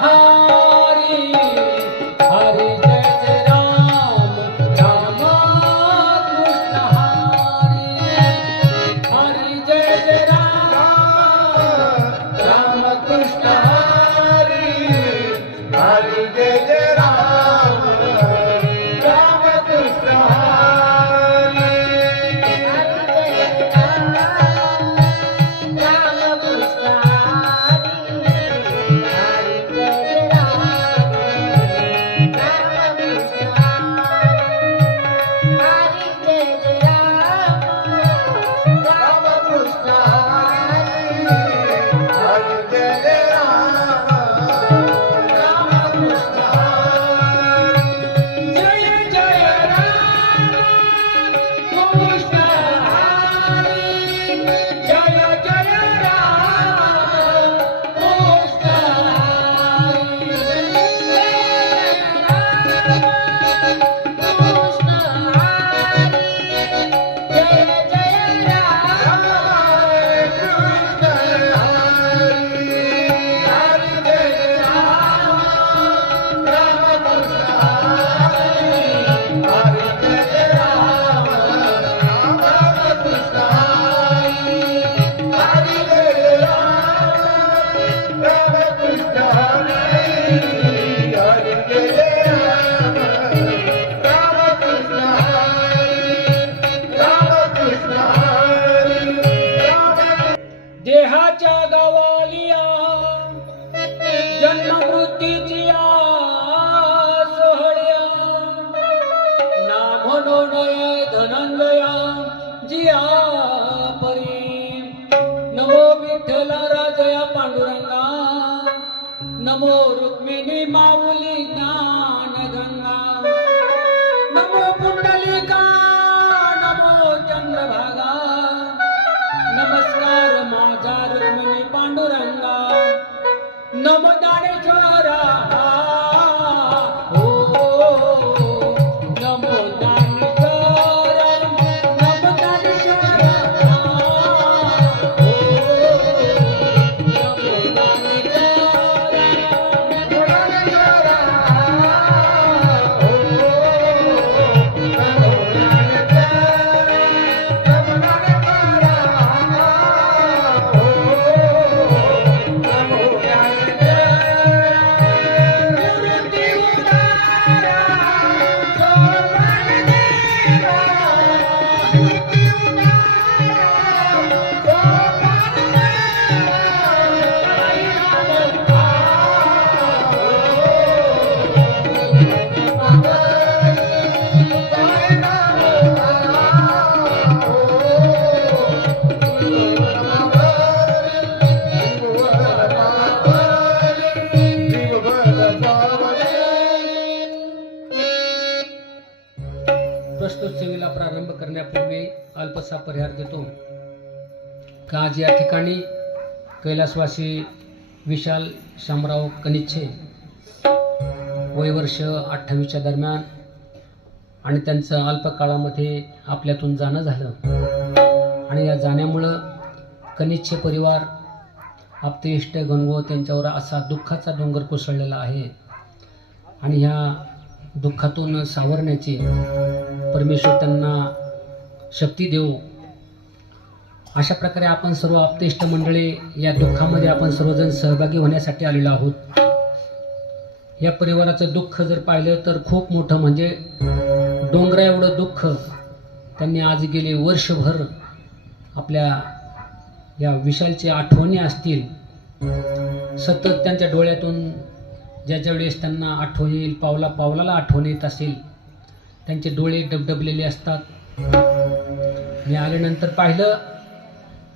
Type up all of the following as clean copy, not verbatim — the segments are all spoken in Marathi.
हरी हरी जय जय राम राम कृष्ण हरी हरी जय जय राम राम कृष्ण हरी हरि जय जय राम राम कृष्ण हरि राम कृष्ण हरि हरि जय जय राम राम कृष्ण हरि जय जय राम कृष्ण हरी जय जय राम कृष्ण हरी देहाच्या गवालिया जन्ममृत्यूची सोहळ्या ना म्हणून धनंजया जिया परी नमो विठ्ठल राजया पांडुरंगा नमो रुक्मिणी माऊली ज्ञान गंगा नमो पुंडलिका नमो चंद्रभागा नमस्कार माझा रुक्मिणी पांडुरंगा नमो ज्ञानेश्वरा हो नमो ज्ञानेश्वरा नमो ज्ञानेश्वरा हो नमो ज्ञानेश्वरा प्रस्तुत सेवेला प्रारंभ करण्यापूर्वी अल्पसा परिहार देतो का आज या ठिकाणी कैलासवासी विशाल शामराव कनिच्छे वय वर्ष 28च्या दरम्यान आणि त्यांचं अल्पकाळामध्ये आपल्यातून जाणं झालं आणि या जाण्यामुळं कनिच्छे परिवार आप्तेष्ट गणगो त्यांच्यावर असा दुःखाचा डोंगर कोसळलेला आहे आणि ह्या दुःखातून सावरण्याची परमेश्वर त्यांना शक्ती देऊ अशा प्रकारे आपण सर्व आप्तेष्ट मंडळी या दुःखामध्ये आपण सर्वजण सहभागी होण्यासाठी आलेलो आहोत. या परिवाराचं दुःख जर पाहिलं तर खूप मोठं म्हणजे डोंगरा एवढं दुःख त्यांनी आज गेले वर्षभर आपल्या या विशालच्या आठवणी असतील सतत त्यांच्या डोळ्यातून ज्या वेळेस त्यांना आठवण येईल पावला पावलाला आठवण येत असेल त्यांचे डोळे डबडबलेले असतात. मी आल्यानंतर पाहिलं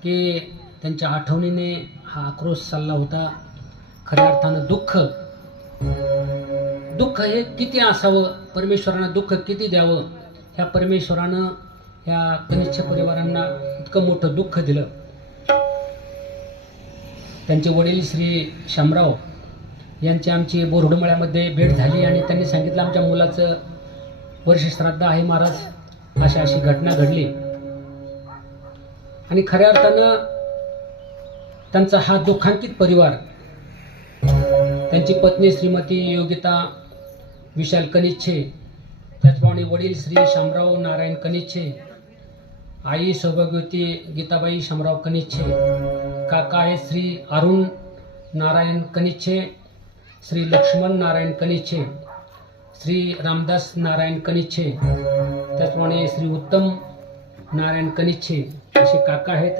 की त्यांच्या आठवणीने हा आक्रोश चालला होता. खऱ्या अर्थानं दुःख हे किती असावं, परमेश्वरानं दुःख किती द्यावं, ह्या परमेश्वरानं ह्या कनिच्छ परिवारांना इतकं मोठं दुःख दिलं. त्यांचे वडील श्री शामराव यांची आमची बोरडमळ्यामध्ये भेट झाली आणि त्यांनी सांगितलं आमच्या मुलाचं वर्षश्राद्ध आहे महाराज, अशी घटना घडली. आणि खऱ्या अर्थानं त्यांचा हा दुःखांकित परिवार त्यांची पत्नी श्रीमती योगिता विशाल कनिच्छे, त्याचप्रमाणे वडील श्री शामराव नारायण कनिच्छे, आई सौभाग्यवती गीताबाई शामराव कनिच्छे, काका आहेत श्री अरुण नारायण कनिच्छे, श्री लक्ष्मण नारायण कनिच्छे, श्री रामदास नारायण कनिच्छे, त्याचप्रमाणे श्री उत्तम नारायण कनिच्छे असे काका आहेत.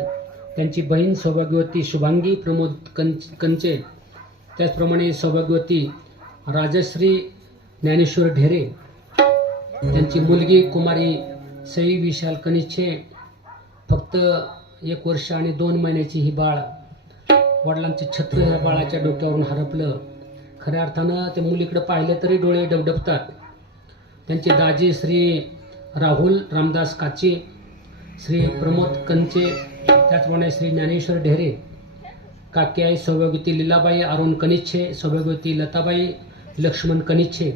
त्यांची बहीण सौभाग्यवती शुभांगी प्रमोद कंचे, त्याचप्रमाणे सौभाग्यवती राजश्री ज्ञानेश्वर ढेरे, त्यांची मुलगी कुमारी सई विशाल कनिच्छे, फक्त 1 वर्ष आणि 2 महिन्याची ही बाळ. वडिलांचे छत्र ह्या बाळाच्या डोक्यावरून हरपलं. खऱ्या अर्थानं ते मुलीकडे पाहिलं तरी डोळे डबडबतात. त्यांचे दाजी श्री राहुल रामदास काचे, श्री प्रमोद कंचे, त्याचप्रमाणे श्री ज्ञानेश्वर ढेरे, काकी आई सौभाग्यवती लीलाबाई अरुण कनिच्छे, सौभाग्यवती लताबाई लक्ष्मण कनिच्छे,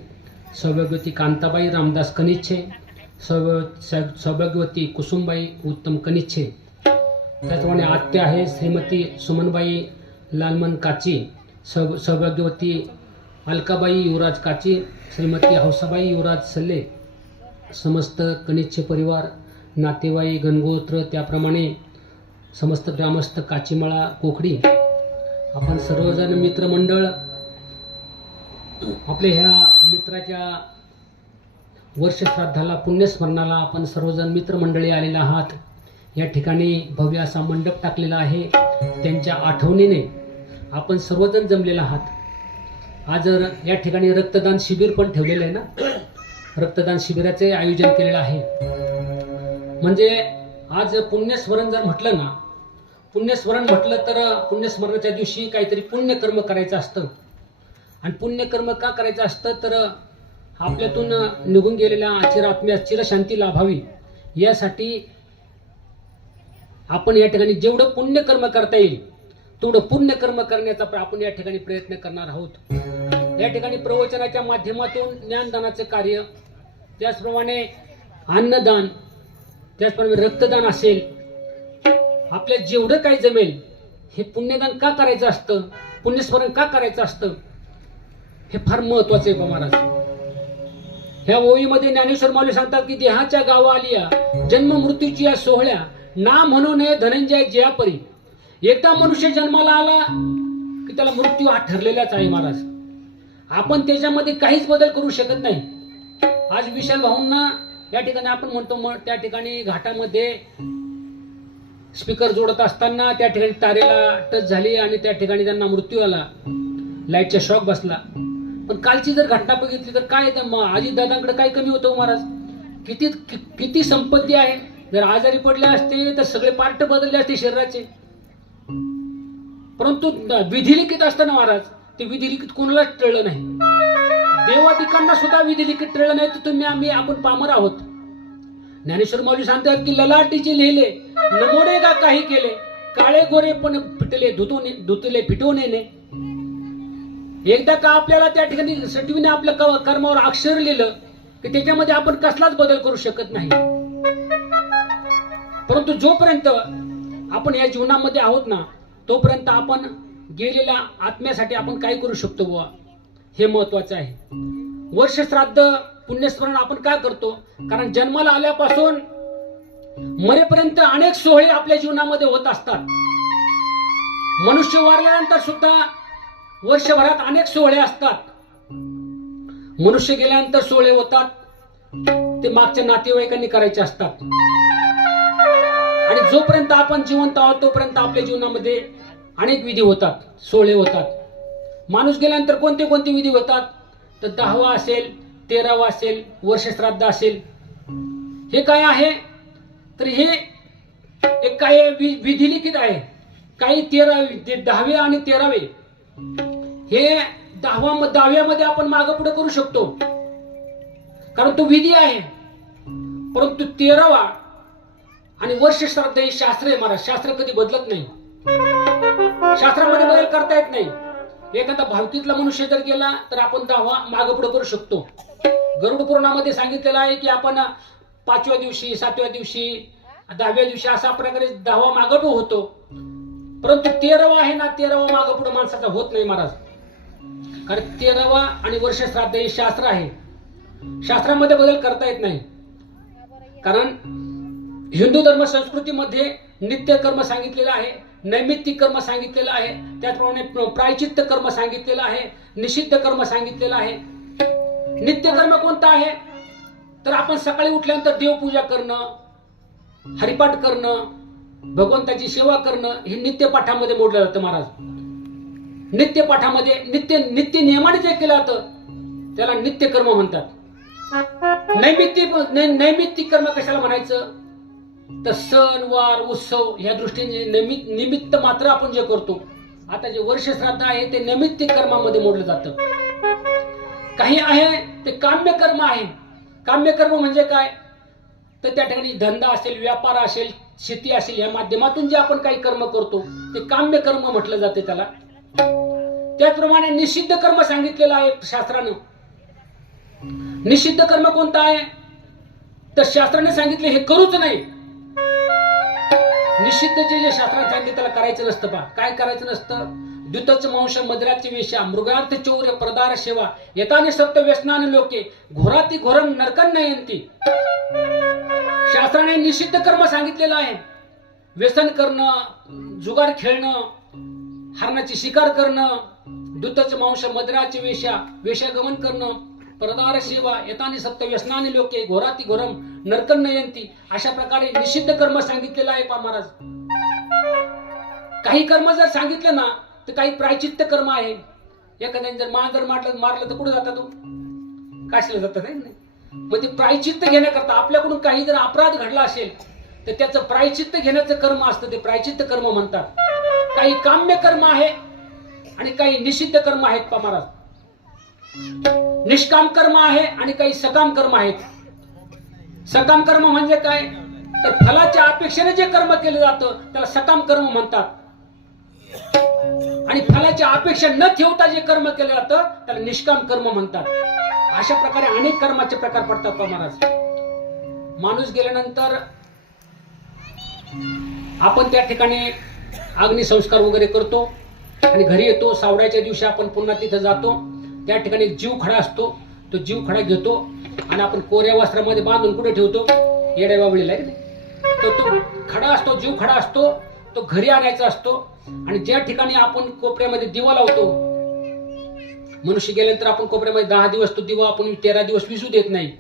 सौभाग्यवती कांताबाई रामदास कनिच्छे, सौभाग्यवती कुसुमबाई उत्तम कनिच्छे, त्याचप्रमाणे आत्या आहे श्रीमती सुमनबाई लालमन काची, सौभाग्यवती अलकाबाई युवराज काची, श्रीमती हौसाबाई युवराज सल्ले, समस्त कनिच्छे परिवार, नातेवाईक गणगोत्र, त्याप्रमाणे समस्त ग्रामस्थ काचीमळा कोकडी, आपण सर्वजण मित्रमंडळ आपल्या ह्या मित्राच्या वर्षश्राद्धाला पुण्यस्मरणाला आपण सर्वजण मित्रमंडळी आलेला आहात. या ठिकाणी भव्य असा मंडप टाकलेला आहे. त्यांच्या आठवणीने आपण सर्वजण जमलेला आहात. आज या ठिकाणी रक्तदान शिबिर पण ठेवलेलं आहे ना. रक्तदान शिबिराचे आयोजन केलेलं आहे. म्हणजे आज पुण्यस्मरण जर म्हटलं ना, पुण्यस्मरण म्हटलं तर पुण्यस्मरणाच्या दिवशी काहीतरी पुण्यकर्म करायचं असतं. आणि पुण्यकर्म का करायचं असतं तर आपल्यातून निघून गेलेल्या चिरात्म्यास चिरशांती लाभावी यासाठी आपण या ठिकाणी जेवढं पुण्यकर्म करता येईल तेवढं पुण्यकर्म करण्याचा आपण या ठिकाणी प्रयत्न करणार आहोत. या ठिकाणी प्रवचनाच्या माध्यमातून ज्ञानदानाचं कार्य, त्याचप्रमाणे अन्नदान, त्याचप्रमाणे रक्तदान असेल, आपल्या जेवढं काही जमेल हे पुण्यदान का करायचं असतं, पुण्यस्मरण का करायचं असतं, हे फार महत्वाचं आहे महाराज. ह्या ओळीमध्ये ज्ञानेश्वर माऊली सांगतात की देहाच्या गावा आलिया जन्म मृत्यूची या सोहळ्या ना म्हणू नये धनंजय जयापरी. एकदा मनुष्य जन्माला आला की त्याला मृत्यू हा ठरलेलाच आहे महाराज. आपण त्याच्यामध्ये काहीच बदल करू शकत नाही. आज विशाल भाऊंना या ठिकाणी आपण म्हणतो त्या ठिकाणी घाटामध्ये स्पीकर जोडत असताना त्या ठिकाणी तारेला टच झाली आणि त्या ठिकाणी त्यांना मृत्यू आला, लाईटचा शॉक बसला. पण कालची जर घटना बघितली तर काय अजितदादांकडे काय कमी होतं महाराज. किती संपत्ती आहे. जर आजारी पडले असते तर सगळे पार्ट बदलले असते शरीराचे. परंतु विधिलिखित असताना महाराज ते विधिलिखित कोणालाच टळलं नाही. देवादिकांना सुद्धा विधिलिखित टळलं नाही. तर आपण पामर आहोत. ज्ञानेश्वर माऊली सांगतात की ललाटीचे लिहिले नमोडे का काही केले, काळे गोरे पण फिटले धुतले फिटवणे. एकदा का आपल्याला त्या ठिकाणी सटवीने आपल्या कर्मावर अक्षर लिहिलं की त्याच्यामध्ये आपण कसलाच बदल करू शकत नाही. परंतु जोपर्यंत आपण या जीवनामध्ये आहोत ना, तोपर्यंत आपण गेलेल्या आत्म्यासाठी आपण काय करू शकतो बुवा, हे महत्वाचं आहे. वर्ष श्राद्ध पुण्यस्मरण आपण का करतो? कारण जन्माला आल्यापासून मरेपर्यंत अनेक सोहळे आपल्या जीवनामध्ये होत असतात. मनुष्य वारल्यानंतर सुद्धा वर्षभरात अनेक सोहळे असतात. मनुष्य गेल्यानंतर सोहळे होतात ते मागच्या नातेवाईकांनी करायचे असतात. आणि जोपर्यंत आपण जिवंत आहोत तोपर्यंत आपल्या जीवनामध्ये अनेक विधी होतात, सोहळे होतात. माणूस गेल्यानंतर कोणते कोणते विधी होतात तर 10वा असेल, 13वा असेल, वर्षश्राद्ध असेल. हे काय आहे तर हे एक काय विधिलिखित आहे. काही 10वे आणि 13वे हे 10व्यामध्ये आपण मागं पुढे करू शकतो कारण तो विधी आहे. परंतु 13वा आणि वर्षश्राद्ध हे शास्त्र आहे महाराज. शास्त्र कधी बदलत नाही. शास्त्रामध्ये बदल करता येत नाही. एखादा भावकीतला मनुष्य जर गेला तर आपण 10वा मागं पुढे करू शकतो. गरुड पुराणामध्ये सांगितलेलं आहे की आपण 5व्या दिवशी, 7व्या दिवशी, 10व्या दिवशी असा प्रकारे 10वा मागं पुढे होतो. परंतु 13वा आहे ना, 13वा मागं पुढे माणसाचा होत नाही महाराज. कारण 13वा आणि वर्ष श्राद्ध हे शास्त्र आहे. शास्त्रामध्ये बदल करता येत नाही. कारण हिंदू धर्म संस्कृतीमध्ये नित्य कर्म सांगितलेलं आहे, नैमित्तिक कर्म सांगितलेलं आहे, त्याचप्रमाणे प्रायचित्त कर्म सांगितलेलं आहे, निषिद्ध कर्म सांगितलेलं आहे. नित्य कर्म कोणतं आहे तर आपण सकाळी उठल्यानंतर देवपूजा करणं, हरिपाठ करणं, भगवंताची सेवा करणं हे नित्य पाठामध्ये मोडलं जातं महाराज. नित्य पाठामध्ये नित्य नियमाने जे केलं जातं त्याला नित्य कर्म म्हणतात. नैमित्तिक कर्म कशाला म्हणायचं तर सण वार उत्सव या दृष्टीने निमित्त मात्र आपण जे करतो. आता जे वर्ष श्राद्ध आहे ते नैमित्तिक कर्मामध्ये मोडलं जातं. काही आहे ते काम्य कर्म आहे. काम्य कर्म म्हणजे काय तर त्या ठिकाणी धंदा असेल, व्यापार असेल, शेती असेल या माध्यमातून जे आपण काही कर्म करतो ते काम्य कर्म म्हटलं जाते त्याला. त्याचप्रमाणे निषिद्ध कर्म सांगितलेलं आहे शास्त्रानं. निषिद्ध कर्म कोणतं आहे तर शास्त्राने सांगितले हे करूच नाही. निषिद्ध जे शास्त्राने सांगितले त्याला करायचं नसतं. पा काय करायचं नसतं द्युतच मांस मदिराची वेश्या मृगार्थ चौर्य प्रदार सेवा येताने सप्त व्यसनाने लोके घोराती घोरम नरकन नयंती. शास्त्राने निषिद्ध कर्म सांगितलेलं आहे. व्यसन करणं, जुगार खेळणं, हरणाची शिकार करणं, दूतच मांस मदिराची वेश्यागमन करणं, प्रदार सेवा येतानी सप्त व्यसनाने लोके घोराती घोरम नरकन नयंती. अशा प्रकारे निषिद्ध कर्म सांगितलेलं आहे पा महाराज. काही कर्म जर सांगितलं ना तर काही प्रायचित्त कर्म आहे. एखाद्याने जर मारलं तर कुठे जातात तो काशीला जातात नाही. मग ते प्रायचित्त घेण्याकरता आपल्याकडून काही जर अपराध घडला असेल तर त्याचं प्रायचित्त घेण्याचं कर्म असतं, ते प्रायचित्त कर्म म्हणतात. काही काम्य कर्म आहे आणि काही निषिद्ध कर्म आहेत पा महाराज. निष्काम कर्म आहे आणि काही सकाम कर्म आहेत. सकाम कर्म म्हणजे काय तर फलाच्या अपेक्षेने जे कर्म केलं जातं त्याला सकाम कर्म म्हणतात. आणि फलाची अपेक्षा न ठेवता जे कर्म केलं जातं त्याला निष्काम कर्म म्हणतात. अशा प्रकारे अनेक कर्माचे प्रकार पडतात पा महाराज. माणूस गेल्यानंतर आपण त्या ठिकाणी अग्निसंस्कार वगैरे करतो आणि घरी येतो. सावड्याच्या दिवशी आपण पुन्हा तिथं जातो. त्या ठिकाणी जीव खडा असतो. तो जीव खडा घेतो आणि आपण कोऱ्या वस्त्रामध्ये बांधून कुठे ठेवतो येड्या बाबळीला आहे नाही. तो खडा असतो, जीव खडा असतो, तो घरी आणायचा असतो. आणि ज्या ठिकाणी आपण कोपऱ्यामध्ये दिवा लावतो, मनुष्य गेल्यानंतर आपण कोपऱ्यामध्ये 10 दिवस तो दिवा आपण 13 दिवस विसू देत नाही.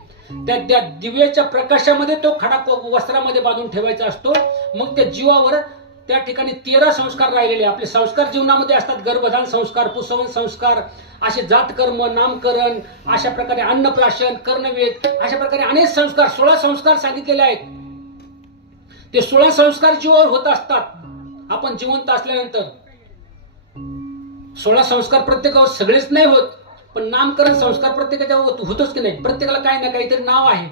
त्या दिव्याच्या प्रकाशामध्ये तो खडा वस्त्रामध्ये बांधून ठेवायचा असतो. मग त्या जीवावर त्या ठिकाणी 13 संस्कार राहिलेले आपले संस्कार जीवनामध्ये असतात. गर्भधान संस्कार, पुसवन संस्कार, असे जातकर्म, नामकरण, अशा प्रकारे अन्नप्राशन, कर्णवेद, अशा प्रकारे अनेक संस्कार 16 संस्कार सांगितलेले आहेत. ते 16 संस्कार जीवावर होत असतात आपण जिवंत असल्यानंतर. 16 संस्कार प्रत्येकावर सगळेच नाही होत, पण नामकरण संस्कार प्रत्येकाच्या होतच की नाही. प्रत्येकाला काही ना काहीतरी नाव आहे.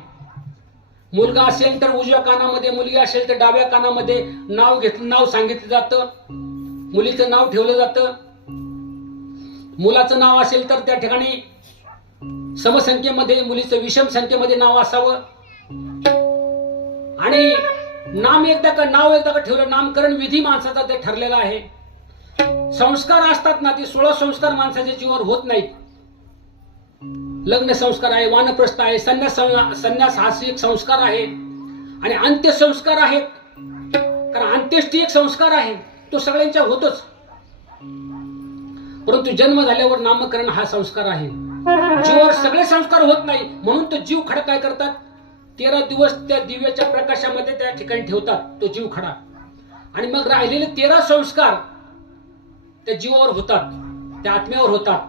मुलगा असेल तर उजव्या कानामध्ये, मुलगी असेल तर डाव्या कानामध्ये नाव सांगितलं जातं. मुलीचं नाव ठेवलं जातं. मुलाचं नाव असेल तर त्या ठिकाणी समसंख्येमध्ये, मुलीचं विषम संख्येमध्ये नाव असावं. आणि नाव एकदा का ठेवलं, नामकरण विधी माणसाचा ते ठरलेला आहे. संस्कार असतात ना ते 16 संस्कार माणसाच्या जीवावर होत नाहीत. लग्न संस्कार आहे, वानप्रस्थ आहे, संन्यास हा एक संस्कार आहे आणि अंत्यसंस्कार आहेत. कारण अंत्येष्टी एक संस्कार आहे, तो सगळ्यांच्या होतोच. परंतु जन्म झाल्यावर नामकरण हा संस्कार आहे. जीवावर सगळे संस्कार होत नाही, म्हणून तो जीव खडा काय करतात 13 दिवस त्या दिव्याच्या प्रकाशामध्ये त्या ठिकाणी ठेवतात तो जीव खडा. आणि मग राहिलेले 13 संस्कार त्या जीवावर होतात, त्या आत्म्यावर होतात.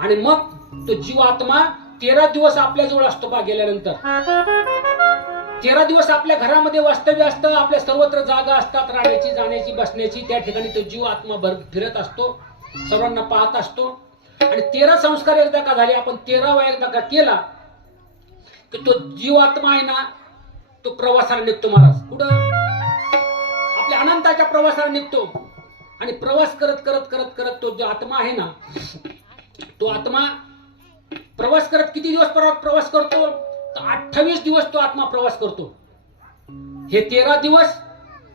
आणि मग तो जीव आत्मा 13 दिवस आपल्या जवळ असतो बा. गेल्यानंतर 13 दिवस आपल्या घरामध्ये वास्तव्य असतं. आपल्या सर्वत्र जागा असतात राहण्याची, जाण्याची, बसण्याची. त्या ठिकाणी तो जीव आत्मा फिरत असतो, सर्वांना पाहत असतो. आणि 13 संस्कार एकदा का झाले, आपण 13वा एकदा का केला की तो जीव आत्मा आहे ना तो प्रवासाला निघतो महाराज. कुठं आपल्या अनंताच्या प्रवासाला निघतो. आणि प्रवास करत करत करत करत तो जो आत्मा आहे ना तो आत्मा प्रवास करत किती दिवस प्रवास करतो तर 28 दिवस तो आत्मा प्रवास करतो. हे 13 दिवस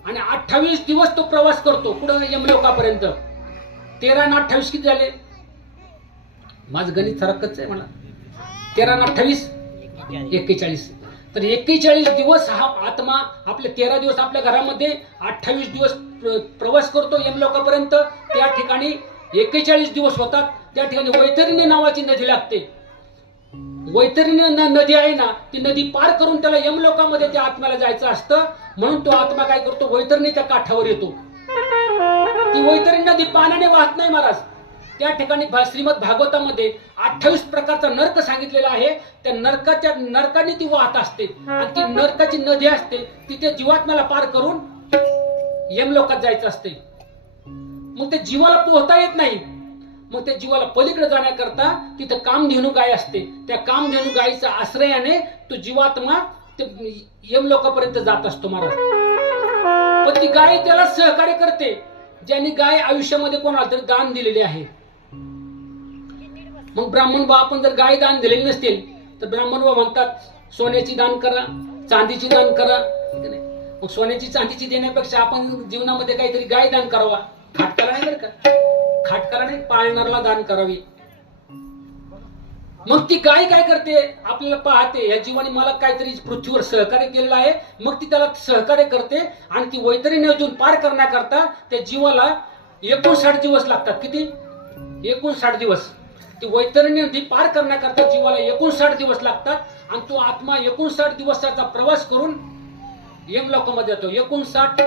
आणि 28 दिवस तो प्रवास करतो. कुठं यमलोकापर्यंत. 13 आणि 28 किती झाले माझं गणित सरकच आहे मला. 13 आणि 28 41. तर 41 दिवस हा आत्मा आपले 13 दिवस आपल्या घरामध्ये, 28 दिवस प्रवास करतो यमलोकापर्यंत. त्या ठिकाणी 41 दिवस होतात. त्या ठिकाणी वैतरणी नावाची नदी लागते. वैतरणी नदी आहे ना, ती नदी पार करून त्याला यमलोकामध्ये त्या आत्म्याला जायचं असतं. म्हणून तो आत्मा काय करतो, वैतरणीच्या काठावर येतो. ती वैतरणी नदी पाण्याने वाहत नाही महाराज. त्या ठिकाणी श्रीमद भागवतामध्ये 28 प्रकारचा नरक सांगितलेला आहे. त्या नरकाने ती वाहत असते आणि ती नरकाची नदी असते. तिथे जीवात्म्याला पार करून यमलोकात जायचं असते. मग ते जीवाला पोहता येत नाही. मग त्या जीवाला पलीकडे जाण्याकरता तिथं कामधेनू गाय असते. त्या कामधेनू गायीच्या आश्रयाने तो जीवात्मा ते यमलोकापर्यंत जात असतो महाराज. पण ती गाय त्याला सहकार्य करते, ज्यांनी गाय आयुष्यामध्ये कोणाला तरी दान दिलेले आहे. मग ब्राह्मण बा आपण जर गाय दान दिलेली नसतील तर ब्राह्मण बा म्हणतात सोन्याची दान करा, चांदीची दान करा. मग सोन्याची चांदीची देण्यापेक्षा आपण जीवनामध्ये काहीतरी गाय दान करावा. खाटकाला नाही बरं का, खाटकाला नाही, पाळणाऱ्याला दान करावी. मग ती गाय काय करते, आपल्याला पाहते या जीवाने मला काहीतरी पृथ्वीवर सहकार्य केलेलं आहे. मग ती त्याला सहकार्य करते आणि ती वैतरणी नदीतून पार करण्याकरता त्या जीवाला 59 दिवस लागतात. किती? 59 दिवस. ती वैतरणी नदी पार करण्याकरता जीवाला 59 दिवस लागतात आणि तो आत्मा 59 दिवसाचा प्रवास करून यमलोकामध्ये जातो. 59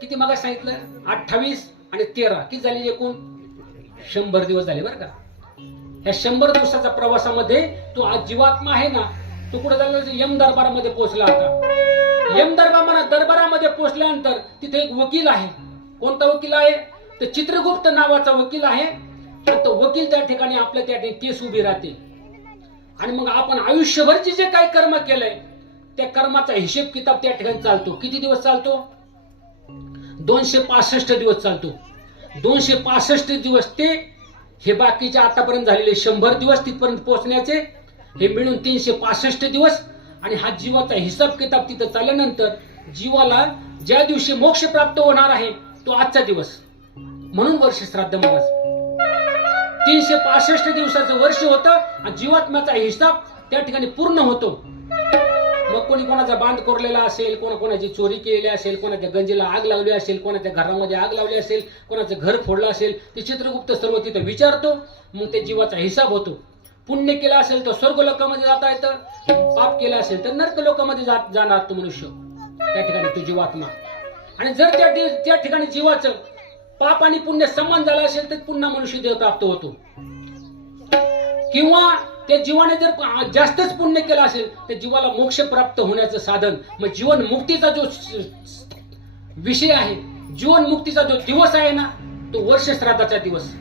किती मग सांगितलं, 28 आणि 13 किती झाले, एकूण 100 दिवस झाले बरं का. या 100 दिवसाच्या प्रवासामध्ये तो जीवात्मा आहे ना, तो कुठे झाला, यम दरबारामध्ये पोहोचला होता. यम दरबारामध्ये पोहोचल्यानंतर तिथे एक वकील आहे. कोणता वकील आहे, तर चित्रगुप्त नावाचा वकील आहे. तो वकील त्या ठिकाणी आपल्या त्या ठिकाणी केस उभी राहते. आणि मग आपण आयुष्यभरचे जे काही कर्म केलंय त्या कर्माचा हिशेब किताब त्या ठिकाणी चालतो. किती दिवस चालतो, 265 दिवस चालतो. 265 दिवस ते हे बाकीचे आतापर्यंत झालेले 100 दिवस तिथपर्यंत पोहोचण्याचे, हे मिळून 365 दिवस. आणि हा जीवाचा हिसाब किताब तिथं चालल्यानंतर जीवाला ज्या दिवशी मोक्ष प्राप्त होणार आहे तो आजचा दिवस, म्हणून वर्ष श्राद्ध महाराज. 365 दिवसाचं वर्ष होतं आणि जीवात्म्याचा हिसाब त्या ठिकाणी पूर्ण होतो. मग कोणी कोणाचा बांध कोरलेला असेल, कोणाची चोरी केलेली असेल, कोणाच्या गंजीला आग लावली असेल, कोणाच्या घरामध्ये आग लावली असेल, कोणाचं घर फोडलं असेल, ते चित्रगुप्त सर्व तिथं विचारतो. मग ते जीवाचा हिसाब होतो. पुण्य केलं असेल तर स्वर्ग लोकांमध्ये जाता येतं, पाप केलं असेल तर नरक लोकांमध्ये जाणार तो मनुष्य, त्या ठिकाणी तो जीवात्मा. आणि जर त्या ठिकाणी जीवाचं पाप आणि पुण्य समान झाला असेल तर पुन्हा मनुष्य देव प्राप्त होतो. किंवा त्या जीवाने जर जास्तच पुण्य केलं असेल तर जीवाला मोक्ष प्राप्त होण्याचं साधन, मग जीवन मुक्तीचा जो विषय आहे, जीवन मुक्तीचा जो दिवस आहे ना, तो वर्ष श्राद्धाचा दिवस.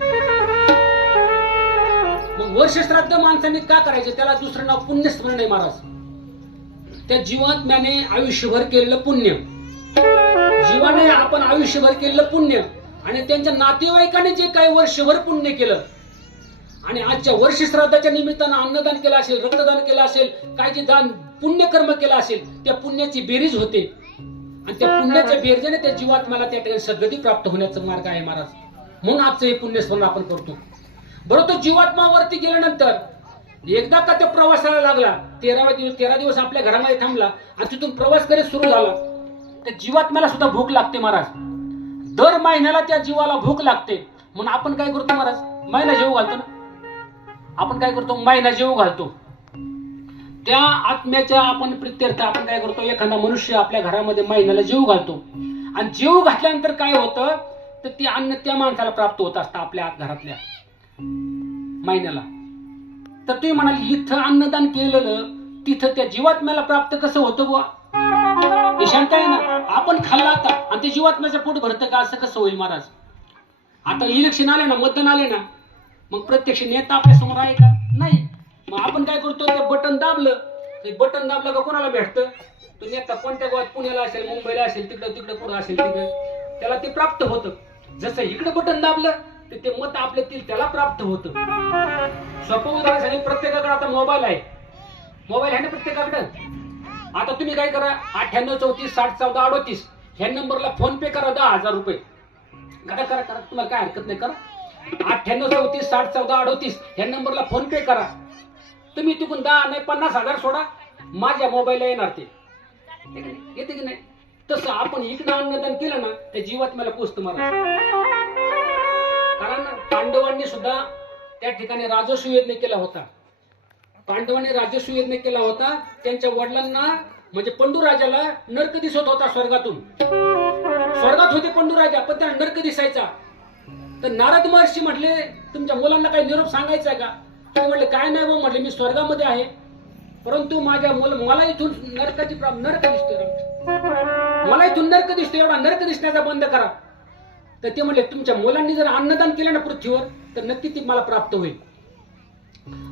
मग वर्ष श्राद्ध माणसाने का करायचं, त्याला दुसरं नाव पुण्यस्मरण आहे महाराज. त्या जीवात्म्याने आयुष्यभर केलेलं पुण्य, जीवाने आपण आयुष्यभर केलेलं पुण्य आणि त्यांच्या नातेवाईकाने जे काही वर्षभर पुण्य केलं आणि आजच्या वर्ष श्राद्धाच्या निमित्तानं अन्नदान केलं असेल, रक्तदान केलं असेल, काय जे दान पुण्यकर्म केलं असेल, त्या पुण्याची बेरीज होते आणि त्या पुण्याच्या बेरजेने त्या जीवात्म्याला त्या ठिकाणी सद्गती प्राप्त होण्याचा मार्ग आहे महाराज. म्हणून आजचं हे पुण्यस्मरण आपण करतो. बरोबर, तो जीवात्मावरती गेल्यानंतर एकदा का त्या प्रवासाला लागला, 13 दिवस आपल्या घरामध्ये थांबला आणि तिथून प्रवास करत सुरू झाला, त्या जीवात्म्याला सुद्धा भूक लागते महाराज. दर महिन्याला त्या जीवाला भूक लागते. म्हणून आपण काय करतो महाराज, महिना जेवू घालतो ना, आपण काय करतो, महिना जेवू घालतो. त्या आत्म्याच्या आपण प्रित्यर्थ आपण काय करतो, एखादा मनुष्य आपल्या घरामध्ये महिन्याला जेवू घालतो आणि जेवू घातल्यानंतर काय होतं, तर ते अन्न त्या माणसाला प्राप्त होत असतं आपल्या घरातल्या महिन्याला. तर तुम्ही म्हणाल इथं अन्नदान केलेलं तिथं त्या जीवात्म्याला प्राप्त कसं होतं बुवा, हे शंका आहे ना. आपण खाल्ला आता आणि ते जीवात्म्याचं पोट भरतं का, असं कसं होईल महाराज. आता इलेक्शन आले ना, मतदान आले ना, मग प्रत्यक्ष नेता आपल्या समोर आहे का, नाही. मग आपण काय करतो, ते बटन दाबलं, ते बटन दाबलं का कोणाला भेटतं, तो नेता कोणत्या गावात, पुण्याला असेल, मुंबईला असेल, तिकडं पुढं असेल, तिकडे त्याला ते प्राप्त होतं. जसं इकडे बटन दाबलं तर ते मत आपल्या त्याला प्राप्त होतं. सोपं उदाहरण सांगेल, प्रत्येकाकडे आता मोबाईल आहे, मोबाईल आहे ना प्रत्येकाकडे. आता तुम्ही काय करा, 98 34 60 14 38 ह्या नंबरला फोन पे करा, 10,000 रुपये करा, तुम्हाला काय हरकत नाही, करा. 98 37 60 14 38 ह्या नंबरला फोन पे करा. तुम्ही तिकून 10 नाही 50,000 सोडा, माझ्या मोबाईलला येणार ते. येते की नाही? तसं आपण इकडं अन्नदान केलं ना त्या जीवात मला पोचतं मला. कारण पांडवांनी सुद्धा त्या ठिकाणी राजस्व यज्ञ केला होता. पांडवांनी राजस्व यज्ञ केला होता. त्यांच्या वडिलांना म्हणजे पंडूराजाला नरक दिसत होता स्वर्गातून. स्वर्गात होते पंडूराजा पण त्यांना नरक दिसायचा. तर नारद महर्षी म्हटले तुमच्या मुलांना काही निरोप सांगायचा आहे का? ते म्हटले काय नाही हो, म्हटले मी स्वर्गामध्ये आहे परंतु माझ्या मला इथून नरक दिसतोय, मला इथून नरक दिसतोय, एवढा नरक दिसण्याचा बंद करा. तर ते म्हटले तुमच्या मुलांनी जर अन्नदान केलं ना पृथ्वीवर तर नक्की ती मला प्राप्त होईल.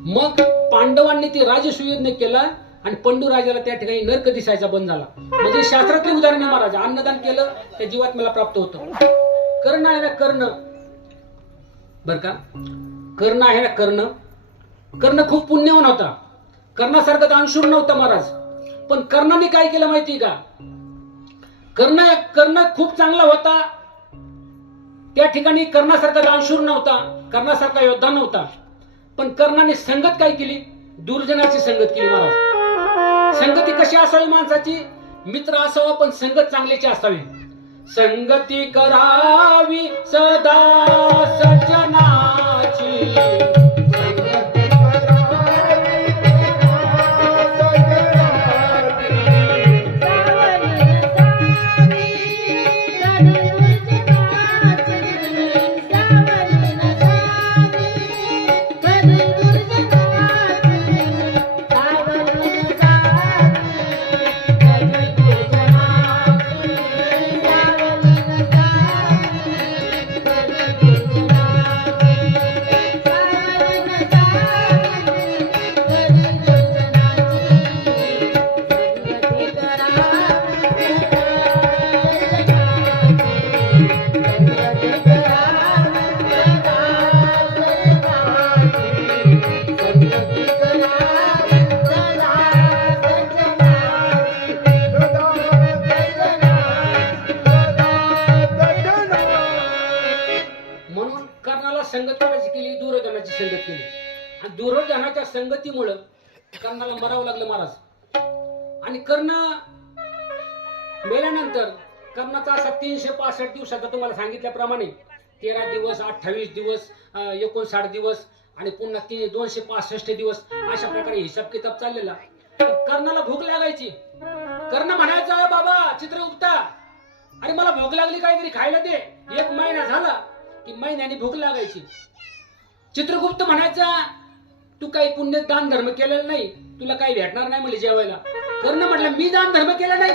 मग पांडवांनी ते राजस्व यज्ञ केला आणि पंडूराजाला त्या ठिकाणी नरक दिसायचा बंद झाला. म्हणजे शास्त्रातले उदाहरण आहे महाराज. अन्नदान केलं त्या जीवात मला प्राप्त होतं. कर्ण आहे ना कर्ण, बर का, कर्ण आहे ना कर्ण. कर्ण खूप पुण्यवान होता. कर्णासारखा दानशूर नव्हता महाराज. पण कर्णाने काय केलं माहिती का? कर्ण खूप चांगला होता. त्या ठिकाणी कर्णासारखा दानशूर नव्हता, कर्णासारखा योद्धा नव्हता. पण कर्णाने संगत काय केली? दुर्जनाची संगत केली महाराज. संगती कशी असावी माणसाची? मित्र असावा पण संगत चांगल्याची असावी. संगती करावी सदा सज्जनाची, संगती करावी संगत कोणाची केली? दुर्योधनाची संगत केली. आणि दुर्योधनाच्या संगतीमुळं कर्णाला मरावं लागलं महाराज. आणि कर्ण मेल्यानंतर कर्णाचा असा 365 दिवसाचा तुम्हाला सांगितल्याप्रमाणे 13 दिवस 28 दिवस 59 दिवस आणि पुन्हा 265 दिवस अशा प्रकारे हिसाब किताब चाललेला. कर्णाला भूक लागायची. कर्ण म्हणायचा बाबा चित्रगुप्ता, अरे मला भूक लागली, काहीतरी खायला दे. 1 महिना झाला की महिन्याने भूक लागायची. चित्रगुप्त म्हणायचा तू काही पुण्य दान धर्म केलेला नाही, तुला काही भेटणार नाही मला जेवायला. कर्ण म्हटलं मी दान धर्म केला नाही.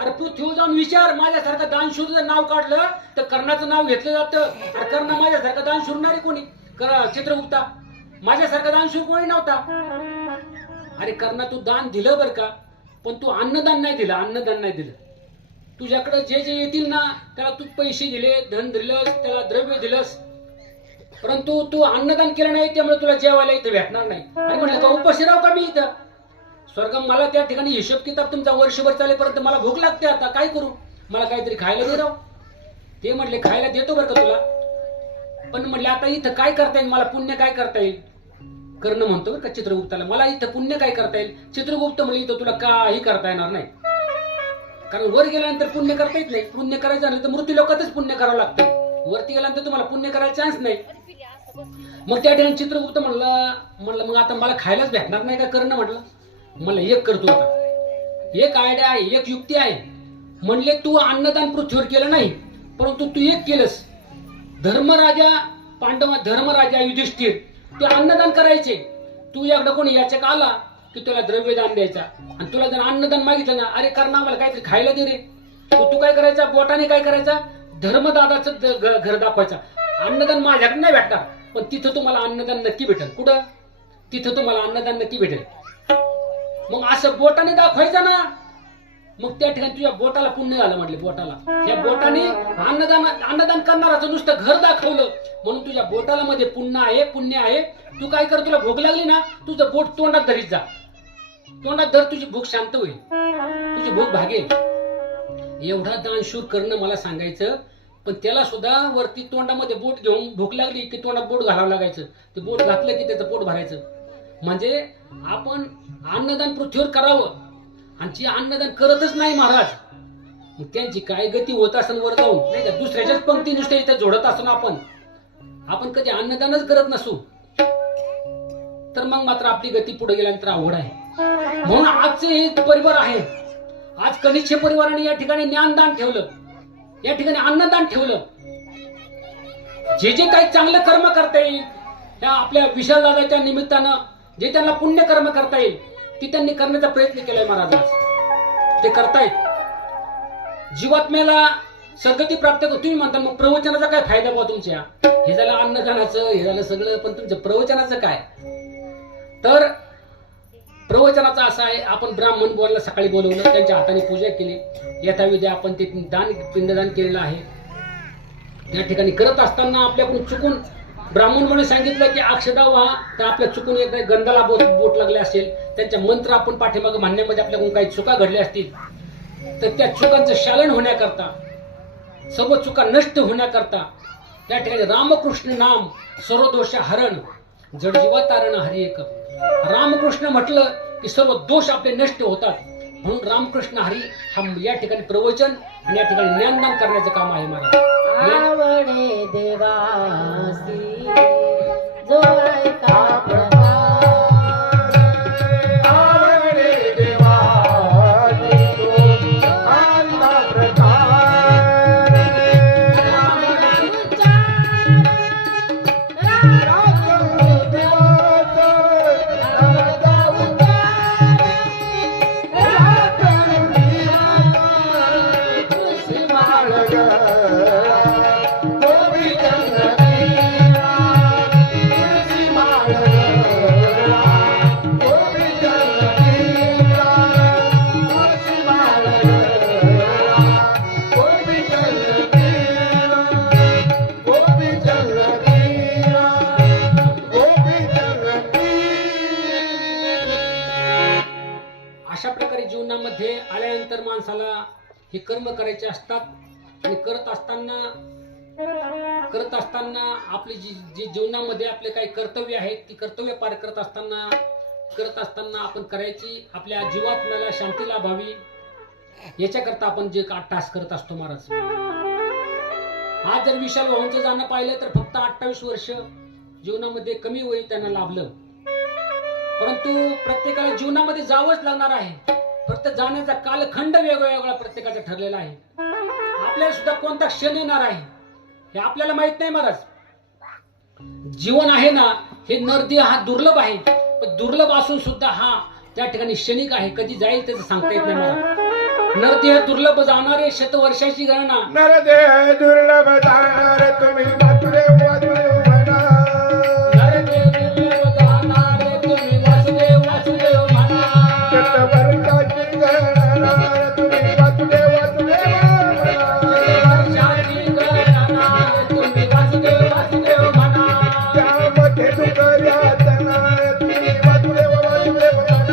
अरे पृथ्वीवर जाऊन विचार, माझ्यासारखं दानशूर जर नाव काढलं तर कर्णाचं नाव घेतलं जातं. अरे कर्ण माझ्यासारखं दान शूरणारे कोणी? चित्रगुप्ता माझ्यासारखं दानशूर कोणी नव्हता. अरे कर्णा तू दान दिलं बरं का, पण तू अन्नदान नाही दिलं. अन्नदान नाही दिलं. तुझ्याकडे जे जे येतील ना त्याला तू पैसे दिले, धन दिलंस, त्याला द्रव्य दिलंस, परंतु तू अन्नदान केलं नाही, त्यामुळे तुला जेवायला इथं भेटणार नाही. आणि म्हटलं का उपाशी राहू का मी इथं? स्वर्ग मला त्या ठिकाणी हिशोब किताब तुमचा वर्षभर चालेपर्यंत मला भूक लागते, आता काय करू? मला काहीतरी खायला दे राव. ते म्हटले खायला देतो बरं का तुला, पण म्हटले आता इथं काय करता येईल मला? पुण्य काय करता येईल? कर्ण म्हणतो बरं का चित्रगुप्ताला, मला इथं पुण्य काय करता येईल? चित्रगुप्त म्हणजे इथं तुला काही करता येणार नाही, कारण वर गेल्यानंतर पुण्य करता येत नाही. पुण्य करायचं झालं तर मृत्यू लोकातच पुण्य करावं लागतं. वरती गेल्यानंतर तुम्हाला पुण्य करायला चान्स नाही. मग त्या ठिकाणी चित्रगुप्त म्हणलं मग आता मला खायलाच भेटणार नाही का? कर्ण म्हणलं एक करतो आता, एक आयडिया आहे, एक युक्ती आहे. म्हणले तू अन्नदान पृथ्वीवर केलं नाही, परंतु तू एक केलंस. धर्मराजा युधिष्ठिर ते अन्नदान करायचे. तू एकदा कोणी याचक आला की तुला द्रव्यदान द्यायचा, आणि तुला जर अन्नदान मागितलं ना, अरे कर्णा मला काहीतरी खायला दे रे, तू काय करायचा? बोटाने काय करायचा? धर्मदादाचं घर दाखवायचा. अन्नदान माझ्याकडे नाही भेटणार, पण तिथं तुम्हाला अन्नदान नक्की भेटेल. कुठं? तिथं तुम्हाला अन्नदान नक्की भेटेल. मग असं बोटाने दाखवायचं ना, मग त्या ठिकाणी तुझ्या बोटाला पुण्य झालं. म्हटले बोटाला, या बोटाने अन्नदान करणाराचं नुसतं घर दाखवलं म्हणून तुझ्या बोटाला मध्ये पुण्य आहे. तू काय कर, तुला भूक लागली ना, तुझं बोट तोंडात धरीत जा. तोंडात धर, तुझी भूक शांत होईल, तुझी भूक भागेल. एवढा दानशूर करणं मला सांगायचं. पण त्याला सुद्धा वरती तोंडामध्ये बोट घेऊन भूक लागली की तोंडात बोट घालावं लागायचं. ते बोट घातलं की त्याचं पोट भरायचं. म्हणजे आपण अन्नदान पृथ्वीवर करावं, आणि जी अन्नदान करतच नाही महाराज, मग त्यांची काय गती होत असेल वर जाऊन, नाही का? दुसऱ्याच्याच पंक्ती नुसत्या इथं जोडत असतो ना आपण कधी अन्नदानच करत नसू, तर मग मात्र आपली गती पुढे गेल्यानंतर अवघड आहे. म्हणून आजचे हे परिवार आहे. आज कनिष्ठ परिवाराने या ठिकाणी ज्ञानदान ठेवलं, या ठिकाणी अन्नदान ठेवलं. जे जे काही चांगलं कर्म करता येईल त्या आपल्या विशाल दादाच्या निमित्तानं, जे त्यांना पुण्य कर्म करता येईल ती त्यांनी करण्याचा प्रयत्न केलाय महाराज. ते करतायत. जीवात्म्याला सद्गती प्राप्त करतो. तुम्ही म्हणता मग प्रवचनाचा काय फायदा बा तुमच्या? हे झालं अन्नदानाचं, हे झालं सगळं, पण तुमच्या प्रवचनाचं काय? तर प्रवचनाचा असा आहे, आपण ब्राह्मण बुवांना सकाळी बोलवलं, त्यांच्या हाताने पूजा केली, यथाविधी आपण ते पिंडदान केलेलं आहे. या ठिकाणी करत असताना आपल्याकडून चुकून ब्राह्मण म्हणून सांगितलं की अक्षदा व्हा, तर आपल्या चुकून एकदा गंधाला बोट लागले असेल, त्यांच्या मंत्र आपण पाठीमागे म्हणण्यामध्ये आपल्याकडून काही चुका घडल्या असतील, तर त्या चुकांचं शालन होण्याकरता, सर्व चुका नष्ट होण्याकरता त्या ठिकाणी रामकृष्ण नाम सर्व दोष हरण, जडजीवा तारण हरी एक. रामकृष्ण म्हटलं की सर्व दोष आपले नष्ट होतात. म्हणून रामकृष्ण हरी हा या ठिकाणी प्रवचन आणि या ठिकाणी ज्ञानदान करण्याचं काम आहे महाराज. आवडे देवासी जो ऐका प्रभात, आवडे देवासी तो ऐका प्रभात. अशा प्रकारे जीवनामध्ये आल्यानंतर माणसाला हे कर्म करायचे असतात. आणि करत असताना आपली जी जीवनामध्ये आपले काही कर्तव्य आहेत, ती कर्तव्य पार करत असताना आपण करायची, आपल्या जीवात्म्याला शांती लाभावी याच्याकरता आपण जे टास्क करत असतो महाराज. आज जर विशाल भाऊंचं जाणं पाहिलं तर फक्त 28 वर्ष जीवनामध्ये कमी वय त्यांना लाभलं. परंतु प्रत्येकाला जीवनामध्ये जावंच लागणार आहे. फक्त जाण्याचा कालखंड वेगवेगळा प्रत्येकाचा ठरलेला आहे. आपल्याला सुद्धा कोणता क्षण येणार आहे हे आपल्याला माहित नाही महाराज. जीवन आहे ना, हे नरदेह हा दुर्लभ आहे, पण दुर्लभ असून सुद्धा हा त्या ठिकाणी क्षणिक आहे. कधी जाईल त्याचं सांगता येत नाही महाराज. नरदेह दुर्लभ जाणारे शतवर्षाची गणना. नरदेह दुर्लभ जाणार तुम्ही वासुदेव वासुदेव म्हणा. नरदेह दुर्लभ जाणारे तुम्ही वासुदेव वासुदेव म्हणा. शतवर्षाची गणना तुम्ही वासुदेव वासुदेव म्हणा. वर्षाची गणना तुम्ही वासुदेव वासुदेव म्हणा. त्यामध्ये दुःख यातना तुम्ही वासुदेव वासुदेव म्हणा.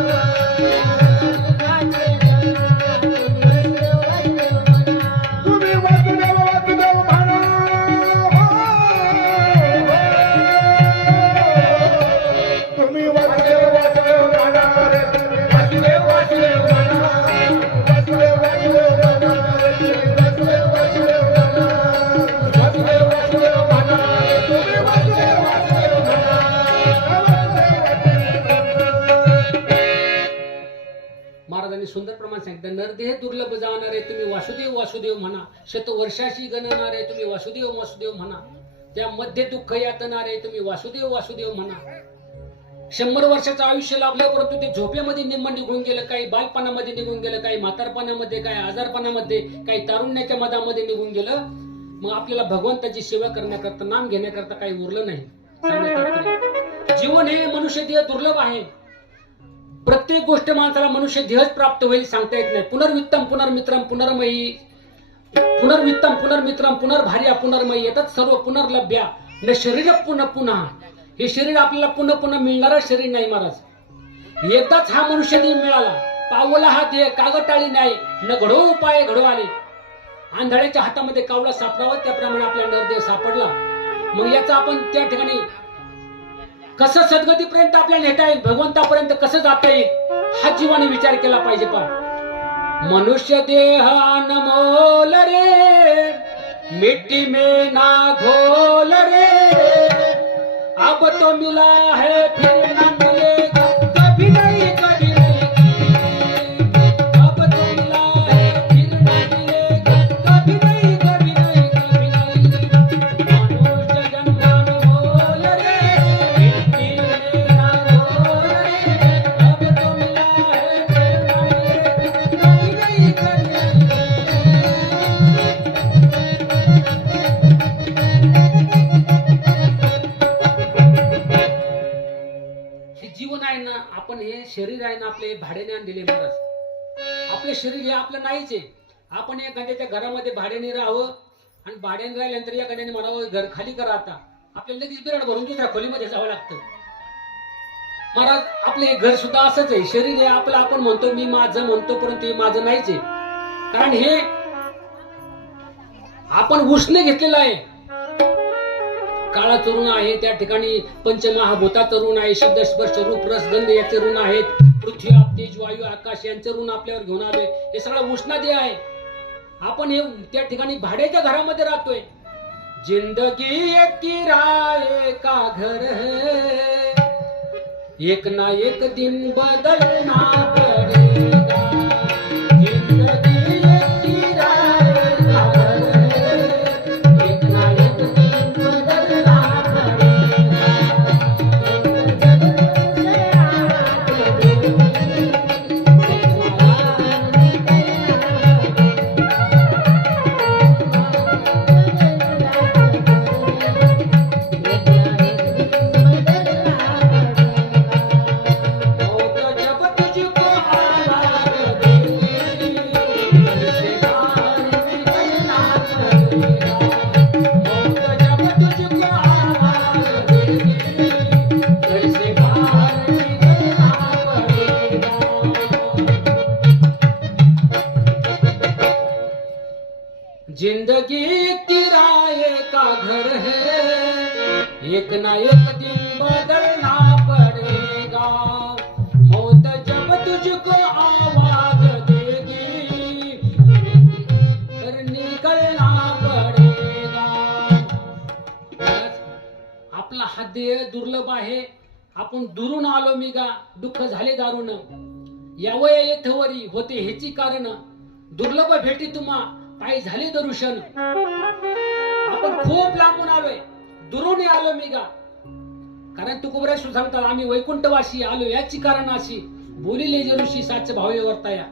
तुम्ही वासुदेव वासुदेव म्हणा. तुम्ही वासुदेव वासुदेव म्हणा. तुम्ही वासुदेव वासुदेव म्हणा. वासुदेव वासुदेव म्हणा. तुम्ही वासुदेव वासुदेव म्हणा. वासुदेव वासुदेव म्हणा. तुम्ही वासुदेव वासुदेव म्हणा. महाराजांनी सुंदर प्रमाण सांगितलं. नरदेह दुर्लभ जाणारे तुम्ही वासुदेव वासुदेव म्हणा. शतवर्षाशी गणणारे तुम्ही वासुदेव वासुदेव म्हणा. त्यामध्ये दुःख यातणारे तुम्ही वासुदेव वासुदेव म्हणा. 100 वर्षाचं आयुष्य लाभलं, परंतु ते झोपेमध्ये निम्म निघून गेलं, काही बालपणामध्ये निघून गेलं, काही म्हातारपणामध्ये, काही आजारपणामध्ये, काही तारुण्याच्या मधामध्ये निघून गेलं. मग आपल्याला भगवंताची सेवा करण्याकरता, नाम घेण्याकरता काही उरलं नाही. सांगण्यात तात्पर्य, जीवन हे मनुष्य देह दुर्लभ आहे. प्रत्येक गोष्ट माणसाला मनुष्य देहच प्राप्त होईल सांगता येत नाही. पुनर्वित्तम पुनर्मित्रम पुनर्मयी, पुनर्वित्तम पुनर्मित्रम पुनर्भार्या पुनर्मयी, येतात सर्व पुनर्लभ्या न शरीर पुन्हा पुन्हा. हे शरीर आपल्याला पुन्हा पुन्हा मिळणारा शरीर नाही महाराज. एकदाच हा मनुष्य देह मिळाला, पावला हा देह कागटाळी नाही, न घडो उपाय घडो आले. आंधळ्याच्या हातामध्ये कावळा सापडावा त्याप्रमाणे आपला नरदेह सापडला. मग याचा आपण त्या ठिकाणी कसं सद्गतीपर्यंत आपल्याला नेता येईल, भगवंतापर्यंत कसं जाता येईल हा जीवाने विचार केला पाहिजे. पा मनुष्य देह अनमोल रे, मिट्टी में ना घोल रे, अब तो मिला है फिर ना मिलेगा, कभी नहीं कभी नहीं, अब तो मिला है फिर ना मिलेगा, कभी नहीं कभी नहीं कभी नहीं. मनुष्य जन्म अनमोल रे, मिट्टी में ना घोल रे, अब तो मिला है फिर ना मिलेगा, कभी नहीं कभी नहीं. हे जीवन आहे ना, आपण हे शरीर आहे ना आपले भाड्याने आणलेले महाराज. आपले शरीर हे आपलं नाहीच आहे. आपण एखाद्याच्या घरामध्ये भाड्याने राहावं आणि भाड्याने राहिल्यानंतर एखाद्याने म्हणावं घर खाली करा आता, आपल्याला लगेच बिराड भरून दुसऱ्या खोलीमध्ये जावं लागतं. महाराज आपले हे घर सुद्धा असंच आहे. शरीर हे आपलं, आपण म्हणतो मी माझं म्हणतो, परंतु हे माझं नाहीच आहे. कारण हे आपण उष्ण घेतलेलं आहे. काळा ऋण आहे, त्या ठिकाणी पंचमहाभूताचं ऋण आहे, शब्द स्पर्श रूप रस गंध याचे ऋण आहेत, पृथ्वी आप तेज वायू आकाश यांचे ऋण आपल्यावर घेऊन आले. हे सगळं उष्णादेह आहे. आपण हे त्या ठिकाणी भाड्याच्या घरामध्ये राहतोय. जिंदगी एक किराए का घर है, एक ना एक दिन बदलना पड़ेगा. जिंदगी एक किराए का घर है, एक ना एक दिन बदलना पड़ेगा. मौत जब तुझको आवाज़ देगी, घर से बाहर निकलना पड़ेगा. मौत जब तुझको आवाज़ देगी, घर से बाहर निकलना पड़ेगा. जिंदगी किराए का घर है, एक ना एक दिन बदलना पड़ेगा. मौत जब तुझको आवाज देगी, फिर निकलना पड़ेगा. आपला हा देह दुर्लभ आहे. आपण दुरून आलो मी गा, दुःख झाले दारुण, यावया येथवरी होते हेची कारण, दुर्लभ भेटी तुम्हा पायी झाले दरुशन. आपण खूप लांबून आलोय, दुरून आलो मी गा. कारण तुकोबराय सांगतात आम्ही वैकुंठवासी आलो याची कारण अशी, बोलिले जे ऋषी साच भावे वर्ताया.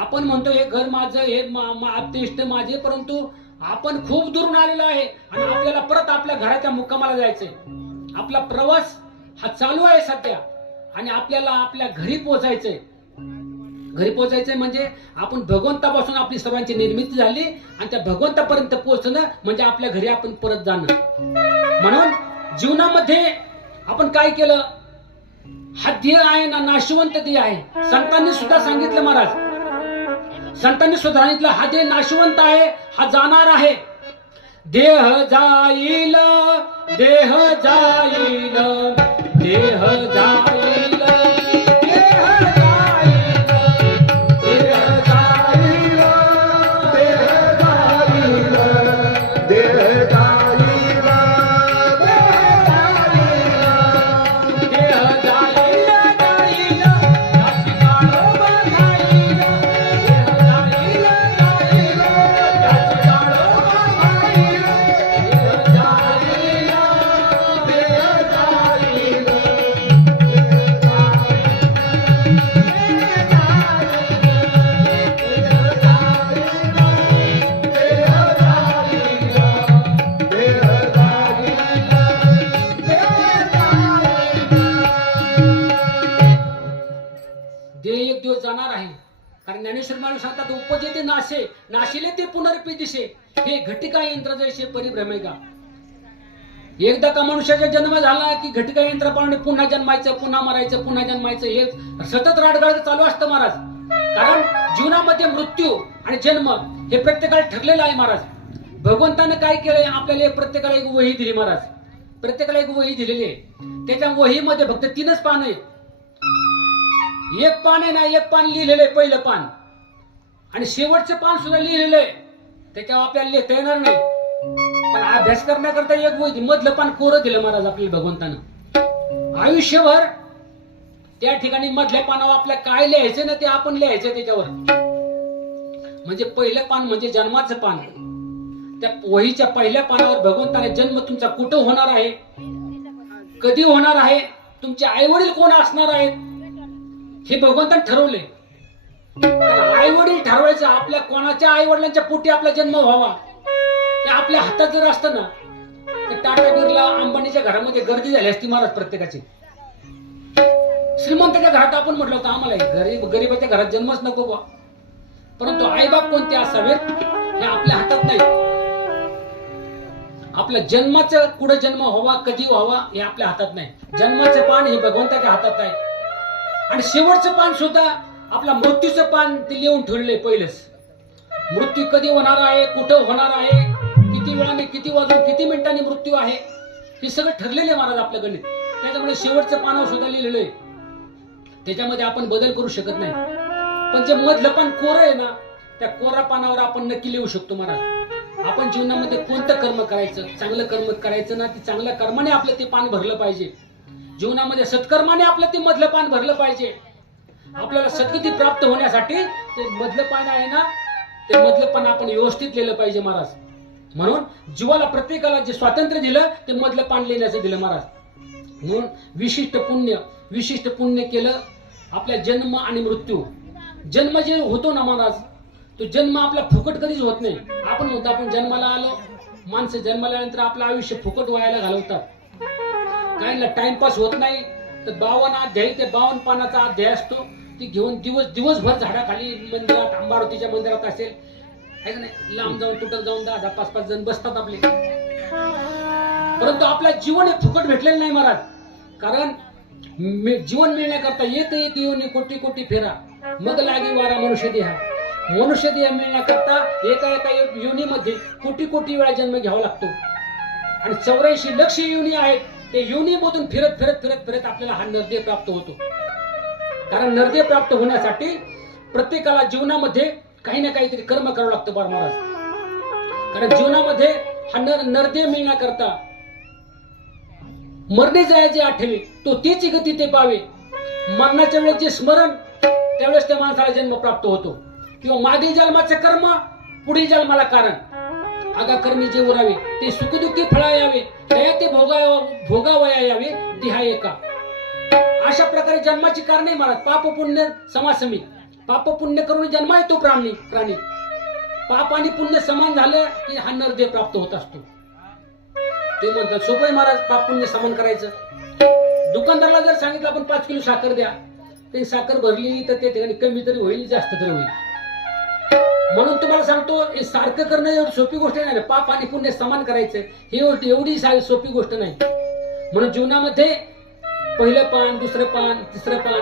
आपण म्हणतो हे घर माझं, हे आप्तेष्ट माझे, परंतु आपण खूप दुरून आलेलो आहे आणि आपल्याला परत आपल्या घराच्या मुक्कामाला जायचंय. आपला प्रवास हा चालू आहे सध्या आणि आपल्याला आपल्या घरी पोहोचायचंय. घरी पोहोचायचंय म्हणजे आपण भगवंतापासून आपली सर्वांची निर्मिती झाली आणि त्या भगवंतापर्यंत पोहोचणं म्हणजे आपल्या घरी आपण परत जाणं. म्हणून जीवनामध्ये आपण काय केलं, हा देह आहे ना नाशवंत देह आहे. संतांनी सुद्धा सांगितलं महाराज, संतांनी सुद्धा सांगितलं हा देह नाशवंत आहे, हा जाणार आहे. देह जाईल, देह जाईल, देह जाईल, जाणार आहे. कारण ज्ञानेश्वर माणूस सांगतात उपजेते नाशे, नाशिले ते पुनर्पी दिशे, हे घटिका यंत्र जैसे परिभ्रमेगा. एकदा का मनुष्याचा जन्म झाला की घटिका यंत्राप्रमाणे पुन्हा जन्मायचं, पुन्हा मरायचं, पुन्हा जन्मायचं, हे सतत राडगाड चालू असतं महाराज. कारण जीवनामध्ये मृत्यू आणि जन्म हे प्रत्येकाला ठरलेलं आहे महाराज. भगवंतानं काय केलंय, आपल्याला प्रत्येकाला एक वही दिली महाराज. प्रत्येकाला एक वही दिलेली आहे. त्याच्या वहीमध्ये फक्त 3च पान आहेत. एक पान आहे ना, एक पान लिहिलेलं आहे, पहिलं पान, आणि शेवटचं पान सुद्धा लिहिलेलं आहे. त्याच्यावर आपल्याला लिहिता येणार नाही, पण अभ्यास करण्याकरता एक वही, मधलं पान कोरं दिलं महाराज आपल्याला भगवंतानं. आयुष्यभर त्या ठिकाणी मधल्या पानावर आपल्याला काय लिहायचं ना ते आपण लिहायचं त्याच्यावर. म्हणजे पहिलं पान म्हणजे जन्माचं पान. त्या वहीच्या पहिल्या पानावर भगवंताने जन्म तुमचा कुठं होणार आहे, कधी होणार आहे, तुमचे आई वडील कोण असणार आहेत, हे भगवंताने ठरवले. आई वडील ठरवायचं, आपल्या कोणाच्या आई वडिलांच्या पोटी आपला जन्म व्हावा ते आपल्या हातात जर असतं ना, तर टाटा बिर्ला अंबानीच्या घरामध्ये गर्दी झाली असती महाराज प्रत्येकाची. श्रीमंताच्या घरात आपण म्हटलं होतं आम्हाला गरीबाच्या घरात जन्मच नको बा, परंतु आईबाप कोणते असावेत हे आपल्या हातात नाही. आपल्या जन्माचं कुठं जन्म व्हावा, कधी व्हावा हे आपल्या हातात नाही. जन्माचं पान हे भगवंताच्या हातात आहे. आणि शेवटचं पान सुद्धा आपला मृत्यूचं पान ते लिहून ठेवले पहिलेच. मृत्यू कधी होणार आहे, कुठं होणार आहे, किती वेळाने, किती वाजून, किती मिनिटांनी मृत्यू आहे, हे सगळं ठरलेले महाराज आपल्या गणित. त्याच्यामुळे शेवटचं पानावर सुद्धा लिहिलेलं आहे. त्याच्यामध्ये आपण बदल करू शकत नाही. पण जे मधलं पान कोरं आहे ना, त्या कोरा पानावर आपण नक्की लिहू शकतो महाराज. आपण जीवनामध्ये कोणतं कर्म करायचं, चांगलं कर्म करायचं ना, ती चांगल्या कर्माने आपलं ते पान भरलं पाहिजे. जीवनामध्ये सत्कर्माने आपलं ते मधलं पान भरलं पाहिजे. आपल्याला सद्गती प्राप्त होण्यासाठी ते मधलं पान आहे ना, ते मधलं पान आपण व्यवस्थित लिहिलं पाहिजे महाराज. म्हणून जीवाला प्रत्येकाला जे स्वातंत्र्य दिलं ते मधलं पान लिहिण्याचं दिलं महाराज. म्हणून विशिष्ट पुण्य केलं. आपल्या जन्म आणि मृत्यू, जन्म जे होतो ना महाराज, तो जन्म आपला फुकट कधीच होत नाही. आपण म्हणतो आपण जन्माला आलो, माणसं जन्माला आल्यानंतर आपलं आयुष्य फुकट व्हायला घालवतात. काहींना टाइमपास होत नाही, तर 52 अध्याय ते 52 पानाचा अध्याय असतो, ती घेऊन दिवसभर झाडाखाली मंदिरात, अंबारतीच्या मंदिरात असेल, आहे का नाही, लांब जाऊन तुटक जाऊन 10-10, 5-5 जण बसतात आपले. परंतु आपलं जीवन हे फुकट भेटलेलं नाही महाराज. कारण जीवन मिळण्याकरता येत येऊन कोटी कोटी फेरा, मग लागे वारा मनुष्य देहा. मनुष्य देह मिळण्याकरता एका योनीमध्ये कोटी कोटी वेळा जन्म घ्यावा लागतो. आणि 84 लक्ष योनी आहेत. ते योनीमधून फिरत फिरत फिरत फिरत आपल्याला हा नरदेह प्राप्त होतो. कारण नरदेह प्राप्त होण्यासाठी प्रत्येकाला जीवनामध्ये काही ना काहीतरी कर्म करावं लागतं बार महाराज. कारण जीवनामध्ये हा नरदेह मिळण्याकरता मरणे जायचे आठवे, तो त्याची गती ते पावे. मरणाच्या वेळेस जे स्मरण, त्यावेळेस त्या माणसाला जन्म प्राप्त होतो. किंवा मागील जन्माचे कर्म, पुढील जन्माला कारण. आगा कर्मी जे उरावे, ते सुखदुःखी फळा यावे, दया ते भोगावया यावे, देहा एका. अशा प्रकारे जन्माची कारणे महाराज. पाप पुण्य समासमी. पाप पुण्य करून जन्म येतो प्राणी. पाप आणि पुण्य समान झालं की हा नरदेह प्राप्त होत असतो. ते म्हणतात सोपं आहे महाराज पाप पुण्य समान करायचं. दुकानदाराला जर सांगितलं आपण 5 किलो साखर द्या, ते साखर भरली तर ते ठिकाणी कमी तरी होईल, जास्त तरी होईल. म्हणून तुम्हाला सांगतो, हे सारखं करणं एवढी सोपी गोष्ट नाही. पाप आणि पुण्य समान करायचं ही एवढी सोपी गोष्ट नाही. म्हणून जीवनामध्ये पहिलं पान, दुसरं पान, तिसरं पान,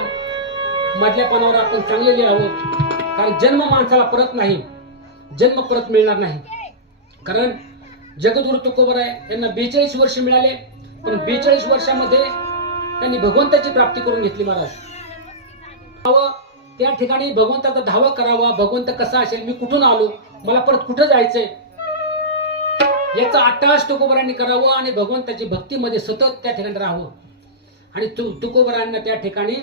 मधल्या पानावर आपण चांगले लिहावं. कारण जन्म माणसाला परत नाही, जन्म परत मिळणार नाही. कारण जगद्गुरु तुकोबराय यांना 42 वर्ष मिळाले, पण 42 वर्षामध्ये त्यांनी भगवंताची प्राप्ती करून घेतली महाराज. त्या ठिकाणी भगवंताचा धावा करावा. भगवंत कसा असेल, मी कुठून आलो, मला परत कुठं जायचंय, याचा अट्टाहास तुकोबरायांनी करावं आणि भगवंताची भक्तीमध्ये सतत त्या ठिकाणी राहावं. आणि तुकोबरायांना त्या ठिकाणी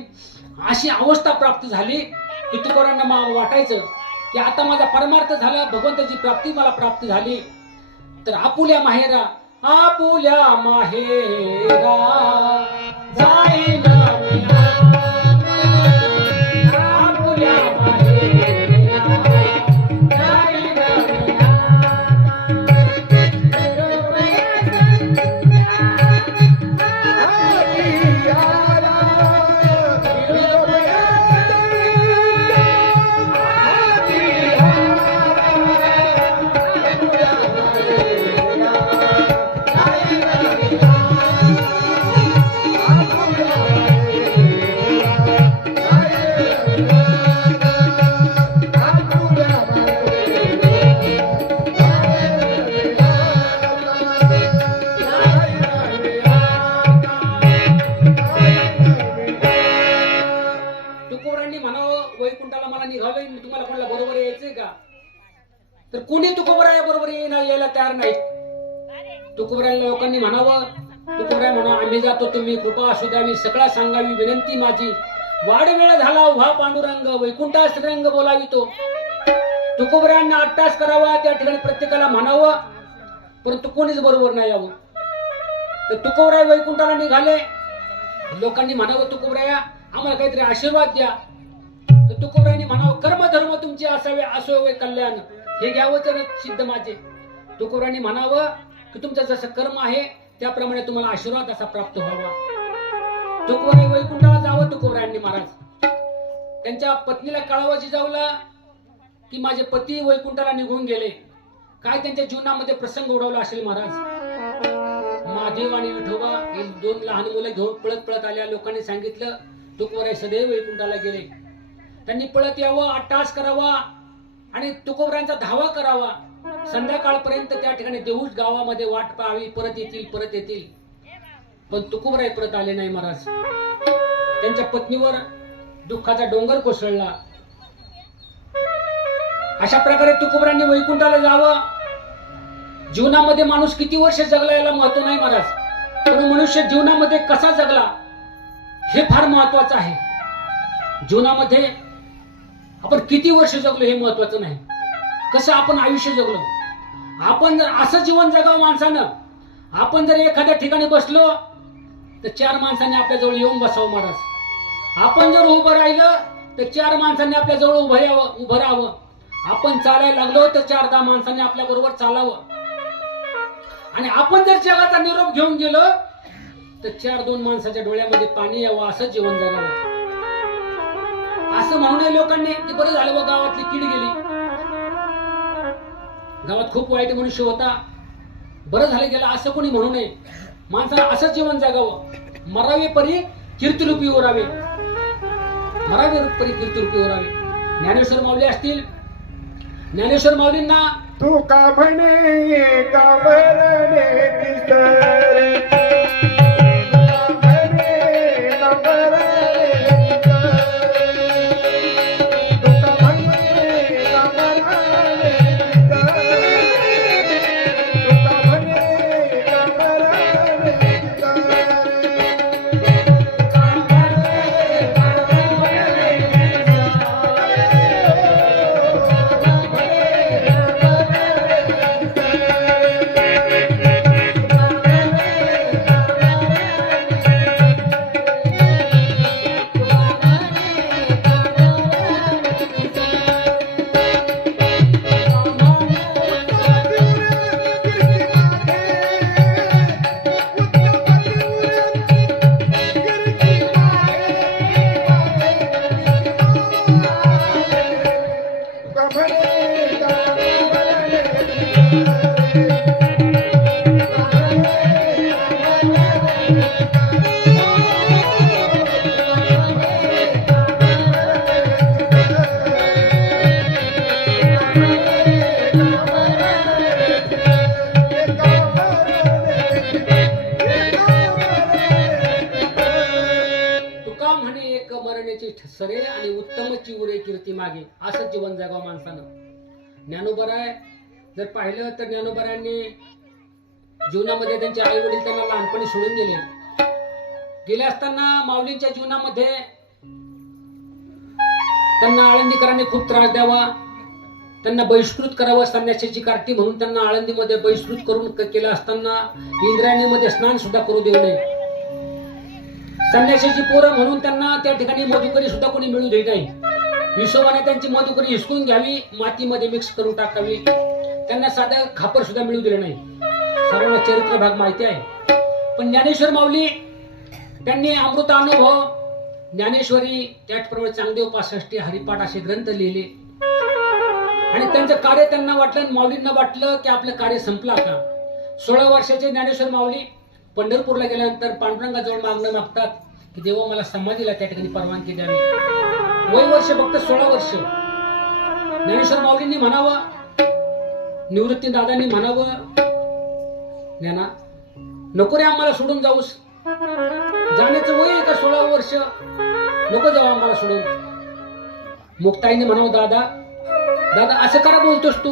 अशी अवस्था प्राप्त झाली की तुकोबरायांना वाटायचं की आता माझा परमार्थ झाला, भगवंताची प्राप्ती मला प्राप्त झाली. तर आपुल्या माहेरा जाईना Yeah. तर कोणी तुकोबराया बरोबर यायला तयार नाही. तुकोबरायला लोकांनी म्हणावं, तुकोबराय म्हणा आम्ही जातो, तुम्ही कृपा असू द्यावी, सगळा सांगावी विनंती माझी. वाढ वेळ झाला उभा पांडुरंग, वैकुंठा श्रीरंग बोलावितो. तुकोबरायांना 8 तास करावा, त्या ठिकाणी प्रत्येकाला म्हणावं, परंतु कोणीच बरोबर नाही यावं. तर तुकोबराय वैकुंठाला निघाले. लोकांनी म्हणावं तुकोबराया आम्हाला काहीतरी आशीर्वाद द्या. तर तुकोबरायांनी म्हणावं कर्मधर्म तुमचे असावे, असो वे कल्याण, हे घ्यावं तर सिद्ध माझे. तुकोबरायांनी म्हणावं की तुमचं जसं कर्म आहे त्याप्रमाणे तुम्हाला आशीर्वाद असा प्राप्त व्हावा. तुकोबराय वैकुंठाला जावं तुकोबरायांनी महाराज. त्यांच्या पत्नीला कळवायची जावला की माझे पती वैकुंठाला निघून गेले. काय त्यांच्या जीवनामध्ये प्रसंग ओढवला असेल महाराज. महादेव आणि विठोबा हे 2 लहान मुलं घेऊन पळत पळत आल्या. लोकांनी सांगितलं तुकोबराय सदैव वैकुंठाला गेले. त्यांनी पळत यावं, 8 तास करावा आणि तुकोबरायांचा धावा करावा. संध्याकाळपर्यंत त्या ठिकाणी देऊळ गावामध्ये वाट पाहावी, परत येतील. पण तुकोबराय परत आले नाही महाराज. त्यांच्या पत्नीवर दुःखाचा डोंगर कोसळला. अशा प्रकारे तुकोबरायांनी वैकुंठाला जावं. जीवनामध्ये माणूस किती वर्ष जगला याला महत्व नाही महाराज, पण मनुष्य जीवनामध्ये कसा जगला हे फार महत्वाचं आहे. जीवनामध्ये आपण किती वर्ष जगलो हे महत्वाचं नाही, कसं आपण आयुष्य जगलो. आपण जर असं जीवन जगावं माणसानं, आपण जर एखाद्या ठिकाणी बसलो तर 4 माणसांनी आपल्या जवळ येऊन बसावं महाराज. आपण जर उभं राहिलं तर 4 माणसांनी आपल्या जवळ उभं राहावं. आपण चालायला लागलो तर 4-10 माणसांनी आपल्या बरोबर चालावं. आणि आपण जर जगाचा निरोप घेऊन गेलो तर 4-2 माणसाच्या डोळ्यामध्ये पाणी यावं, असं जीवन जगावं. असं म्हणू नये लोकांनी की बरं झालं व गावातली कीड गेली, गावात खूप वाईट मनुष्य होता, बरं झालं गेला, असं कोणी म्हणू नये. माणसाला असं जीवन जगावं. मरावे परी कीर्तिरूपी ओरावे, मरावे परी कीर्तिरूपी ओरावे. ज्ञानेश्वर माऊली असतील, ज्ञानेश्वर माऊलींना तू का म्हणे का मरणे दिसरे, का म्हणे का मरणे दिसरे, तू का म्हणे का मरणे दिसरे, तू का म्हणे का मरणे दिसरे, का म्हणे का सरे आणि उत्तमची उरे कीर्ती मागे, असं जीवन जगावं माणसानं. ज्ञानोबराय जर पाहिलं तर ज्ञानोबरायांनी जीवनामध्ये त्यांचे आई वडील त्यांना लहानपणी सोडून गेले असताना माऊलींच्या जीवनामध्ये त्यांना आळंदीकरांनी खूप त्रास द्यावा, त्यांना बहिष्कृत करावं. संन्यासाची कार्टी म्हणून त्यांना आळंदीमध्ये बहिष्कृत करून केलं असताना इंद्रायणीमध्ये स्नान सुद्धा करू देऊ नये. संन्यासाची पोरं म्हणून त्यांना त्या ठिकाणी मधुकरी सुद्धा कोणी मिळू दे नाही. विश्वमाने त्यांची मधुकरी हिसकून घ्यावी, मातीमध्ये मिक्स करून टाकावी. त्यांना साधं खापर सुद्धा मिळू दिलं नाही. सर्वांना चरित्र भाग माहिती आहे. पण ज्ञानेश्वर माऊली त्यांनी अमृतानुभव, ज्ञानेश्वरी, त्याचप्रमाणे चांगदेव 65, हरिपाठ असे ग्रंथ लिहिले. आणि त्यांचं कार्य त्यांना वाटलं, माऊलींना वाटलं की आपलं कार्य संपलं आता. 16 वर्षाचे ज्ञानेश्वर माऊली पंढरपूरला गेल्यानंतर पांडुरंगाजवळ मागणं मागतात की देवा मला समाधीला त्या ठिकाणी परवानगी द्यावी. वय वर्ष फक्त 16 वर्ष. ज्ञानेश्वर माऊलींनी म्हणावं, निवृत्ती दादांनी म्हणावं, ज्ञाना नको रे आम्हाला सोडून जाऊस, जाण्याचं वय आहे का 16 वर्ष, नको जाऊ आम्हाला सोडून. मुक्ताईने म्हणावं, दादा दादा असं करा बोलतोस तू,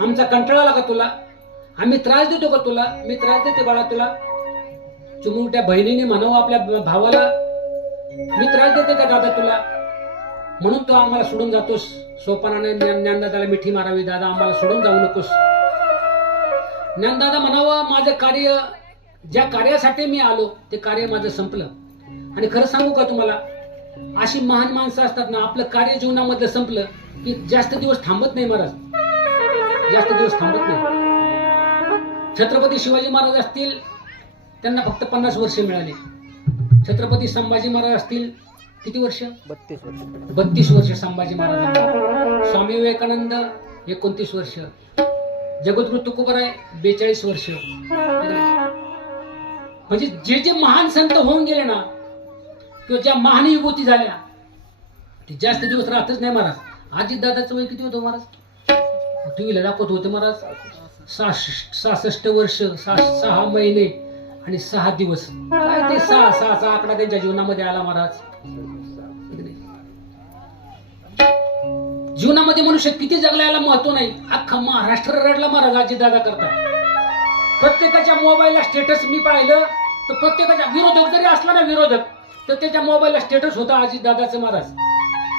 आमचा कंटाळा आला का तुला? आम्ही त्रास देतो का तुला? मी त्रास देते बाळा तुला? चिमुकट्या बहिणीने म्हणावं आपल्या भावाला, मी त्रास देते का दादा तुला? म्हणून तो आम्हाला सोडून जातोस. सोपानाने ज्ञानदादाला मिठी मारावी, दादा आम्हाला सोडून जाऊ नकोस. ज्ञानदादा म्हणावं, माझं कार्य, ज्या कार्यासाठी मी आलो ते कार्य माझं संपलं. आणि खरं सांगू का तुम्हाला, अशी महान माणसं असतात ना, आपलं कार्य जीवनामधलं संपलं की जास्त दिवस थांबत नाही महाराज, जास्त दिवस थांबत नाही. छत्रपती शिवाजी महाराज असतील, त्यांना फक्त 50 वर्ष मिळाले. छत्रपती संभाजी महाराज असतील, किती वर्ष? 32 वर्ष संभाजी महाराजांना. स्वामी विवेकानंद 29 वर्ष. जगद्गुरु तुकोबराय 42 वर्ष. म्हणजे जे जे महान संत होऊन गेले ना, किंवा ज्या महान विभूती झाल्या, ते जास्त दिवस राहतच नाही महाराज. अजितदादाचं वय किती होतं महाराज? टीव्हीला दाखवत होते महाराज, 66 वर्ष 6 महिने आणि 6 दिवस. काय ते 6 आकडा त्यांच्या जीवनामध्ये आला महाराज. जीवनामध्ये मनुष्य किती जगला याला महत्व नाही. अख्खा महाराष्ट्र रडला महाराज अजितदादा करता. प्रत्येकाच्या मोबाईलला स्टेटस मी पाहिलं तर प्रत्येकाच्या, विरोधक जरी असला ना विरोधक, तर त्याच्या मोबाईलला स्टेटस होता अजितदादाचं महाराज.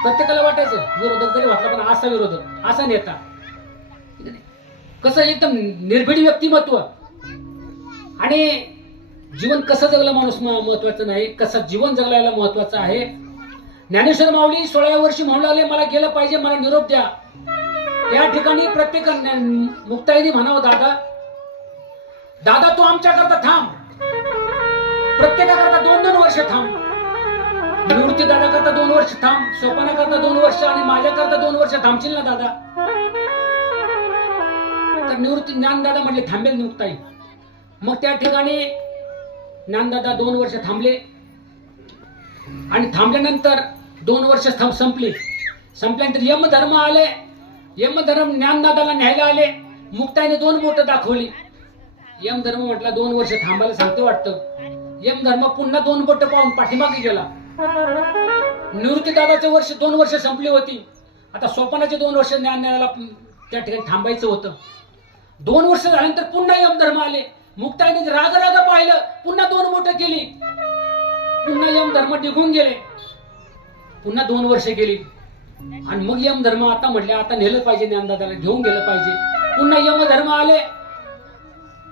प्रत्येकाला वाटायचं विरोधक जरी वाटला, पण असा विरोधक, असा नेता, कसं एकदम निर्भीड व्यक्तिमत्व. आणि जीवन कसं जगलं माणूस महत्वाचं नाही, कसं जीवन जगलायला महत्वाचं आहे. ज्ञानेश्वर माऊली 16व्या वर्षी म्हणू लागले, मला गेलं पाहिजे, मला निरोप द्या. त्या ठिकाणी प्रत्येक मुक्ताईने म्हणावं, दादा दादा तू आमच्याकरता थांब. प्रत्येकाकरता 2-2 वर्ष थांब. निवृत्ती दादा करता 2 वर्ष थांब, सोपाना करता 2 वर्ष, आणि माझ्याकरता 2 वर्ष थांबशील ना दादा? तर निवृत्ती ज्ञानदादा म्हटले, थांबेल मुक्ताई. मग त्या ठिकाणी ज्ञानदादा 2 वर्ष थांबले. आणि थांबल्यानंतर 2 वर्ष संपली. संपल्यानंतर यमधर्म आले. यमधर्म ज्ञानदादाला न्यायला आले. मुक्ताईने 2 बोटं दाखवली. यमधर्म म्हटला 2 वर्ष थांबायला सांगते वाटतं. यमधर्म पुन्हा 2 बोटं पाहून पाठीमागे गेला. निवृत्ती दादाचे 2 वर्ष संपली होती. आता सोपानाचे 2 वर्ष ज्ञानदादाला त्या ठिकाणी थांबायचं होतं. 2 वर्ष झाल्यानंतर पुन्हा यमधर्म आले. मुक्ताईने राग पाहिलं, पुन्हा 2 बोटं केली. पुन्हा यमधर्म निघून गेले. पुन्हा 2 वर्ष गेली. आणि मग यमधर्म आता म्हटले, आता नेलं पाहिजे ज्ञानदादाला, घेऊन गेलं पाहिजे. पुन्हा यमधर्म आले.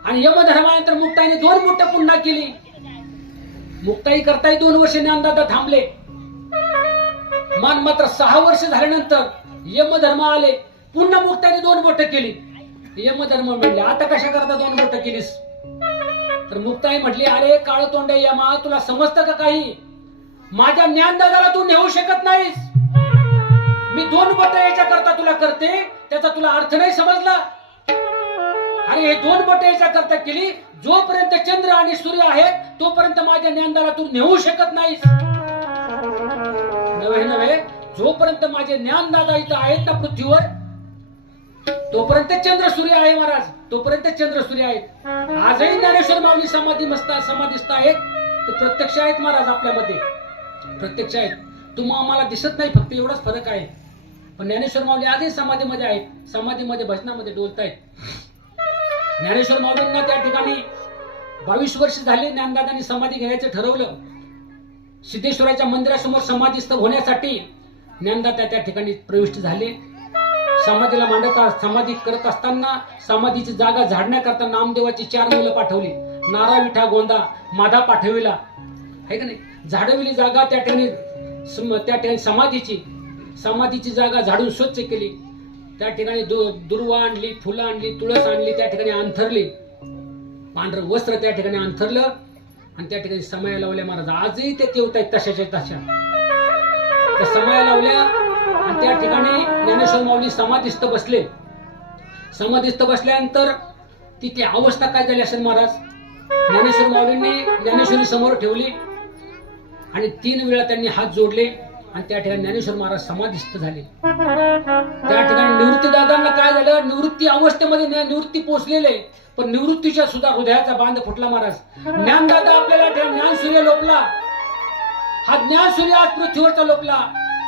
आणि यमधर्मानंतर मुक्ताईने 2 बोटं पुन्हा केली. मुक्ताई करताही 2 वर्ष ज्ञानदादा थांबले. मात्र 6 वर्ष झाल्यानंतर यमधर्म आले. पुन्हा मुक्ताईने 2 बोटं केली. यमधर्म म्हणले, आता कशा करता 2 बोटं केलीस? तर मुक्ताई म्हटली, अरे काळ तोंडे यमा, तुला समजतं का काही? माझ्या ज्ञानदादाला तू नेऊ शकत नाहीस. मी 2 बोटं याच्या करता तुला करते, त्याचा तुला अर्थ नाही समजला. अरे हे 2 बोटं याच्या करता केली, जोपर्यंत चंद्र आणि सूर्य आहेत तोपर्यंत माझ्या ज्ञानदाला तू नेऊ शकत नाहीस. नव्हे, जोपर्यंत माझे ज्ञानदादा इथं आहेत ना पृथ्वीवर, तोपर्यंत चंद्र सूर्य आहे महाराज. तोपर्यंत चंद्र सूर्य आहेत. आजही ज्ञानेश्वर माऊली समाधिस्थ आहेत. ते प्रत्यक्ष आहेत महाराज, आपल्यामध्ये प्रत्यक्ष आहेत. तुम्हाला आम्हाला दिसत नाही, फक्त एवढाच फरक आहे. पण ज्ञानेश्वर माऊली आजही समाधीमध्ये आहेत. समाधीमध्ये भजनामध्ये डोलतायत. ज्ञानेश्वर माऊलींना त्या ठिकाणी 22 वर्ष झाले ज्ञानदादांनी समाधी घ्यायचं ठरवलं. सिद्धेश्वराच्या मंदिरासमोर समाधीस्थ होण्यासाठी ज्ञानदादा त्या ठिकाणी प्रविष्ट झाले. समाधीला समाधी करत असताना समाधीची जागा झाडण्याकरता नामदेवाची 4 मुलं पाठवली. नारा, विठा, गोंदा, माधा पाठविला, आहे का नाही? झाडविली जागा त्या ठिकाणी समाधीची जागा झाडून स्वच्छ केली. त्या ठिकाणी दुर्वा आणली, फुलं आणली, तुळस आणली, त्या ठिकाणी अंथरली. पांढरं वस्त्र त्या ठिकाणी अंथरलं आणि त्या ठिकाणी समाया लावल्या महाराज. आजही ते तेवत आहेत तशाच्या तशा. त्या समाया लावल्या आणि त्या ठिकाणी ज्ञानेश्वर माऊली समाधीस्थ बसले. समाधीस्थ बसल्यानंतर तिथे अवस्था काय झाली असेल महाराज? ज्ञानेश्वर माऊलींनी ज्ञानेश्वरी समोर ठेवली आणि 3 वेळा त्यांनी हात जोडले आणि त्या ठिकाणी ज्ञानेश्वर महाराज समाधीस्थ झाले. त्या ठिकाणी निवृत्ती दादांना काय झालं? निवृत्ती अवस्थेमध्ये निवृत्ती पोचलेले, पण निवृत्तीच्या सुद्धा हृदयाचा बांध फुटला महाराज. ज्ञानदादा आपल्याला ज्ञान सूर्य लोपला. हा ज्ञान सूर्य आज पृथ्वीवरचा लोपला.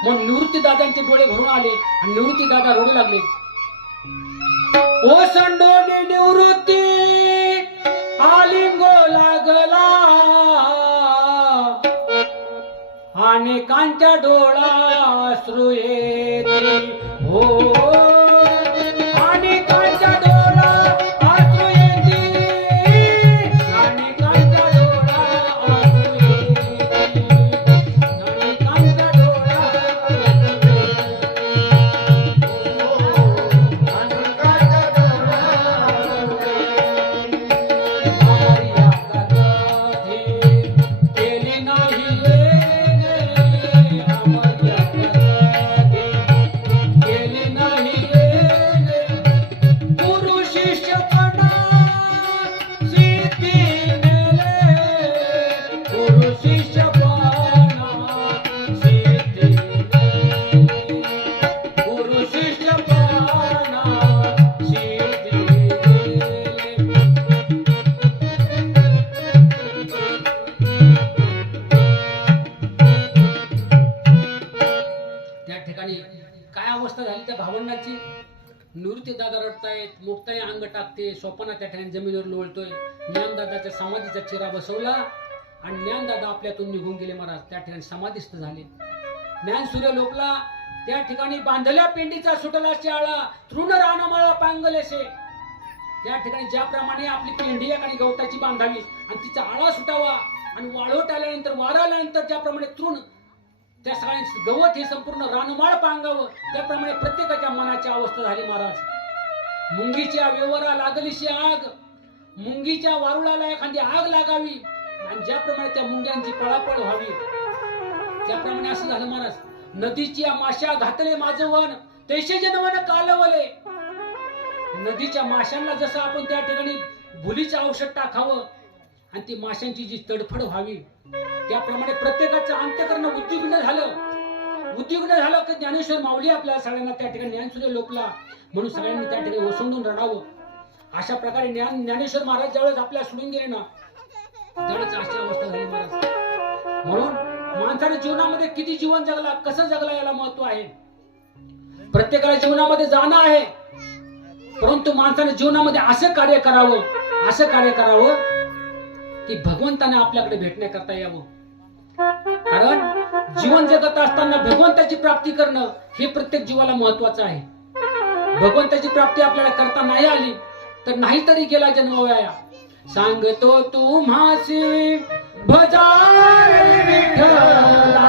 म्हणून निवृत्ती दादांचे डोळे भरून आले आणि निवृत्ती दादा रडू लागले. ओसंडोनी निवृत्ती आलिंगो लागला अनेकांच्या डोळा अश्रू येते हो अनेकांच्या डोळा अश्रू येते अनेकांच्या डोळा अश्रू येते अनेकांच्या डोळा मारिया कधी केली नाही येणे मारिया कधी केली नाही येणे गुरु शिष्यपणा सिद्धी नेले गुरु शिष्यपणा सिद्धी नेले गुरु शिष्यपणा सिद्धी नेले त्या ठिकाणी काय अवस्था झाली त्या भावंडाची निवृत्ती दादा रडतायत मुक्ताई अंग टाकते सोपाना त्या ठिकाणी जमिनीवर लोळतोय ज्ञानदादाच्या समाधीचा चिरा बसवला आणि ज्ञानदादा आपल्यातून निघून गेले महाराज त्या ठिकाणी समाधीस्थ झाले ज्ञान सूर्य लोकला त्या ठिकाणी बांधल्या पेंडीचा सुटला शाळा तृण रानमाळा पांगलेसे त्या ठिकाणी ज्याप्रमाणे आपली पेंडी आणि गवताची बांधावी आणि तिचा आळा सुटावा आणि वाळवट आल्यानंतर वारा आल्यानंतर ज्याप्रमाणे तृण त्या सगळ्यांनी गवत हे संपूर्ण रानमाळ पांगावं त्याप्रमाणे प्रत्येकाच्या मनाची अवस्था झाली महाराज मुंगीच्या व्यवहारा लागलीशी आग मुंगीच्या वारुळाला एखादी आग लागावी आणि ज्याप्रमाणे त्या मुंग्यांची पळापळ व्हावी त्याप्रमाणे असं झालं महाराज नदीच्या माशा घातले माझं वन तैसे जनवन कालवले नदीच्या माशांना जसं आपण त्या ठिकाणी भुलीचं औषध टाकावं आणि ती माशांची जी तडफड व्हावी त्याप्रमाणे प्रत्येकाचं अंतःकरण उद्विग्न झालं की ज्ञानेश्वर माऊली आपल्या सगळ्यांना त्या ठिकाणी ज्ञानसूर्य लोकला म्हणून सगळ्यांनी त्या ठिकाणी ओसंडून रडावं अशा प्रकारे ज्ञानेश्वर महाराज ज्यावेळेस आपल्याला सोडून गेले ना त्यावेळेस अशी अवस्था झाली महाराज म्हणून माणसाने जीवनामध्ये किती जीवन जगला कसं जगला याला महत्व आहे प्रत्येकाला जीवनामध्ये जाणं आहे परंतु माणसाने जीवनामध्ये असं कार्य करावं की भगवंताने आपल्याकडे भेटण्याकरता यावं कारण जीवन जगत असताना भगवंताची प्राप्ती करणं हे प्रत्येक जीवाला महत्वाचं आहे भगवंताची प्राप्ती आपल्याला करता नाही आली तर नाहीतरी गेला जन्मवाया सांगतो तुम्हासी भजारे विठ्ठला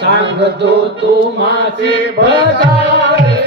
सांगतो तुम्हासी भजारे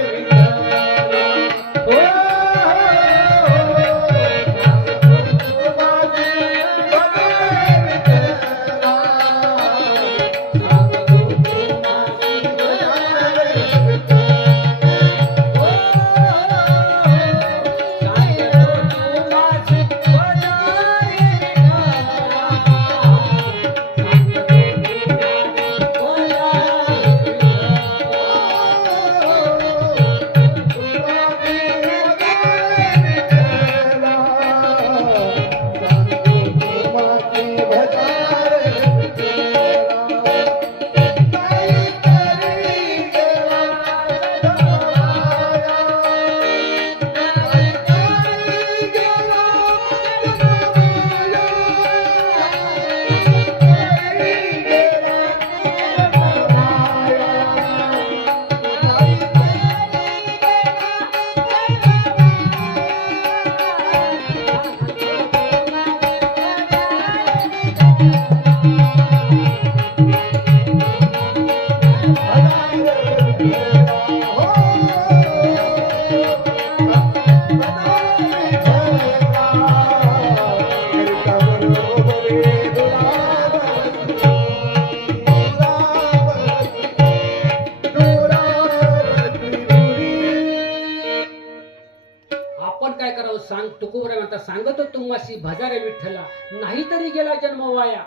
सांगतो तुम्हासी भजारे विठ्ठला नाहीतरी गेला जन्मवाया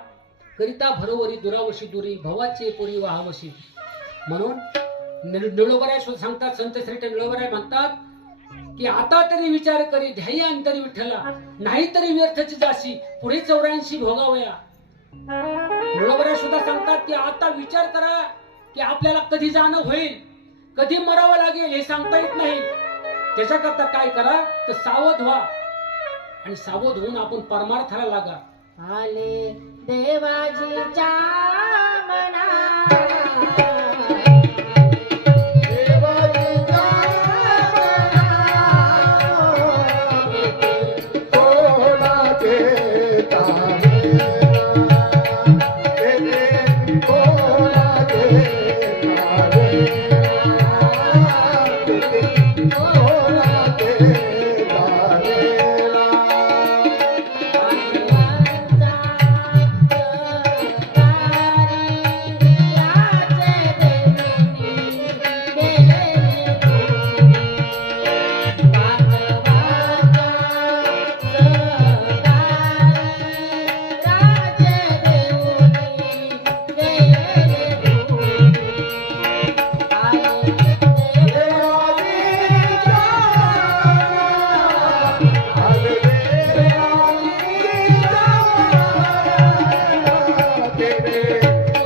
करिता भरोवरी दुरावशी दुरी भवाचे पुरी वाहावशी म्हणून निळोबराय सांगतात संत श्री निळोबराय म्हणतात की आता तरी विचार करी ध्यायी अंतरी विठ्ठला नाहीतरी व्यर्थची जाशी पुढे 84 भोगावया निळोबराय सुद्धा सांगतात की आता विचार करा की आपल्याला कधी जाणं होईल कधी मरावं लागेल हे सांगता येत नाही त्याच्याकरता काय करा तर सावध व्हा आणि सावध होऊन आपण परमार्थाला लागा. आले देवाजीच्या मना देवाजीच्या कोणाचे तारेला, कोणाचे तारेला,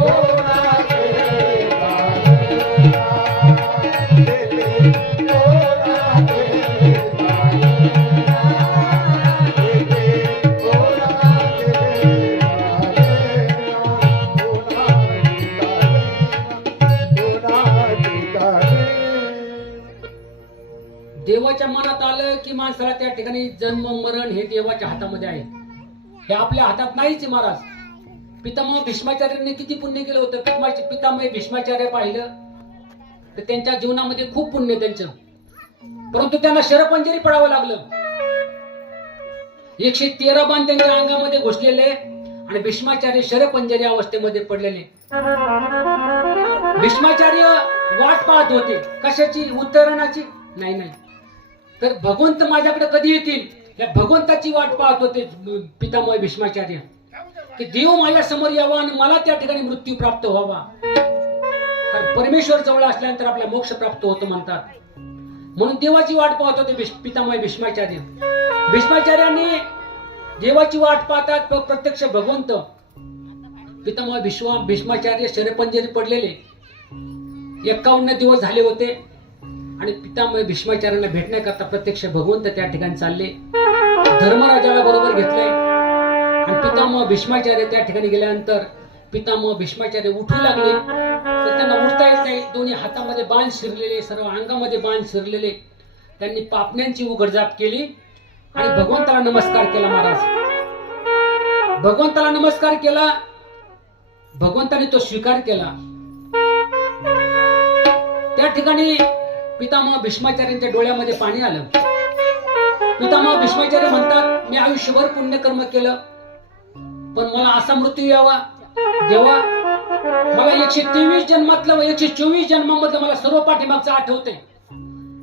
कोणाचे तारेला. देवाच्या मनात आलं की माणसाला त्या ठिकाणी जन्म मरण हे देवाच्या हातामध्ये आहे. हे आपल्या हातात नाहीच आहे महाराज. पितामह भीष्माचार्यांनी किती पुण्य केलं होतं. पितामह भीष्माचार्य पाहिलं तर त्यांच्या जीवनामध्ये खूप पुण्य त्यांचं, परंतु त्यांना शरपंजरी पडावं लागलं. 113 बाण त्यांच्या अंगामध्ये घुसलेले आणि भीष्माचार्य शरपंजरी अवस्थेमध्ये पडलेले. भीष्माचार्य वाट पाहत होते कशाची, उत्तरणाची नाही, तर भगवंत माझ्याकडे कधी येतील या भगवंताची वाट पाहत होते पितामह भीष्माचार्य, की देव माझ्या समोर यावा आणि मला त्या ठिकाणी मृत्यू प्राप्त व्हावा. कारण परमेश्वर जवळ असल्यानंतर आपला मोक्ष प्राप्त होतो म्हणतात. म्हणून देवाची वाट पाहत होते पितामह भीष्माचार्य. भीष्माचार्यांनी देवाची वाट पाहतात प्रत्यक्ष भगवंत. पितामह भीष्माचार्य शरपंजरी पडलेले 51 दिवस झाले होते आणि पितामह भीष्माचार्यांना भेटण्याकरता प्रत्यक्ष भगवंत त्या ठिकाणी चालले. धर्मराजाला बरोबर घेतलंय आणि पितामह भीष्माचार्य त्या ठिकाणी गेल्यानंतर पितामह भीष्माचार्य उठू लागले, तर त्यांना उठता येत नाही. दोन्ही हातामध्ये बाण शिरलेले, सर्व अंगामध्ये बाण शिरलेले. त्यांनी पापण्यांची उघडझाप केली आणि भगवंताला नमस्कार केला. महाराज भगवंताला नमस्कार केला, भगवंताने तो स्वीकार केला. त्या ठिकाणी पितामह भीष्माचार्यांच्या डोळ्यामध्ये पाणी आलं. पितामह भीष्माचार्य म्हणतात, मी आयुष्यभर पुण्यकर्म केलं पण मला असा मृत्यू यावा देवा. मला 123 जन्मातलं 124 जन्मामधलं मला सर्व पाठीमागचं आठवतंय.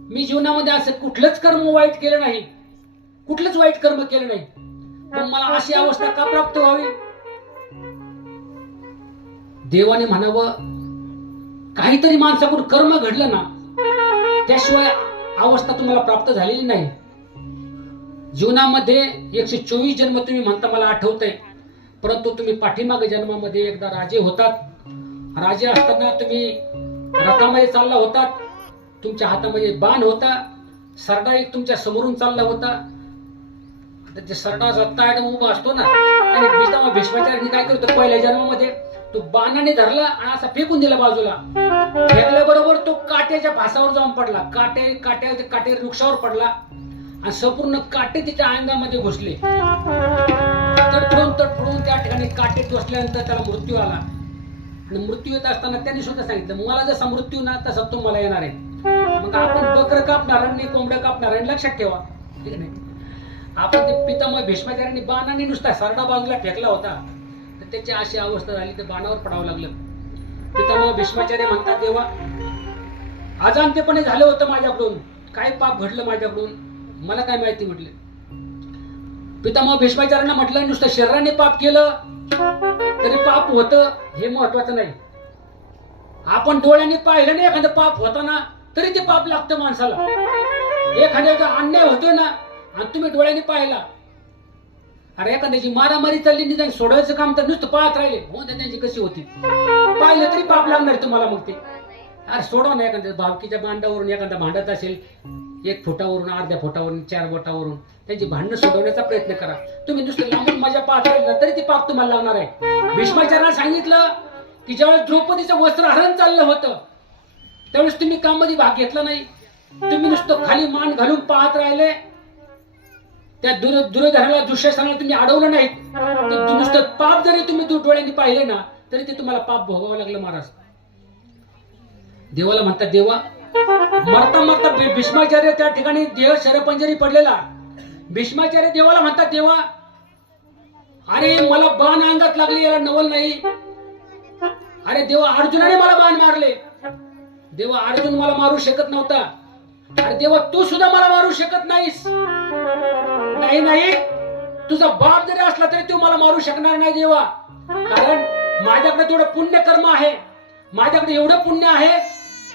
मी जीवनामध्ये असं कुठलंच कर्म वाईट केलं नाही, कुठलंच वाईट कर्म केलं नाही, पण मला अशी अवस्था का प्राप्त व्हावी. देवाने म्हणावं, काहीतरी माणसाकडून कर्म घडलं ना, त्याशिवाय अवस्था तुम्हाला प्राप्त झालेली नाही. जीवनामध्ये 124 जन्म तुम्ही म्हणता मला आठवतंय, परंतु तुम्ही पाठीमागे जन्मामध्ये एकदा राजे होतात. राजे असताना तुम्ही रथामध्ये चालला होतात, तुमच्या हातामध्ये बाण होता, सरडा एक तुमच्या समोरून चालला होता. आता ते सरडा जगता उभा असतो ना, आणि पितामह भीष्माचार्यांनी काय करतो, पहिल्या जन्मामध्ये तो बाणाने धरला आणि असा फेकून दिला बाजूला. फेकल्याबरोबर तो काट्याच्या फासावर जाऊन पडला. काटे वृक्षावर पडला आणि संपूर्ण काटे तिच्या अंगामध्ये घुसले. तडफडून त्या ठिकाणी काटे टोचल्यानंतर त्याला मृत्यू आला. आणि मृत्यू येत असताना त्यांनी सुद्धा सांगितलं, मला जसा मृत्यू ना तसा तो मला येणार आहे. मग आपण बकरं कापणार आणि कोंबडं कापणार आणि लक्षात ठेवा, ठीक नाही. आपण ते पितामह भीष्माचार्यांनी बाणाने नुसता सरडा बाजूला फेकला होता, तर त्याची अशी अवस्था झाली, तर बाणावर पडावं लागलं. पितामह भीष्माचार्य म्हणतात, देवा अजाणतेपणे झालं होतं माझ्याकडून, काय पाप घडलं माझ्याकडून मला काय माहिती म्हटलं. पितामह भीष्माचार्यांना म्हटलं, नुसतं शरीराने पाप केलं तरी पाप होतं हे महत्वाचं नाही. आपण डोळ्यांनी पाहिलं नाही एखादं पाप होताना तरी ते पाप लागतं माणसाला. एखाद्याचा अन्याय होतोय ना आणि तुम्ही डोळ्यांनी पाहिला, अरे एखाद्याची मारामारी चालली, निदान सोडायचं काम तर नुसतं पाहत राहिले, हो त्यांची कशी होती, पाहिलं तरी पाप लागणार तुम्हाला. मग ते अरे सोडवा ना, एखाद्या भावकीच्या बांधावरून एखादा भांडत असेल, 1 फुटावरून, अर्ध्या फुटावरून, 4 बोटावरून त्यांची भांडणं सोडवण्याचा प्रयत्न करा. तुम्ही नुसतं लांबून माझ्या पाहत राहिला तरी ती पाप तुम्हाला लागणार आहे. भीष्माचार्यांना सांगितलं की ज्यावेळेस द्रौपदीचं वस्त्रहरण चाललं होतं त्यावेळेस तुम्ही काममध्ये भाग घेतला नाही. तुम्ही नुसतं खाली मान घालून पाहत राहिले. त्या दुर्योधनाला, दुःशासनाला तुम्ही अडवलं नाहीत. ते नुसतं पाप जरी तुम्ही डोळ्यांनी पाहिले ना तरी ते तुम्हाला पाप भोगावं लागलं महाराज. देवाला म्हणतात, देवा मरता मरता भीष्माचार्य त्या ठिकाणी देह शरपंजरी पडलेला. भीष्माचार्य देवाला म्हणतात, देवा अरे मला बाण अंगात लागले, याला नवल नाही. अरे देवा अर्जुनाने मला बाण मारले. देवा अर्जुन मला मारू शकत नव्हता. अरे देवा तू सुद्धा मला मारू शकत नाहीस. नाही नाही, तुझा बाप जरी असला तरी तू मला मारू शकणार नाही देवा. कारण माझ्याकडे तेवढं पुण्य कर्म आहे. माझ्याकडे एवढं पुण्य आहे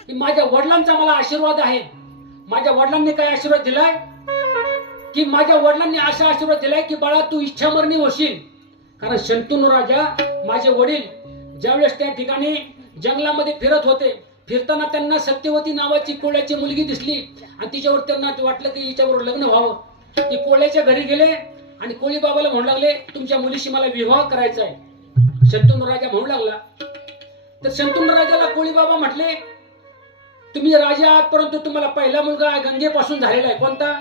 की माझ्या वडिलांचा मला आशीर्वाद आहे. माझ्या वडिलांनी काय आशीर्वाद दिलाय की माझ्या वडिलांनी असा आशीर्वाद दिलाय की बाळा तू इच्छामरणी होशील. कारण शंतनू राजा माझे वडील ज्यावेळेस त्या ठिकाणी जंगलामध्ये फिरत होते, फिरताना त्यांना सत्यवती नावाची कोळ्याची मुलगी दिसली आणि तिच्यावर त्यांना वाटलं की हिच्याबरोबर लग्न व्हावं. ते कोळ्याच्या घरी गेले आणि कोळी बाबाला म्हणू लागले, तुमच्या मुलीशी मला विवाह करायचा आहे. शंतनू राजा म्हणू लागला. तर शंतनू राजाला कोळी बाबा म्हटले, तुम्ही राजा आहात परंतु तुम्हाला पहिला मुलगा गंगेपासून झालेला आहे. कोणता?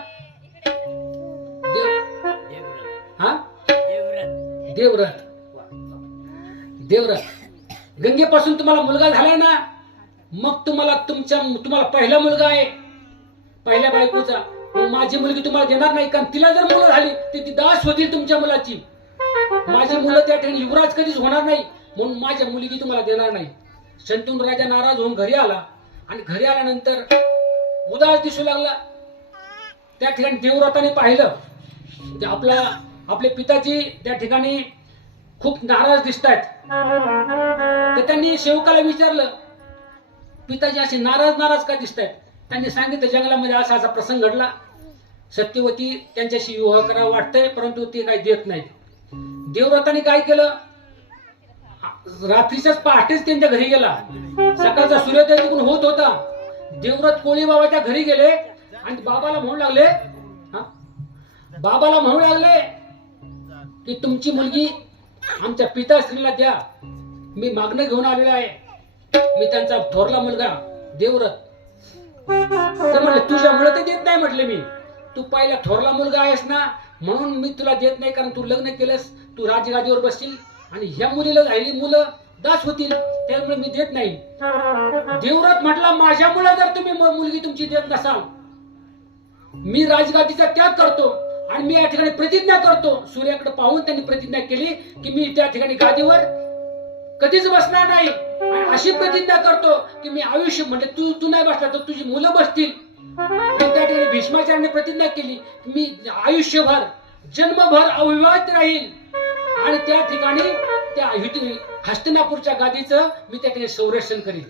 देवव्रत. देवव्रत गंगेपासून तुम्हाला मुलगा झालाय ना, मग तुम्हाला पहिला मुलगा आहे पहिल्या बायकोचा. मग माझी मुलगी तुम्हाला देणार नाही, कारण तिला जर मुलं झाली तर ती दास होतील तुमच्या मुलाची. माझी मुलं त्या ठिकाणी युवराज कधीच होणार नाही, म्हणून माझ्या मुलगी तुम्हाला देणार नाही. शंतनू राजा नाराज होऊन घरी आला आणि घरी आल्यानंतर उदास दिसू लागला. त्या ठिकाणी देवव्रताने पाहिलं ते आपले पिताजी त्या ठिकाणी खूप नाराज दिसतायत. तर त्यांनी सेवकाला विचारलं, पिताजी असे नाराज का दिसतायत? त्यांनी सांगितलं, जंगलामध्ये असा प्रसंग घडला. सत्यवती त्यांच्याशी विवाह करावा वाटतंय परंतु ते काही देत नाहीत. देवव्रताने काय केलं, रात्रीच्याच पहाटेच त्यांच्या घरी गेला. सकाळचा सूर्योदय तिकडून होत होता. देवव्रत कोळी बाबाच्या घरी गेले आणि बाबाला म्हणू लागले की तुमची मुलगी आमच्या पिताश्रीला द्या. मी मागणं घेऊन आलेलो आहे. मी त्यांचा थोरला मुलगा देवव्रत. तर म्हणले, तुझ्यामुळे तर देत नाही. म्हटले, मी तू पहिला थोरला मुलगा आहेस ना म्हणून मी तुला देत नाही, कारण तू लग्न केलंस, तू राजगादीवर बसशील आणि ह्या मुलीला राहिली मुलं दास होतील, त्यामुळे मी देत नाही. देवव्रत म्हटला, माझ्यामुळे जर तुम्ही मुलगी तुमची देत नसाल, मी राजगादीचा त्याग करतो आणि मी या ठिकाणी प्रतिज्ञा करतो. सूर्याकडे पाहून त्यांनी प्रतिज्ञा केली की मी त्या ठिकाणी गादीवर कधीच बसणार नाही. आणि अशी प्रतिज्ञा करतो की मी आयुष्य, म्हणजे तू नाही बसला तर तुझी मुलं बसतील. त्या ठिकाणी भीष्माचार्याने प्रतिज्ञा केली की मी आयुष्यभर जन्मभर अविवाहित राहील आणि त्या ठिकाणी त्या हस्तिनापूरच्या गादीचं मी त्या ठिकाणी संरक्षण करीन,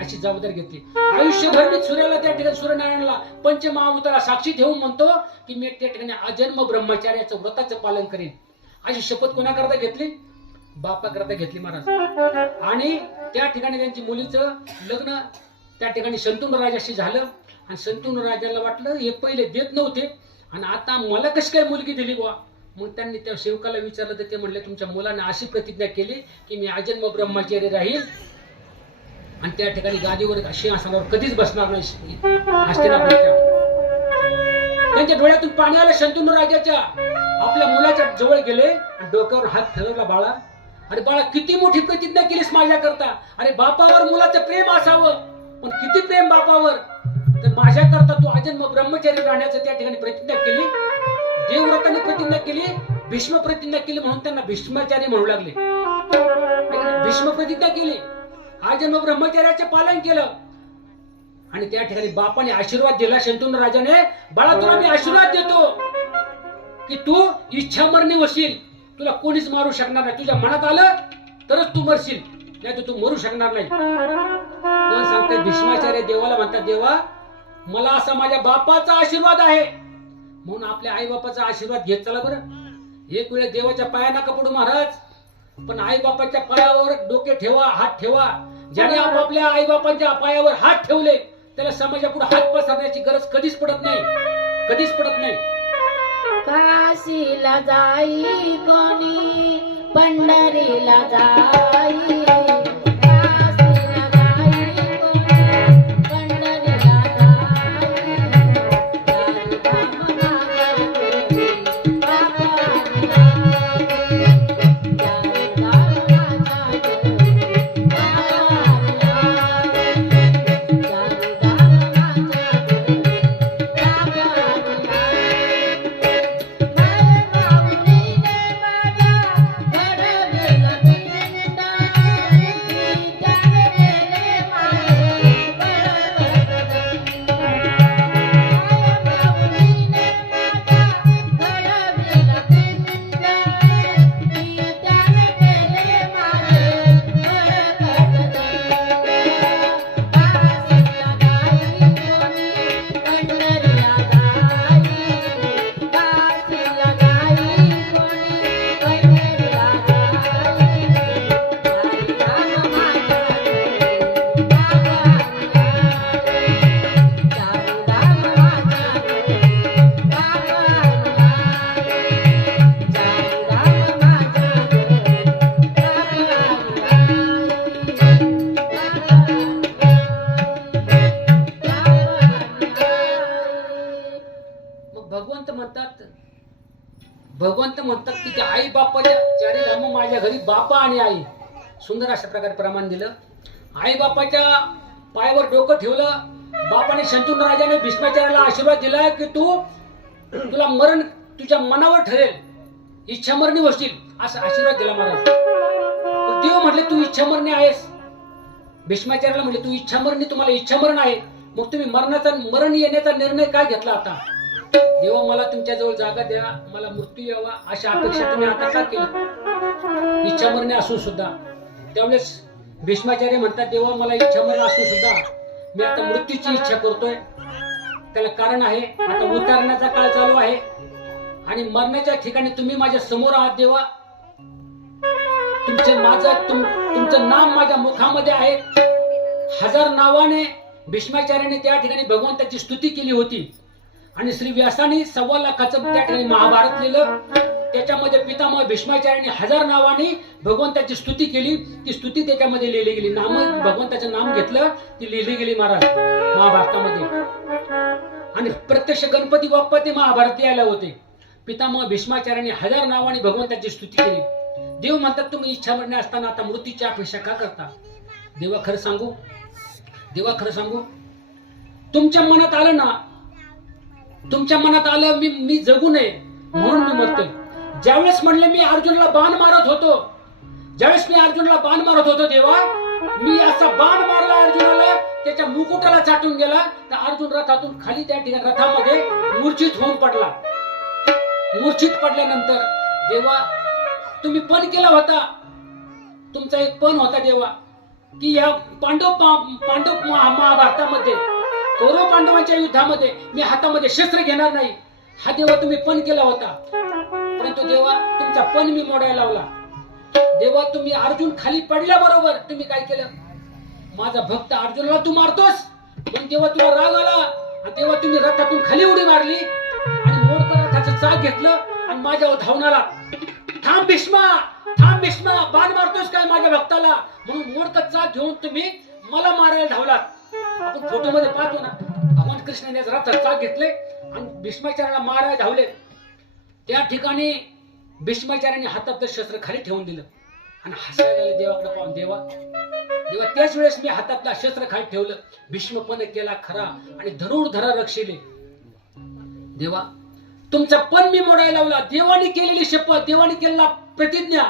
अशी जबाबदारी घेतली. आयुष्यभर मी सूर्याला त्या ठिकाणी, सूर्यनारायणाला पंचमहाभूताला साक्षी ठेवून म्हणतो की मी त्या ठिकाणी अजन्म ब्रह्मचार्याचं व्रताचं पालन करीन. अशी शपथ कोणाकरता घेतली? बापाकरता घेतली महाराज. आणि त्या ठिकाणी त्यांची मुलीचं लग्न त्या ठिकाणी शंतनू राजाशी झालं. आणि शंतनू राजाला वाटलं हे पहिले देत नव्हते आणि आता मला कशी काय मुलगी दिली बुवा. मग त्यांनी त्या सेवकाला विचारलं तर ते म्हणले, तुमच्या मुलाने अशी प्रतिज्ञा केली की मी अजन्म ब्रह्मचारी राहील आणि त्या ठिकाणी गादीवर सिंहासनावर कधीच बसणार नाही. हस्तिनापूरच्या त्यांच्या डोळ्यातून पाणी आलं. शंतनू राजाच्या आपल्या मुलाच्या जवळ गेले आणि डोक्यावर हात ठेवला. बाळा, अरे बाळा, किती मोठी प्रतिज्ञा केलीस माझ्याकरता. अरे बापावर मुलाचं प्रेम असावं, पण किती प्रेम बापावर. तर माझ्याकरता तू अजन्म ब्रह्मचारी राहण्याचं त्या ठिकाणी प्रतिज्ञा केली. देवव्रताने प्रतिज्ञा केली, भीष्म प्रतिज्ञा केली, म्हणून त्यांना भीष्माचार्य म्हणू लागले. भीष्म प्रतिज्ञा केली, अजन्म ब्रह्मचार्याचे पालन केलं. आणि त्या ठिकाणी बापाने आशीर्वाद दिला शंतनू राजाने, बाळा तुला मी आशीर्वाद देतो की तू इच्छामरणी होशील. तुला कोणीच मारू शकणार नाही. तुझ्या मनात आलं तरच तू मरशील, नाही तर तू मरू शकणार नाही. कोण सांगते? भीष्माचार्य देवाला म्हणतात, देवा मला असा माझ्या बापाचा आशीर्वाद आहे, म्हणून आपल्या आई बापाचा आशीर्वाद घेत चला बरं. एक वेळ देवाच्या पाया नका पडू महाराज, पण आई बापाच्या पायावर डोके ठेवा, हात ठेवा. ज्याने आपापल्या आई बापांच्या पायावर हात ठेवले त्याला समाजापुढे हात पसरण्याची गरज कधीच पडत नाही, कधीच पडत नाही. काशीला जाई कोणी पंढरीला जाई, काशीला जाई कोणी पंढरीला जाई, चारिधाम माझ्या घरी बापानी आई, चारिधाम माझ्या घरी बापानी आई, चारिधाम माझ्या घरी बापानी आई. माय माऊलीने माझ्या घडविलं पिंड, मी त्याने केले माझे बळवंत. माय माऊलीने माझ्या घडविलं पिंड, मी त्याने केले माझे बळवंत. काशीला जाई कोणी पंढरीला जाई, काशीला जाई कोणी पंढरीला जाई, चारिधाम माझ्या घरी बापानी आई, चारिधाम माझ्या घरी बापानी आई, चारिधाम माझ्या घरी मग भगवंत म्हणतात की त्या आई बापाच्या चारी धाम माझ्या घरी बापा आणि आई. सुंदर अशा प्रकारे प्रमाण दिलं. आई बापाच्या पायावर डोकं ठेवलं. बापाने शंतनू राजाने भीष्माचार्याला आशीर्वाद दिला की तुला मरण तुझ्या मनावर ठरेल, इच्छामरणी होशील, असा आशीर्वाद दिला महाराज. पण देव म्हटले तू इच्छामरणी आहेस. भीष्माचार्याला म्हटले तू इच्छामरणी, तुम्हाला इच्छामरण आहे, मग तुम्ही मरण येण्याचा निर्णय काय घेतला आता? देवा मला तुमच्याजवळ जागा द्या, मला मृत्यू यावा अशा अपेक्षा तुम्ही आता का केली? इच्छामरणी असून सुद्धा. त्यावेळेस भीष्माचार्य म्हणतात देवा मला इच्छामरण असून सुद्धा मी आता मृत्यूची इच्छा करतोय. त्याला कारण आहे, आता उतारण्याचा काळ चालू आहे आणि मरणाच्या ठिकाणी तुम्ही माझ्या समोर आहात देवा. तुमचं नाम माझ्या मुखामध्ये आहे. 1000 नावाने भीष्माचार्याने त्या ठिकाणी भगवंताची स्तुती केली होती आणि श्री व्यासाने 1.25 लाखाचं त्या ठिकाणी महाभारत लिहिलं. त्याच्यामध्ये पितामह भीष्माचार्याने 1000 नावाने भगवंताची स्तुती केली. ती स्तुती त्याच्यामध्ये लिहिली गेली. भगवंताचं नाम घेतलं, ती लिहिली गेली महाराज महाभारतामध्ये. आणि प्रत्यक्ष गणपती बाप्पा ते महाभारत यायला होते. पितामह भीष्माचार्याने 1000 नावाने भगवंताची स्तुती केली. देव म्हणतात तुम्ही इच्छामरणी असताना आता मृत्यूची अपेक्षा का करता? देवा खरं सांगू, तुमच्या मनात आलं ना, तुमच्या मनात आलं मी जगू नये म्हणून मी मरतोय. ज्यावेळेस म्हणले मी अर्जुनला बाण मारत होतो देवा, मी असा बाण मारला अर्जुनाला, त्याच्या मुकुटाला चाटून गेला, तर अर्जुन रथातून खाली त्या ठिकाणी रथामध्ये मूर्छित होऊन पडला. मूर्छित पडल्यानंतर देवा तुम्ही पण केला होता, तुमचा एक पण होता देवा, की या पांडव महाभारतामध्ये कौरव पांडवांच्या युद्धामध्ये मी हातामध्ये शस्त्र घेणार नाही, हा देवा तुम्ही पण केला होता. परंतु देवा तुमचा पण मी मोडायला लावला. देवा तुम्ही अर्जुन खाली पडल्याबरोबर तुम्ही काय केलं? माझा भक्त अर्जुनाला तू मारतोस, पण देवा तुला राग आला आणि तेव्हा तुम्ही रथातून खाली उडी मारली आणि मोडकर रथाचं चाक घेतलं आणि माझ्यावर धावून आला. थांब भीष्मा, बाण मारतोस काय माझ्या भक्ताला? म्हणून मोडकर चाक घेऊन तुम्ही मला मारायला धावलात. आपण फोटो मध्ये पाहतो ना, भगवान कृष्णाने रथाचं चाक घेतले आणि भीष्माचार्याला मारायला धावले. त्या ठिकाणी भीष्माचार्याने हातात शस्त्र खाली ठेवून दिलं आणि हसायला लागले देवाकडे पाहून. देवा त्याच वेळेस मी हातातला शस्त्र खाली ठेवलं. भीष्मपणे केला खरा आणि धनुर्धरा रक्षिले. देवा तुमचा पण मी मोडायला लावला. देवाने केलेली शपथ, देवाने केलेला प्रतिज्ञा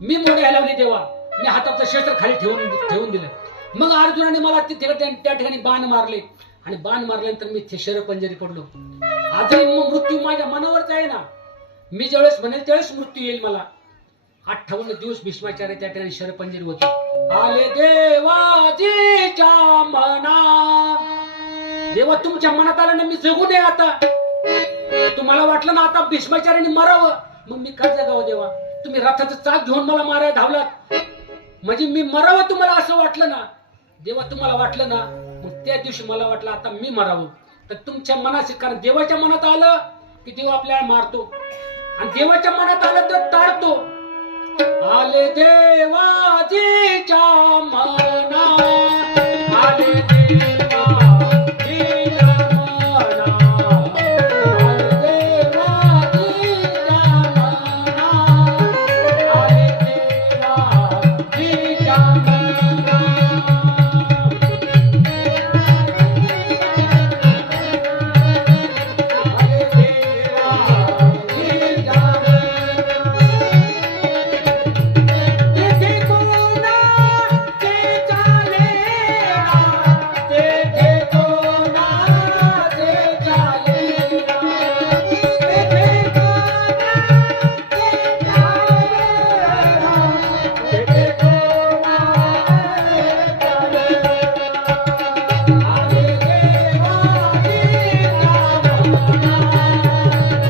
मी मोडायला लावली. देवा मी हातातलं शस्त्र खाली ठेवून दिलं. मग अर्जुनाने मला त्या ठिकाणी बाण मारले आणि बाण मारल्यानंतर मी शरपंजरी पडलो. आजही मृत्यू माझ्या मनावरच आहे ना. मी ज्यावेळेस म्हणेल त्यावेळेस मृत्यू येईल मला. 58 दिवस भीष्माचार्य त्या ठिकाणी शरपंजरी होते. आले देवाजीच्या मना. देवा तुमच्या मनात आलं ना मी जगू नये आता. तुम्हाला वाटलं ना आता भीष्माचार्याने मरावं, मग मी का जगावं देवा? तुम्ही रथाचं चाक घेऊन मला मारायला धावलात, म्हणजे मी मरावं तुम्हाला असं वाटलं ना देवा? तुम्हाला वाटलं ना, मग त्या दिवशी मला वाटलं आता मी मरावं. तर तुमच्या मनाशी, कारण देवाच्या मनात आलं की देव आपल्याला मारतो, आणि देवाच्या मनात आलं तर ताडतो. आले देवाजीच्या मना, आले देवाजीच्या मना, आले देवाजीच्या मना,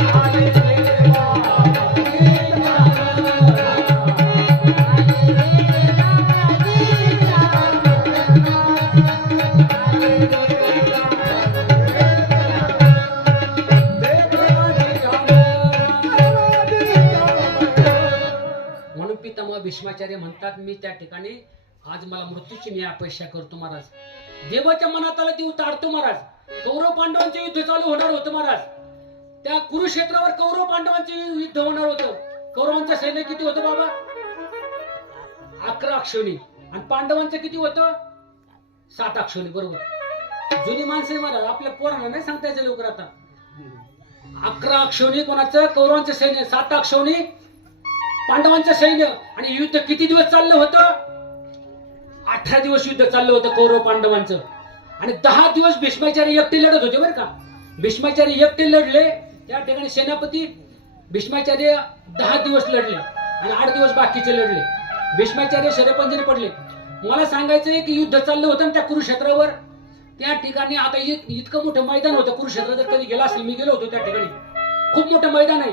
आले देवाजीच्या मना. म्हणून पितामह भीष्माचार्य म्हणतात, मी त्या ठिकाणी आज मला मृत्यूची मी अपेक्षा करतो महाराज. देवाच्या मनात आला देव ताडतो महाराज. कौरव पांडवांचे युद्ध चालू होणार होतं महाराज. त्या कुरुक्षेत्रावर कौरव पांडवांचे युद्ध होणार होतं. कौरवांचं सैन्य किती होतं बाबा? 11 अक्षोणी. आणि पांडवांचं किती होतं? 7 अक्षोणी. बरोबर. जुनी माणसं आहे महाराज, आपल्या पोरांना नाही सांगता यायचं लवकर. आता 11 अक्षोणी कोणाचं? कौरवांचं सैन्य. 7 अक्षोणी पांडवांचं सैन्य. आणि युद्ध किती दिवस चाललं होतं? 18 दिवस युद्ध चाललं होतं कौरव पांडवांचं. आणि 10 दिवस भीष्माचार्य एकटे लढत होते बरं का. भीष्माचार्य एकटे लढले. त्या ठिकाणी सेनापती भीष्माचार्य 10 दिवस लढले आणि 8 दिवस बाकीचे लढले. भीष्माचार्य शरपंजरी पडले. मला सांगायचंय की युद्ध चाललं होतं त्या कुरुक्षेत्रावर. त्या ठिकाणी आता इतकं मोठं मैदान होतं कुरुक्षेत्र. जर कधी गेला असेल, मी गेलो होतो त्या ठिकाणी. खूप मोठं मैदान आहे.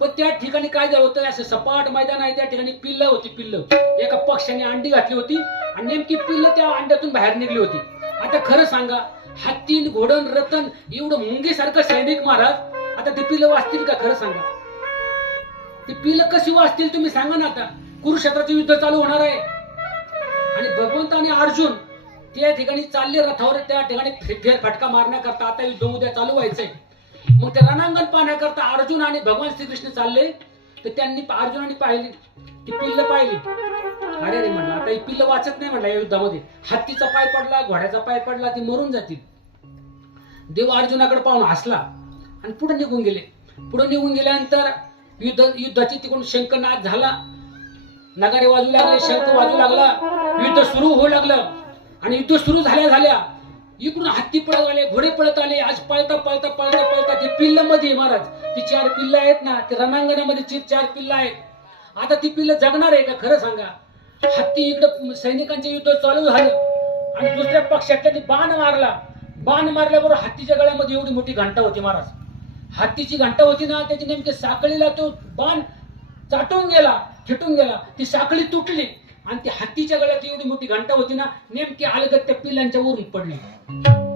पण त्या ठिकाणी काय झालं होतं, असं सपाट मैदान आहे. त्या ठिकाणी पिल्ल होती. पिल्ल एका पक्षाने अंडी घातली होती आणि नेमकी पिल्ल त्या अंड्यातून बाहेर निघली होती. आता खरं सांगा, हत्तीन घोडन रतन एवढं मुंगीसारखं सैनिक महाराज, आता ते पिल्ल वाचतील का? खरं सांगा, ते पिल्ल कशी वाचतील तुम्ही सांगा ना. आता कुरुक्षेत्राचं युद्ध चालू होणार आहे आणि भगवंत आणि अर्जुन त्या ठिकाणी चालले रथावर. त्या ठिकाणी फेर फटका मारण्याकरता आता युद्ध उद्या चालू व्हायचंय. मग ते रणांगण पाहण्याकरता अर्जुन आणि भगवान श्रीकृष्ण चालले. तर त्यांनी अर्जुनाने पाहिली ती पिल्ल पाहिली. अरे रे म्हणलं, आता ही पिल्ल वाचत नाही म्हणलं या युद्धामध्ये. हत्तीचा पाय पडला, घोड्याचा पाय पडला, ती मरून जातील. देव अर्जुनाकडे पाहून हसला आणि पुढे निघून गेले. पुढे निघून गेल्यानंतर युद्धाची तिकडून शंखनाद झाला. नगारे वाजू लागले, शंख वाजू लागला. युद्ध सुरू होऊ लागलं. आणि युद्ध सुरू झाल्या इकडून हत्ती पळत आले, घोडे पळत आले. आज पळता पळता पळता पळता ते पिल्ल मध्ये महाराज, ती 4 पिल्ल आहेत ना, ते रणांगणामध्ये 4 पिल्ल आहेत. आता ती पिल्ल जगणार आहे का? खरं सांगा. हत्ती इकडं सैनिकांचे युद्ध चालू झालं आणि दुसऱ्या पक्षातल्या बाण मारला. बाण मारल्याबरोबर हत्तीच्या गळ्यामध्ये एवढी मोठी घंटा होती महाराज. हत्तीची घंटा होती ना, त्याची नेमकी साखळीला तो बाण चाटून गेला, चिटून गेला. ती साखळी तुटली आणि ती हत्तीच्या गळ्यात एवढी मोठी घंटा होती ना, नेमकी अलगत त्या पिल्लांच्या वरून पडली.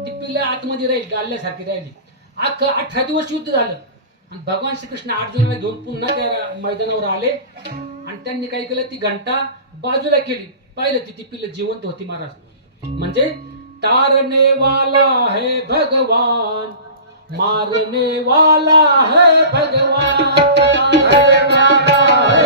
ती पिल्ल आतमध्ये राहिली, गाल्ल्यासारखी राहिली. 18 दिवस युद्ध झालं आणि भगवान श्रीकृष्ण अर्जुनाला घेऊन पुन्हा त्या मैदानावर आले आणि त्यांनी काय केलं, ती घंटा बाजूला केली. पाहिलं ती पिल्ल जिवंत होती महाराज. म्हणजे तारने वाला है भगवान, मारने वाला है भगवान, तारने वाला है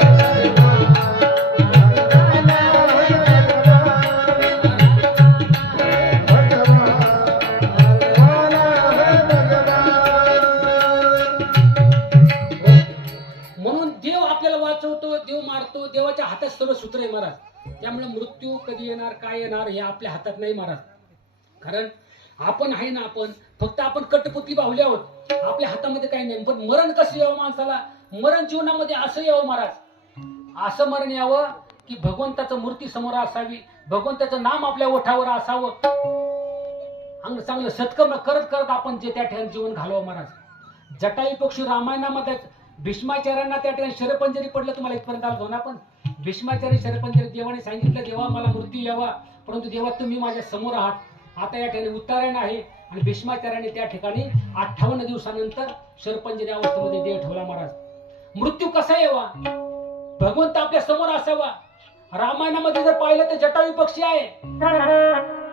देव मारतो. देवाच्या हातात सर्व सूत्र आहे महाराज. त्यामुळे मृत्यू कधी येणार, काय येणार हे आपल्या हातात नाही महाराज. कारण आपण आहे ना, आपण कटपुतली बाहुले आहोत. आपल्या हातामध्ये काही नाही. पण मरण कसं यावं माणसाला? मरण जीवनामध्ये असं यावं महाराज, असं मरण यावं की भगवंताचं मूर्ती समोर असावी, भगवंताचं नाम आपल्या ओठावर असावं. चांगलं सत्कर्म करत करत आपण जे त्या ठिकाणी जीवन घालवावं महाराज. जटायू पक्षी रामायणामध्ये भीष्माचार्यांना त्या ठिकाणी शरपंजरी पडलं. तुम्हाला इथपर्यंत आलो ना आपण. भीष्माचार्य शरपंजरी, देवाने सांगितलं, देवा मला मृत्यू यावा, परंतु देवा तुम्ही माझ्या समोर आहात आता या ठिकाणी उत्तरायण आहे आणि भीष्माचार्याने त्या ठिकाणी 58 दिवसानंतर शरपंजरी अवस्थेमध्ये देह ठेवला महाराज. मृत्यू कसा यावा, भगवंत आपल्या समोर असावा. रामायणामध्ये जर पाहिलं तर जटायू पक्षी आहे,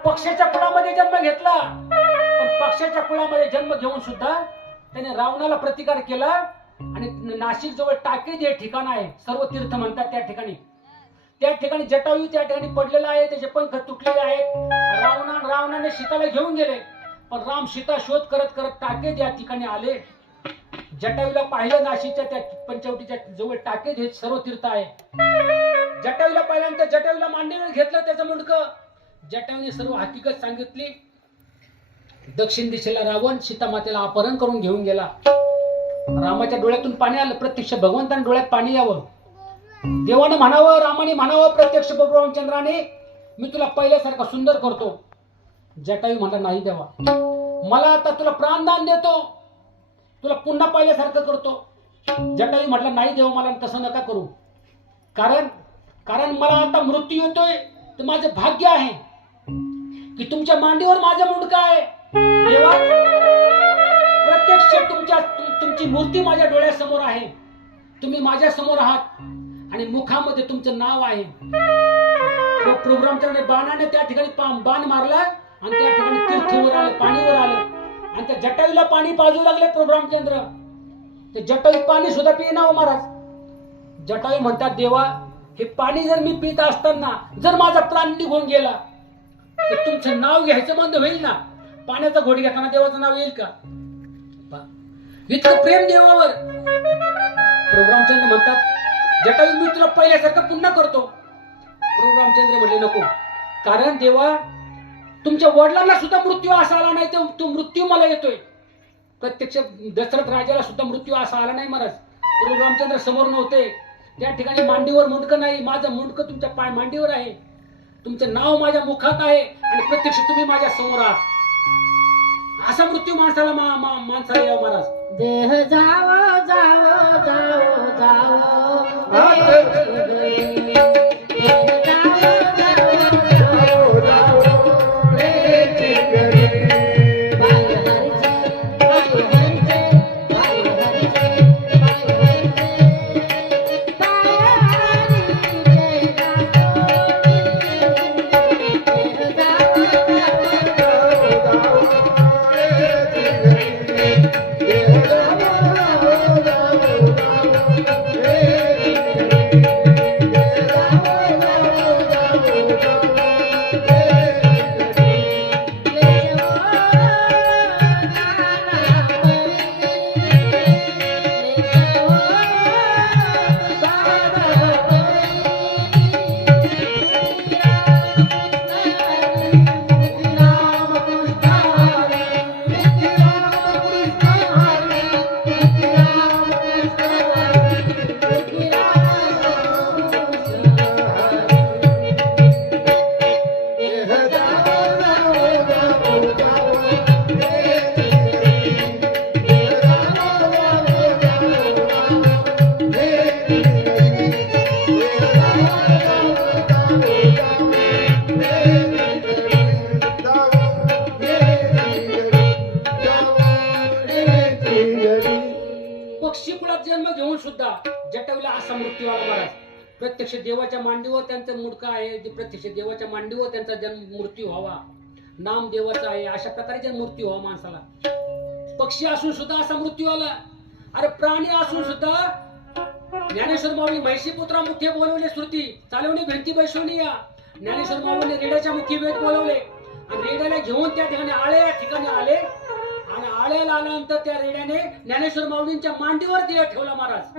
पक्षाच्या कुळामध्ये जन्म घेतला, पण पक्षाच्या कुळामध्ये जन्म घेऊन सुद्धा त्याने रावणाला प्रतिकार केला. आणि नाशिक जवळ टाकेद हे ठिकाण आहे, सर्व तीर्थ म्हणतात त्या ठिकाणी जटायू त्या ठिकाणी पडलेला आहे, त्याचे पंख तुटलेले आहेत. रावणाने सीताला घेऊन गेले, पण राम सीता शोध करत करत टाकेद या ठिकाणी आले. जटायूला पाहिलं, नाशिकच्या त्या पंचवटीच्या जवळ टाकेद हे सर्व तीर्थ आहे. जटायूला पाहिल्यानंतर जटायूला मांडीवर घेतलं त्याचं मुंडकं. जटायूने सर्व हकीकत सांगितली. दक्षिण दिशेला रावण सीता मातेला अपहरण करून घेऊन गेला. रामाच्या डोळ्यातून पाणी आलं, प्रत्यक्ष भगवंताने डोळ्यात पाणी यावं. देवाने म्हणावं, रामाने म्हणावं प्रत्यक्ष प्रभू रामचंद्राने, मी तुला पहिल्यासारखा सुंदर करतो. जटायू म्हणला, नाही देवा, मला आता तुला प्राणदान देतो, तुला पुन्हा पहिल्यासारखं करतो. जटायू म्हटला, नाही देवा, मला तसं नका करू, कारण मला आता मृत्यू येतोय, तर माझं भाग्य आहे की तुमच्या मांडीवर माझं मुंडकं आहे. देवा, प्रत्यक्ष तुमची मूर्ती माझ्या डोळ्यासमोर आहे, तुम्ही माझ्या समोर आहात आणि मुखामध्ये तुमचं नाव आहे. प्रोग्रामच्या बाणाने त्या ठिकाणी बाण मारला आणि त्या ठिकाणी तीर्थवर आलं, पाणीवर आलं आणि त्या जटायूला पाणी पाजू लागले प्रोग्रामचंद्र. ते जटायू पाणी सुद्धा पिना महाराज. जटायू म्हणतात, देवा, हे पाणी जर मी पित असताना जर माझा प्राण निघून गेला तर तुमचं नाव घ्यायचं बंद होईल ना. पाण्याचा घोट घेताना देवाचं नाव येईल का? इतकं प्रेम देवावर. प्रोग्रामचंद्र म्हणतात, जटायू, मी तुला पहिल्यासारखं पुन्हा करतो. प्रोग्रामचंद्र म्हणले, नको, कारण देवा, तुमच्या वडिलांना सुद्धा मृत्यू असा आला नाही, तो मृत्यू मला येतोय. प्रत्यक्ष दशरथ राजाला सुद्धा मृत्यू असा आला नाही महाराज. प्रोग्रामचंद्र समोर नव्हते, त्या ठिकाणी मांडीवर मुंडकं नाही, माझं मुंडकं तुमच्या मांडीवर आहे, तुमचं नाव माझ्या मुखात आहे आणि प्रत्यक्ष तुम्ही माझ्या समोर आहात. असा मृत्यू माणसाला यावा महाराज. देह जावो जावो जावो जावो प्रत्यक्ष देवाच्या मांडीवर त्यांचं मुंडकं आहे, प्रत्यक्ष देवाच्या मांडीवर त्यांचा जन्म मृत्यू व्हावा, नाम देवाचा आहे, अशा प्रकारे जन्म मृत्यू व्हावा माणसाला. पक्षी असून सुद्धा असा मृत्यू आला. अरे प्राणी असून सुद्धा ज्ञानेश्वर माऊली म्हैशी पुत्रा मुखे बोलवले श्रुती चालवणे भिंती बैसवणी या. ज्ञानेश्वर माऊलीने रेड्याच्या मुखी वेद बोलवले आणि रेड्याला घेऊन त्या ठिकाणी आळे या ठिकाणी आले आणि आळ्याला आल्यानंतर त्या रेड्याने ज्ञानेश्वर माऊलींच्या मांडीवर देह ठेवला महाराज.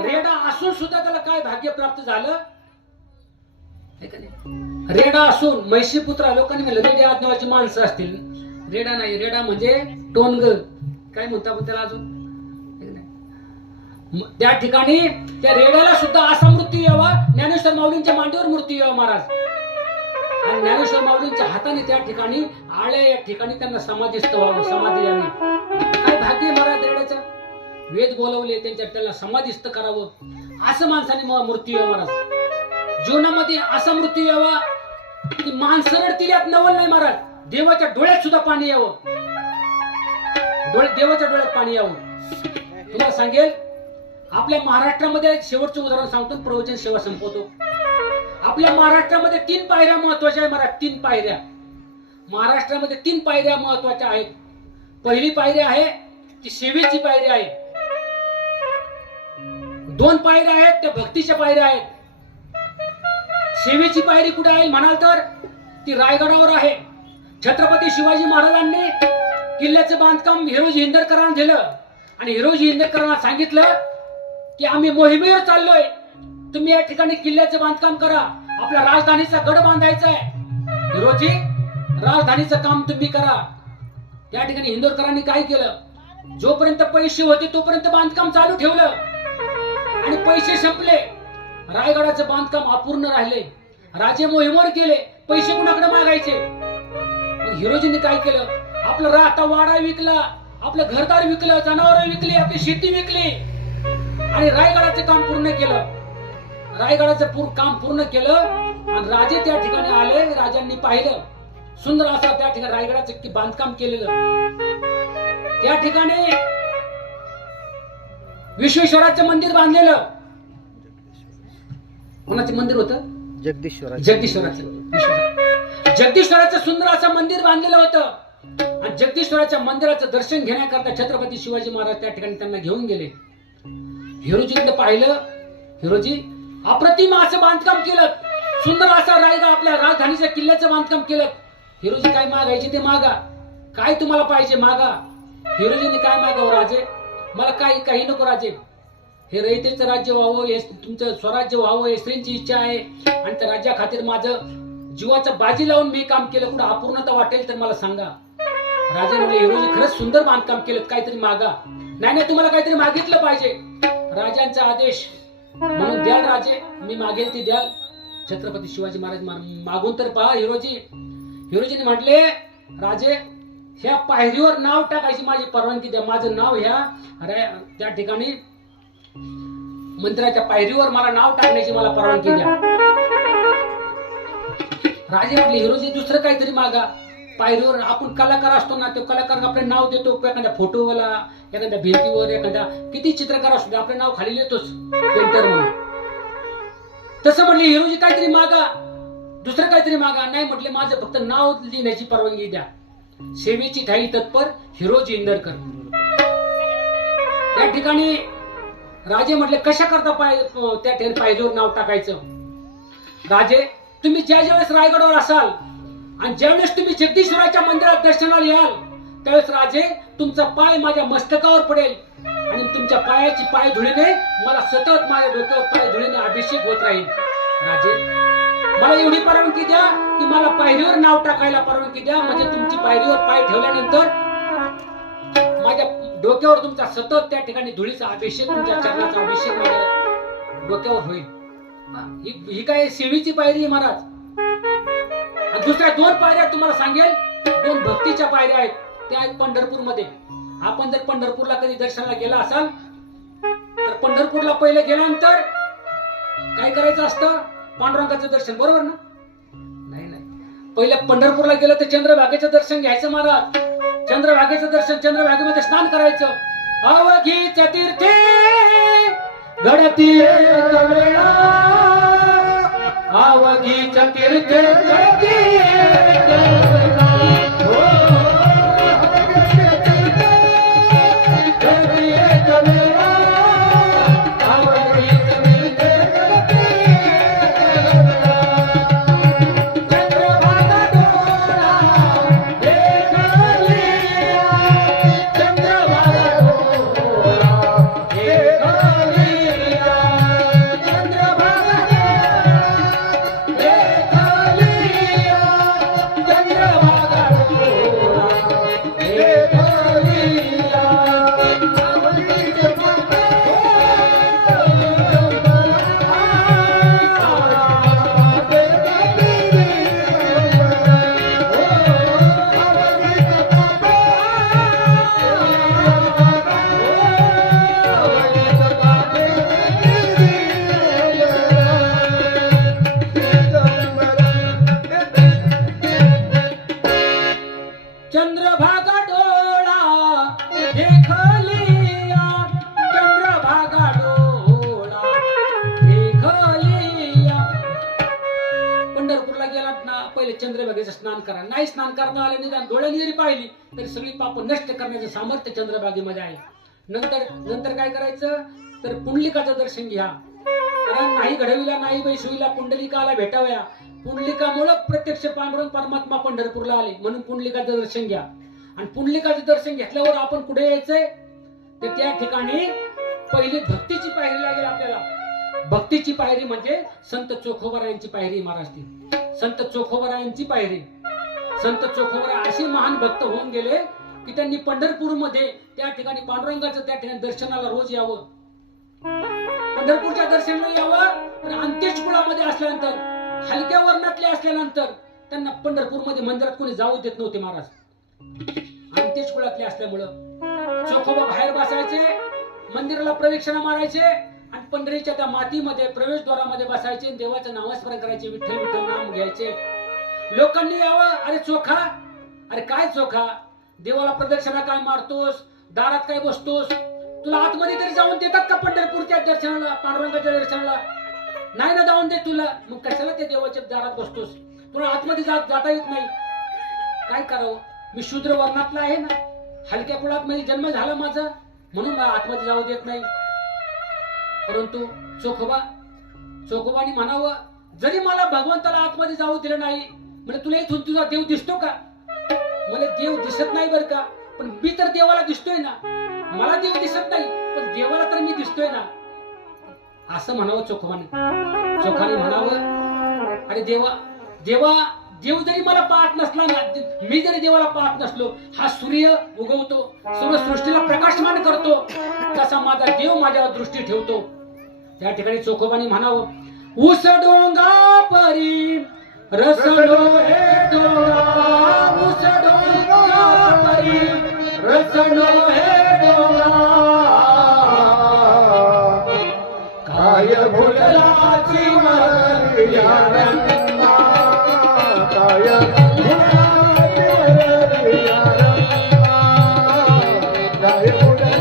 रेडा असून सुद्धा त्याला काय भाग्य प्राप्त झालं. रेडा असून म्हैशी पुत्रा, लोकांनी म्हणलं रेड्या आज्ञावाची माणसं असतील. रेडा नाही, रेडा म्हणजे टोनग, काय म्हणता आपण त्याला अजून. त्या ठिकाणी त्या रेड्याला सुद्धा असा मृत्यू यावा, ज्ञानेश्वर माऊलींच्या मांडीवर मृत्यू यावा महाराज. आणि ज्ञानेश्वर माऊलींच्या हाताने त्या ठिकाणी आळ्या या ठिकाणी त्यांना समाधीस्थ व्हावं, समाधी यावी. काय भाग्य महाराज रेड्याचं. वेद बोलवले, त्यांना समाधीस्थ करावं, असं माणसाने मृत्यू यावा महाराज. जीवनामध्ये असा मृत्यू यावा, ती माणसं रडतील यात नवल नाही महाराज. देवाच्या डोळ्यात सुद्धा पाणी यावं, देवाच्या डोळ्यात पाणी यावं. तुम्हाला सांगेल, आपल्या महाराष्ट्रामध्ये शेवटचं उदाहरण सांगतो, प्रवचन सेवा संपवतो. आपल्या महाराष्ट्रामध्ये 3 पायऱ्या महत्वाच्या आहेत महाराज. 3 पायऱ्या महाराष्ट्रामध्ये 3 पायऱ्या महत्वाच्या आहेत. पहिली पायरी आहे ती सेवेची पायरी आहे. 2 पायऱ्या आहेत त्या भक्तीच्या पायऱ्या आहेत. सेवेची पायरी कुठे आहे म्हणाल तर ती रायगडावर आहे. छत्रपती शिवाजी महाराजांनी किल्ल्याचं बांधकाम हिरोजी इंदरकरांना दिलं आणि हिरोजी इंदरकरांना सांगितलं की आम्ही मोहिमेवर चाललोय, तुम्ही या ठिकाणी किल्ल्याचं बांधकाम करा, आपल्या राजधानीचा गड बांधायचा आहे. हिरोजी, राजधानीचं काम तुम्ही करा. या ठिकाणी इंदोरकरांनी काय केलं, जोपर्यंत पैसे होते तोपर्यंत बांधकाम चालू ठेवलं आणि पैसे संपले, रायगडाचं बांधकाम अपूर्ण राहिले. राजे मोहिमेवर गेले, पैसे कुणाकडे मागायचे. मग हिरोजींनी काय केलं, आपला राहता वाडा विकला, आपलं घरदार विकलं, जनावरं विकली, आपली शेती विकली आणि रायगडाचं काम पूर्ण केलं. रायगडाचं काम पूर्ण केलं आणि राजे त्या ठिकाणी आले. राजांनी पाहिलं सुंदर असं त्या ठिकाणी रायगडाचं बांधकाम केलेलं. त्या ठिकाणी विश्वेश्वराचं मंदिर बांधलेलं. कोणाचं मंदिर होतं? जगदीश्वराचं सुंदर असं मंदिर बांधलेलं होतं. आणि जगदीश्वराच्या मंदिराचं दर्शन घेण्याकरता छत्रपती शिवाजी महाराज त्या ठिकाणी त्यांना घेऊन गेले. हिरोजीकडे पाहिलं, हिरोजी अप्रतिम असं बांधकाम केलं, सुंदर असं रायगड आपल्या राजधानीच्या किल्ल्याचं बांधकाम केलं. हिरोजी काय मागायचे ते मागा, काय तुम्हाला पाहिजे मागा. हिरोजीने काय मागावं, राजे मला काही नको राजे, हे रयतेचं राज्य व्हावं, हे तुमचं स्वराज्य व्हावं, हे स्त्रींची इच्छा आहे आणि त्या राज्या खातीर माझं जीवाचं बाजी लावून मी काम केलं, कुठं अपूर्णता वाटेल तर मला सांगा. राजे म्हणले, हिरोजी खरंच सुंदर बांधकाम केलं, काहीतरी मागा. नाही तुम्हाला काहीतरी मागितलं पाहिजे. राजांचा आदेश म्हणून द्याल राजे, मी मागेल ते द्याल. छत्रपती शिवाजी महाराज मागून तर पहा. हिरोजीने म्हटले, राजे ह्या पायरीवर नाव टाकायची माझी परवानगी द्या, माझं नाव ह्या त्या ठिकाणी मंदिराच्या पायरीवर मला नाव टाकण्याची मला परवानगी द्या. राजे म्हटले, हिरोजी दुसरं काहीतरी मागा. पायरीवर आपण कलाकार असतो ना, तो कलाकार आपले नाव देतो, एखाद्या फोटोला, एखाद्या भिंतीवर, एखाद्या किती चित्रकार असतो आपले नाव खाली लिहितोच पेंटर म्हणून. तसं म्हटले, हिरोजी काहीतरी मागा, दुसरं काहीतरी मागा. नाही म्हटले, माझं फक्त नाव लिहिण्याची परवानगी द्या. सेवेची ठाई तत्पर हिरोजी इंदरकर. त्या ठिकाणी राजे म्हटले, कशा करता त्या ठिकाणी पायरीवर नाव टाकायचं. राजे, तुम्ही ज्या वेळेस रायगडावर असाल आणि ज्यावेळेस तुम्ही जगदीश्वराच्या मंदिरात दर्शनाला याल, त्यावेळेस राजे तुमचा पाय माझ्या मस्तकावर पडेल आणि तुमच्या पायाची पाय धुळीने मला सतत माझ्या डोक्यावर पाय धुळीने अभिषेक होत राहील. राजे, मला एवढी परवानगी द्या की मला पायरीवर नाव टाकायला परवानगी द्या, म्हणजे तुमची पायरीवर पाय ठेवल्यानंतर माझ्या डोक्यावर तुमचा सतत त्या ठिकाणी धुळीचा अभिषेक, तुमच्या चरणाचा अभिषेक माझ्या डोक्यावर होईल. ही काय सेवेची पायरी आहे महाराज. दुसऱ्या 2 पायऱ्या तुम्हाला सांगेल, 2 भक्तीच्या पायऱ्या आहेत. त्या आहेत पंढरपूरमध्ये. आपण जर पंढरपूरला कधी दर्शनाला गेला असाल तर पंढरपूरला पहिले गेल्यानंतर काय करायचं असतं, पांडुरंगाचं दर्शन, बरोबर ना? नाही, पहिले पंढरपूरला गेलं तर चंद्रभागेचं दर्शन घ्यायचं महाराज. चंद्रभागेचं दर्शन, चंद्रभागेमध्ये स्नान करायचं. अवघीच्या तीर्थे घडती वेळा, अवघीच्या तीर्थे घडती गंगेचं स्नान करा. नाही स्नान करता आलं निदान डोळ्यांनी जरी पाहिली तरी सगळी पाप नष्ट करण्याचं सामर्थ्य चंद्रभागेमध्ये आहे. नंतर नंतर काय करायचं तर पुंडलिकाचं दर्शन घ्या. कारण नाही घडविला नाही बैसविला पुंडलिकाला भेटावया. पुंडलिकामुळं प्रत्यक्ष पांडुरंग परमात्मा पंढरपूरला आले म्हणून पुंडलिकाचं दर्शन घ्या. आणि पुंडलिकाचं दर्शन घेतल्यावर आपण कुठे यायचंय तर त्या ठिकाणी पहिली भक्तीची पायरी लागेल आपल्याला. भक्तीची पायरी म्हणजे संत चोखोबारायांची पायरी महाराज. ती संत चोखोबारायांची पायरी. संत चोखोबारा असे महान भक्त होऊन गेले की त्यांनी पंढरपूरमध्ये त्या ठिकाणी पांडुरंगाचं त्या ठिकाणी दर्शनाला रोज यावं. पंढरपूरच्या दर्शनाला यावं. पण अंत्येष्कुळामध्ये असल्यानंतर हलक्या वर्णातले असल्यानंतर त्यांना पंढरपूरमध्ये मंदिरात कोणी जाऊ देत नव्हते महाराज. अंत्येष्कुळातले असल्यामुळं चोखोबा बाहेर बसायचे, मंदिराला प्रदक्षिणा मारायचे आणि पंढरीच्या त्या मातीमध्ये प्रवेशद्वारामध्ये बसायचे, देवाचं नामस्मरण करायचे, विठ्ठल विठ्ठल नाम घ्यायचे. लोकांनी यावं, अरे चोखा, अरे काय चोखा, देवाला प्रदक्षिणा काय मारतोस, दारात काय बसतोस, तुला आतमध्ये तरी जाऊन देतात का पंढरपूरच्या दर्शनाला, पांडुरंगाच्या दर्शनाला? नाही ना जाऊन दे तुला, मग कशाला त्या देवाच्या दारात बसतोस? तुला आतमध्ये जाता येत नाही. काय करावं, मी शूद्र वर्णातला आहे ना, हलक्या कुळात मध्ये जन्म झाला माझा म्हणून मला आतमध्ये जाऊ देत नाही. परंतु चोखोबानी म्हणावं, जरी मला भगवंताला आतमध्ये जाऊ दिलं नाही, म्हणजे तुला इथून तुझा देव दिसतो का? मला देव दिसत नाही बरं का, पण मी तर देवाला दिसतोय ना. मला देव दिसत नाही पण देवाला तर मी दिसतोय ना, असं म्हणावं चोखोबाने. चोखाने म्हणावं, अरे देवा देव जरी मला पाहत नसला ना, मी जरी देवाला पाहत नसलो, हा सूर्य उगवतो, सर्व सृष्टीला प्रकाशमान करतो, तसा माझा देव माझ्यावर दृष्टी ठेवतो. त्या ठिकाणी चोखोबानी म्हणावं, ऊस डोंगा परी रसलो हे डोंगा, ऊस डोंगा परी रसलो हे डोंगा, काय भुललाची मर्यादा, काय भुललाची मर्यादा, काय भुललाची मर्यादा.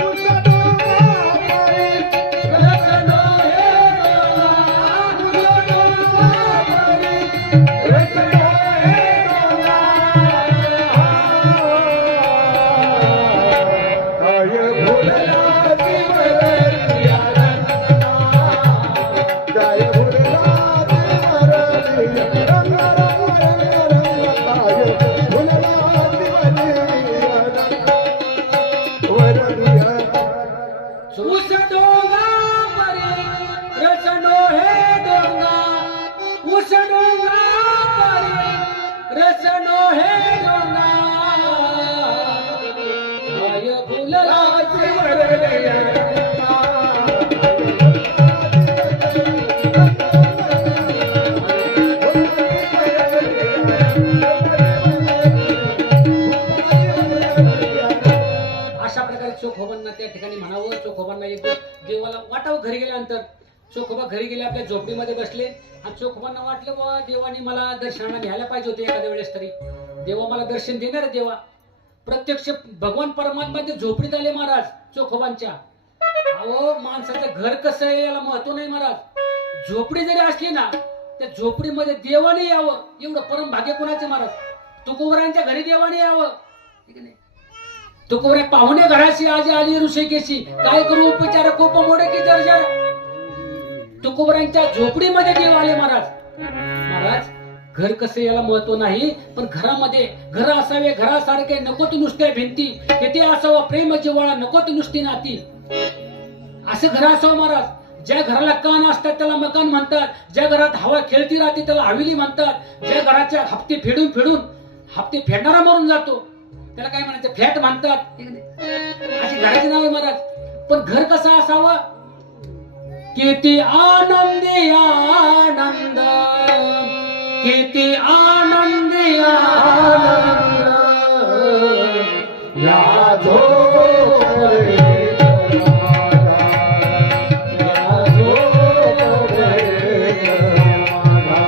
उस डोंगा परी रसलो हे डोंगा, उस डोंगा परी रसलो हे डोंगा, काय भुललाची मर्यादा, काय भुललाची मर्यादा, रंग रंग रंग काय भुललाची मर्यादा, वरदिया. ऊस डोंगा परी रसलो हे डोंगा, ऊस डोंगा परी रसलो हे डोंगा, काय भुललाची मर्यादा. अशा प्रकारे चोखोबांना त्या ठिकाणी म्हणावं. चोखोबांना एक देवाला वाटावं. घरी गेल्यानंतर चोखोबा घरी गेले, आपल्या झोपडीमध्ये बसले आणि चोखोबांना वाटलं, बाबा देवानी मला दर्शनाला घ्यायला पाहिजे होते एखाद्या वेळेस तरी, देवा मला दर्शन देणार आहे. देवा प्रत्यक्ष भगवान परमात्मा ते झोपडीत आले महाराज चोखोबांच्या. अहो, माणसाचं घर कसं आहे याला महत्व नाही महाराज. झोपडी जरी असली ना, त्या झोपडीमध्ये देवाने यावं एवढं परम भाग्य कोणाचं महाराज. तुकोबरांच्या घरी देवाने यावं, ठीक आहे. तुकोबऱ्या पाहुणे घराशी आज आली ऋषिकेशी, काय करू उपचार कोप मोडे की जर्जर. तुकोबऱ्यांच्या झोपडीमध्ये देव आले महाराज. महाराज घर कसं याला महत्व नाही, पण घरामध्ये घर असावे घरासारखे, नको तू नुसत्या भिंती, तेथे असावा प्रेम जिव्हाळा, नको तू नुसती नाती. असं घर असावं महाराज. ज्या घराला कान असतात त्याला मकान म्हणतात, ज्या घरात हवा खेळती राहते त्याला हवेली म्हणतात, ज्या घराच्या हप्ते फेडून फेडून हप्ते फेडणारा मरून जातो त्याला काय म्हणायचं, फ्लॅट म्हणतात. अशी घराची नाव आहे महाराज. पण घर कसं असावं, किती आनंदी आनंद, किती आनंदी आनंद, या झोपडीत माझा, या झोपडीत माझा,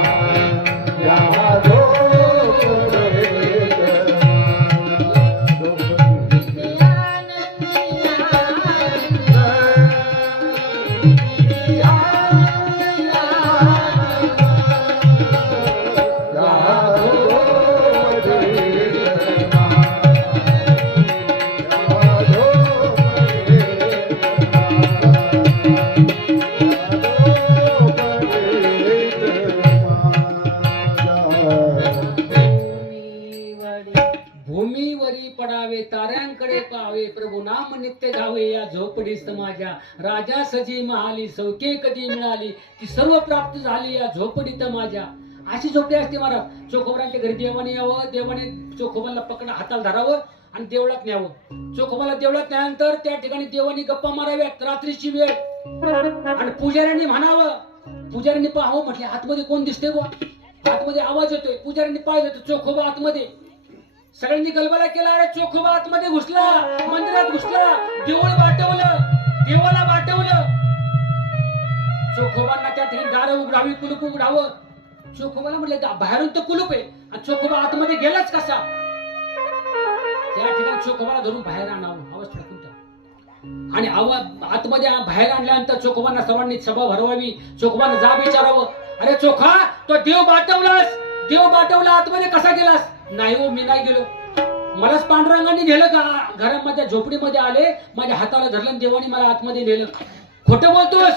या झोपडीत आनंदी आनंद, जमिनीवरी पडावे ताऱ्यांकडे पावे प्रभू नाम नित्य गावे या झोपडीस माझ्या राजा सजी महाली सौके कधी मिळाली ती सर्व प्राप्त झाली या झोपडीत माझ्या. अशी झोपडी असते महाराज. चोखोबारांच्या घरी देवाने यावं, देवाने चोखोबाला पकडा हाताला धरावं आणि देवळात न्यावं. चोखोबाला देवळात न्यानंतर त्या ठिकाणी देवानी गप्पा माराव्यात रात्रीची वेळ आणि पुजाऱ्यांनी म्हणावं. पुजाऱ्यांनी पाहावं म्हटले आतमध्ये कोण दिसते बुवा. आतमध्ये आवाज येतोय. पुजाऱ्यांनी पाहिलं तर चोखोबा आतमध्ये. सगळ्यांनी गलबला केला. अरे चोखोबा आतमध्ये घुसला, मंदिरात घुसला, देऊळ वाटवलं, देवाला वाटवलं. चोखोबांना त्या ठिकाणी दारं उघडावी, कुलूप उघडावं. चोखोबाला म्हटलं बाहेरून तर कुलूप आहे आणि चोखोबा आतमध्ये गेलाच कसा. त्या ठिकाणी चोखोबाला धरून बाहेर आणावं. आवाज टाकून द्या आणि आवाज आतमध्ये बाहेर आणल्यानंतर चोखोबांना सर्वांनी सभा भरवावी. चोखोबांना जा विचारावं, अरे चोखा तो देव बाटवलास, देव बाटवला आतमध्ये कसा गेलास. नाही हो मी नाही गेलो, मलाच पांडुरंगाने नेलं का घरामध्ये झोपडीमध्ये आले, माझ्या हाताला धरलं देवानी मला आतमध्ये नेलं. खोटं बोलतोस,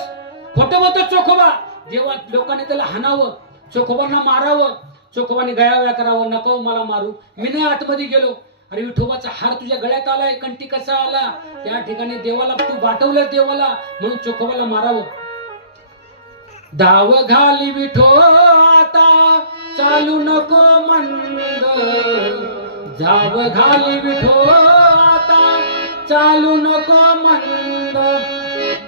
खोटं बोलतोस चोखोबा. देवा लोकांनी त्याला हाणावं, चोखोबांना मारावं. चोखोबाने गयावया करावं, नको मला मारू, मी नाही आतमध्ये गेलो. अरे विठोबाचा हार तुझ्या गळ्यात आलाय, कंठी कसा आला. त्या ठिकाणी देवाला तू बाटवलंस देवाला म्हणून चोखोबाला मारावं. दाव घाली विठो आता चालू नको मंद, जाव घाली विठो आता चालू नको मंद.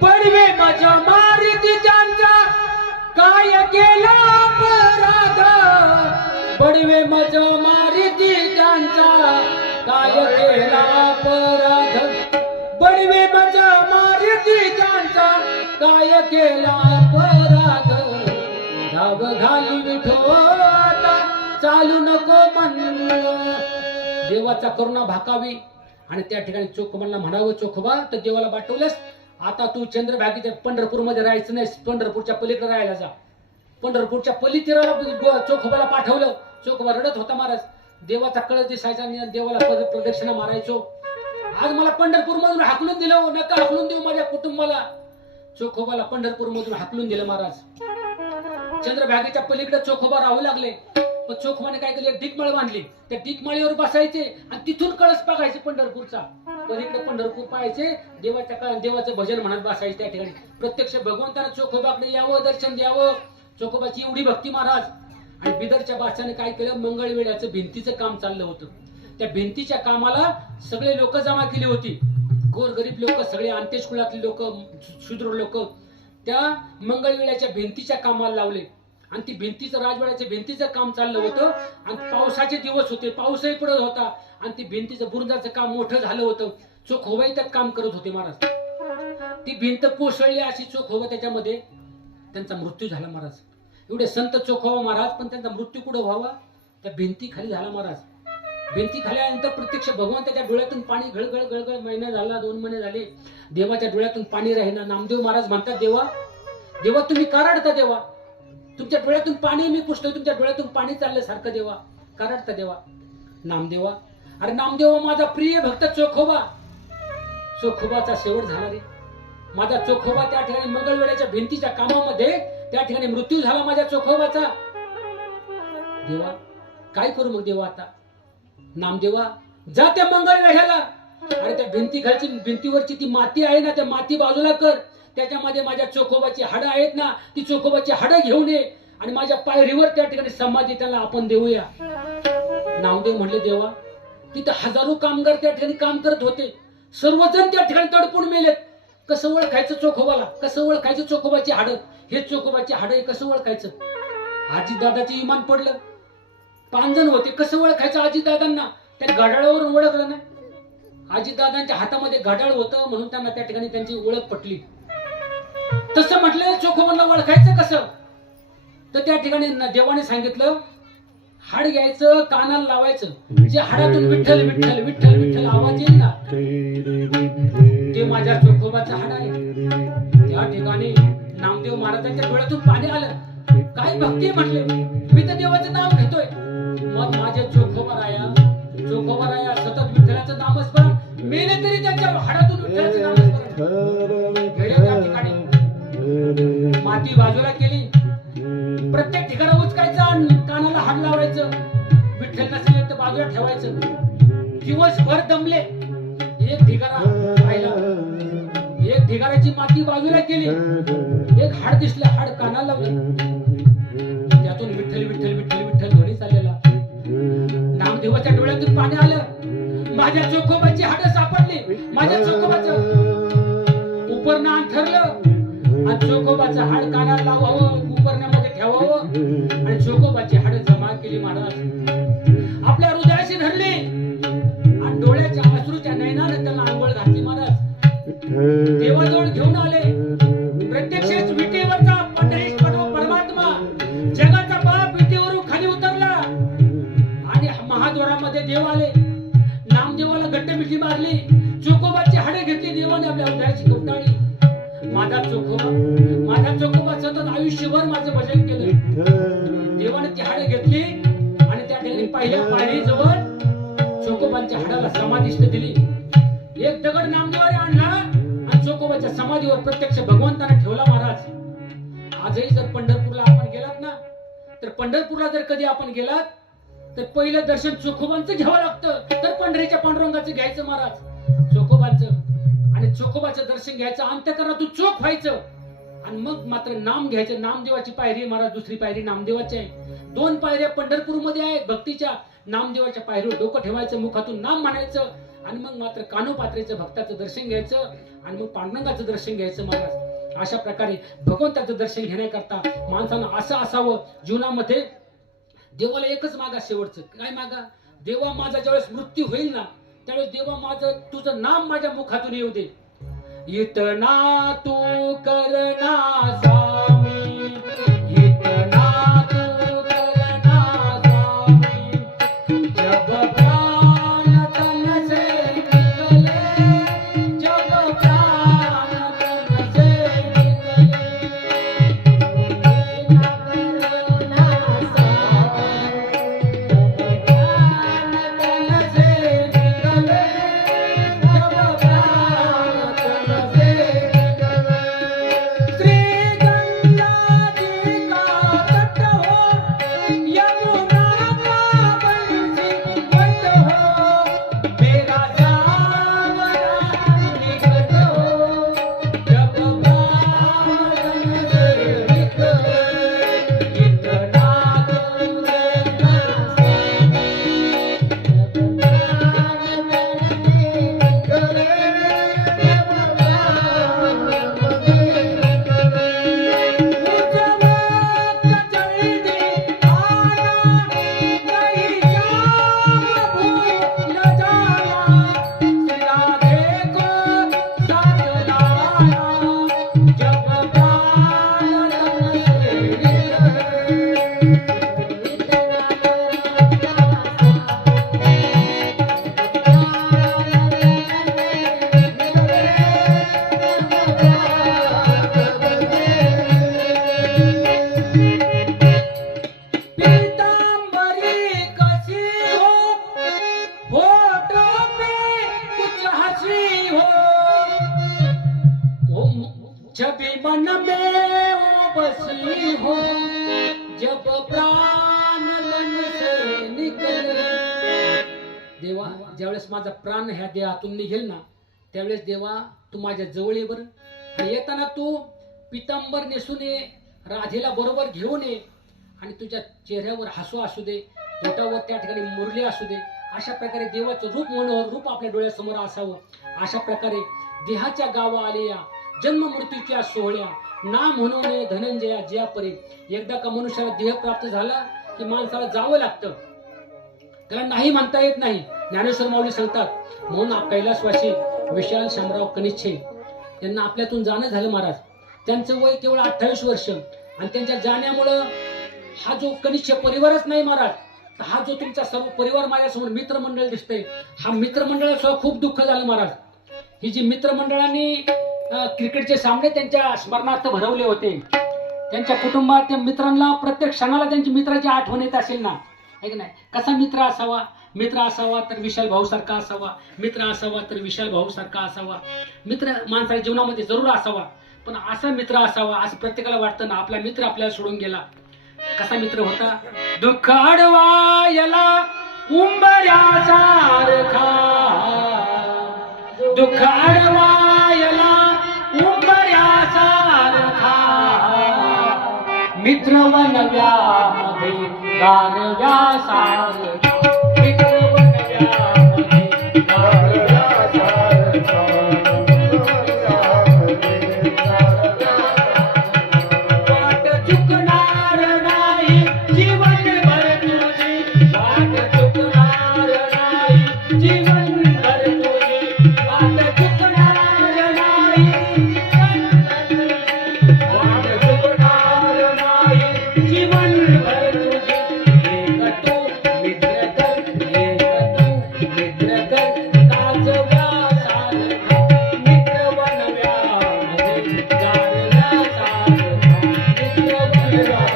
पडवे माझ्या मारिती त्यांचा काय केला अपराध, पडवे माझ्या मारिती त्यांचा काय केला अपराध, पडवे माझ्या मारिती त्यांचा काय केला अपराध. धाव घाली विठो आता चालू नको मंद. देवाचा करुणा भाकावी आणि त्या ठिकाणी चोखोबांना म्हणावं, चोखोबा तर देवाला बाटवलंस, आता तू चंद्रभागेच्या पंढरपूर मध्ये राहायचं नाही, पंढरपूरच्या पलीकडे राहायला जा. पंढरपूरच्या पलीतीराला चोखोबाला पाठवलं. चोखोबा रडत होता महाराज. देवाचा कळस दिसायचा आणि देवाला प्रदक्षिणा मारायचो. आज मला पंढरपूर मधून हाकलून दिलं, नका हाकलून देऊ माझ्या कुटुंबाला. चोखोबाला पंढरपूर मधून हाकलून दिलं महाराज. चंद्रभागेच्या पलीकडे चोखोबा राहू लागले. पण चोखोबाने काय केलं, एक दीपमाळ बांधली. त्या दीपमाळीवर बसायचे आणि तिथून कळस बघायचे पंढरपूरचा. पलीकडे पंढरपूर पाहायचे, देवाचं भजन म्हणत बसायचे. त्या ठिकाणी प्रत्यक्ष भगवंताला चोखोबाकडे यावं, दर्शन द्यावं. चोखोबाची एवढी भक्ती महाराज. आणि बिदरच्या बादशाने काय केलं, मंगळवेढ्याचं भिंतीचं काम चाललं होतं. त्या भिंतीच्या कामाला सगळे लोक जमा केली होती. गोरगरीब लोक, सगळे अंत्येश कुळातले लोक, शूद्र लोक त्या मंगळवेढ्याच्या भिंतीच्या कामाला लावले. आणि ती भिंतीचं राजवाड्याच्या भिंतीचं काम चाललं होतं. आणि पावसाचे दिवस होते, पाऊसही पडत होता आणि ती भिंतीचं बुरुजाचं काम मोठं झालं होतं. चोखोबाई त्यात काम करत होते महाराज. ती भिंत कोसळली अशी चोखोबा त्याच्यामध्ये, त्यांचा मृत्यू झाला महाराज. एवढे संत चोखोबा महाराज, पण त्यांचा मृत्यू कुठं व्हावा, त्या भिंती खाली झाला महाराज. भिंती खाली आल्यानंतर प्रत्यक्ष भगवंताच्या डोळ्यातून पाणी गळगळ गळगळ, महिना झाला, 2 महिने झाले, देवाच्या डोळ्यातून पाणी राहिना. नामदेव महाराज म्हणतात, देवा देवा तुम्ही का रडता देवा, तुमच्या डोळ्यातून पाणी मी पुसतोय, तुमच्या डोळ्यातून पाणी चाललं सारखं देवा, का रडता देवा. नामदेवा, अरे नामदेवा माझा प्रिय भक्त चोखोबा, चोखोबाचा शेवट झाला रे. माझा चोखोबा त्या ठिकाणी मंगळवेढ्याच्या भिंतीच्या कामामध्ये त्या ठिकाणी मृत्यू झाला माझ्या चोखोबाचा. देवा काय करू मग देवा आता. नामदेवा जा त्या मंगळवेढ्याला, अरे त्या भिंतीवरची ती माती आहे ना, त्या माती बाजूला कर, त्याच्यामध्ये माझ्या चोखोबाची हाडं आहेत ना, ती चोखोबाची हाडं घेऊन ये आणि माझ्या पायरीवर त्या ठिकाणी समाधी त्याला आपण देऊया. नामदेव म्हणले, देवा तिथे हजारो कामगार त्या ठिकाणी काम करत होते, सर्वजण त्या ठिकाणी तडपून मेलेत. कसं ओळखायचं चोखोबाला, कसं ओळखायचं चोखोबाची हाडं, हे चोखोबाची हाडं कसं ओळखायचं. आजी दादाचे इमान पडलं, 5 जण होते, कसं ओळखायचं आजी दादांना. त्या घड्याळावरून ओळखलं ना, आजी दादांच्या हातामध्ये घड्याळ होतं म्हणून त्यांना त्या ठिकाणी त्यांची ओळख पटली. तसं म्हटलं चोखोबाला ओळखायचं कसं, तर त्या ठिकाणी देवाने सांगितलं, हाड घ्यायचं, कानाला लावायचं, जे हाडातून विठ्ठल विठ्ठल विठ्ठल विठ्ठल आवाज येईल ना, ते माझ्या चोखोबाचं हाड आहे. त्या ठिकाणी नामदेव महाराजांच्या डोळ्यातून पाणी आलं. काय भक्ती म्हटले, मी तर देवाचं नाव घेतोय. मग माझे चोखोबा राया सतत विठ्ठलाचं नामस्मरण, मेले तरी त्यांच्या हाडातून विठ्ठलाचं नामस्मरण. त्या ठिकाणी माती बाजूला केली, प्रत्येक ठिकाणी उचकायचं आणि कानाला हाड लावायचं. विठ्ठल नसेल तर बाजूला ठेवायचं. जीव दिवसभर दमले. एक ढिगारा पाहिला, एक ढिगाऱ्याची माती बाजूला केली, एक हाड दिसलं, हाड कानाला लावलं. त्यातून विठ्ठल विठ्ठल विठ्ठल विठ्ठल ध्वनी चाललेला. नामदेवाच्या डोळ्यातून पाणी आलं. माझ्या चोखोबाची हाड सापडली. माझ्या चोखोबाचं उपरनं अंथरलं आणि चोखोबाचं हाड कानाला लावावं, उपरण्यामध्ये ठेवावं आणि चोखोबाची हाड जमा केली. महाराज आपल्या हृदयाशी धरली आणि डोळ्याच्या अश्रूच्या नयनानं त्याला आंघोळ घातली. महाराज देवाजवळ घेऊन आले. प्रत्यक्षच विटेवरचा पंढरीश परमात्मा, जगाचा बाप विटेवरून खाली उतरला आणि महाद्वारामध्ये देव आले. नामदेवाला घट्ट मिठी मारली. चोखोबाची हाडे घेतली. देवाने आपल्या हृदयाची कवटाळली. माझा चोखोबा सतत आयुष्यभर माझं भजन केलं. देवाने ती हाडे घेतली आणि त्या ठिकाणी पहिल्या पायरीजवळ चोखोबांच्या हाडाला समाधिष्ट दिली. एक दगड नामदेवाने आणला आणि चोखोबाच्या समाधीवर प्रत्यक्ष भगवंताने ठेवला. महाराज आजही जर पंढरपूरला आपण गेलात ना, तर पंढरपूरला जर कधी आपण गेलात तर पहिलं दर्शन चोखोबांचं घ्यावं लागतं. तर पंढरीच्या पांडुरंगाचं घ्यायचं महाराज, चोखोबांचं. आणि चोखोबाचं दर्शन घ्यायचं, अंतःकरणातून चोख व्हायचं आणि मग मात्र नाम घ्यायचं. नामदेवाची पायरी महाराज, दुसरी पायरी नामदेवाची आहे. 2 पायऱ्या पंढरपूरमध्ये आहेत भक्तीच्या. नामदेवाच्या पायरीवर डोकं ठेवायचं, मुखातून नाम म्हणायचं आणि मग मात्र कानोपात्रेचं भक्ताचं दर्शन घ्यायचं आणि मग पांडुरंगाचं दर्शन घ्यायचं. महाराज अशा प्रकारे भगवंताचं दर्शन घेण्याकरता माणसानं असं असावं जीवनामध्ये. देवाला एकच मागा, शेवटचं काय मागा? देवा माझा ज्यावेळेस मृत्यू होईल ना, त्यावेळेस देवा माझं तुझं नाम माझ्या मुखातून येऊ दे. इतना तू करना स्वामी, इतना तू करना स्वामी, जब प्राण तन से निकले, जब प्राण तन से निकले, जब मन में वो बसी हो, जब प्राण तन से निकले. देवा ज्यावेळेस माझा प्राण ह्या देहातून निघेल ना, त्यावेळेस देवा तू माझ्या जवळ ये बरं. आणि येताना तू पितांबर नेसून ये, राधेला बरोबर घेऊन ये आणि तुझ्या चेहऱ्यावर हसू असू दे, पोटावर त्या ठिकाणी मुरली असू दे. अशा प्रकारे देवाचं रूप मनोहर रूप आपल्या डोळ्यासमोर असावं. अशा प्रकारे देहाच्या गावा आलिया, जन्म मृत्यूच्या सोहळ्या, नाम म्हणून धनंजया ज्या परी. एकदा का मनुष्याला देह प्राप्त झाला की माणसाला जावं लागतं, त्याला नाही म्हणता येत नाही. ज्ञानेश्वर माऊली सांगतात, म्हणून कैलासवासी विशाल शामराव कनिच्छे यांना आपल्यातून जाणं झालं महाराज. त्यांचं वय केवळ 28 वर्ष आणि त्यांच्या जाण्यामुळं हा जो कनिच्छ परिवारच नाही महाराज, हा जो तुमचा सर्व परिवार माझ्यासमोर मित्रमंडळ दिसतंय, हा मित्रमंडळासह खूप दुःख झालं महाराज. ही जी मित्रमंडळांनी क्रिकेटचे सामने त्यांच्या स्मरणार्थ भरवले होते, त्यांच्या कुटुंबात त्या मित्रांना प्रत्येक क्षणाला त्यांची मित्राची आठवण येत असेल ना, आहे की नाही? कसा मित्र असावा? मित्र असावा तर विशाल भाऊ सारखा असावा, मित्र असावा तर विशाल भाऊ सारखा असावा. मित्र माणसाच्या जीवनामध्ये जरूर असावा, पण असा मित्र असावा असं प्रत्येकाला वाटतं ना. आपला मित्र आपल्याला सोडून गेला, कसा मित्र होता? दुःख अडवायला उंबऱ्यासारखा दुःख अडवायला उंबऱ्यासारखा मित्र वनव्यामध्ये गारव्यासारखा मित्र वनव्यामध्ये गारव्यासारखा वाट चुकणार नाही जीवनभर तुझी वाट चुकणार नाही जीवनभर तुझी वाट चुकणार नाही वाट चुकणार नाही जीवनभर तुझी एक तू मित्र कर काजव्यासारखा मित्र वनव्यामध्ये गारव्यासारखा मित्र वनव्यामध्ये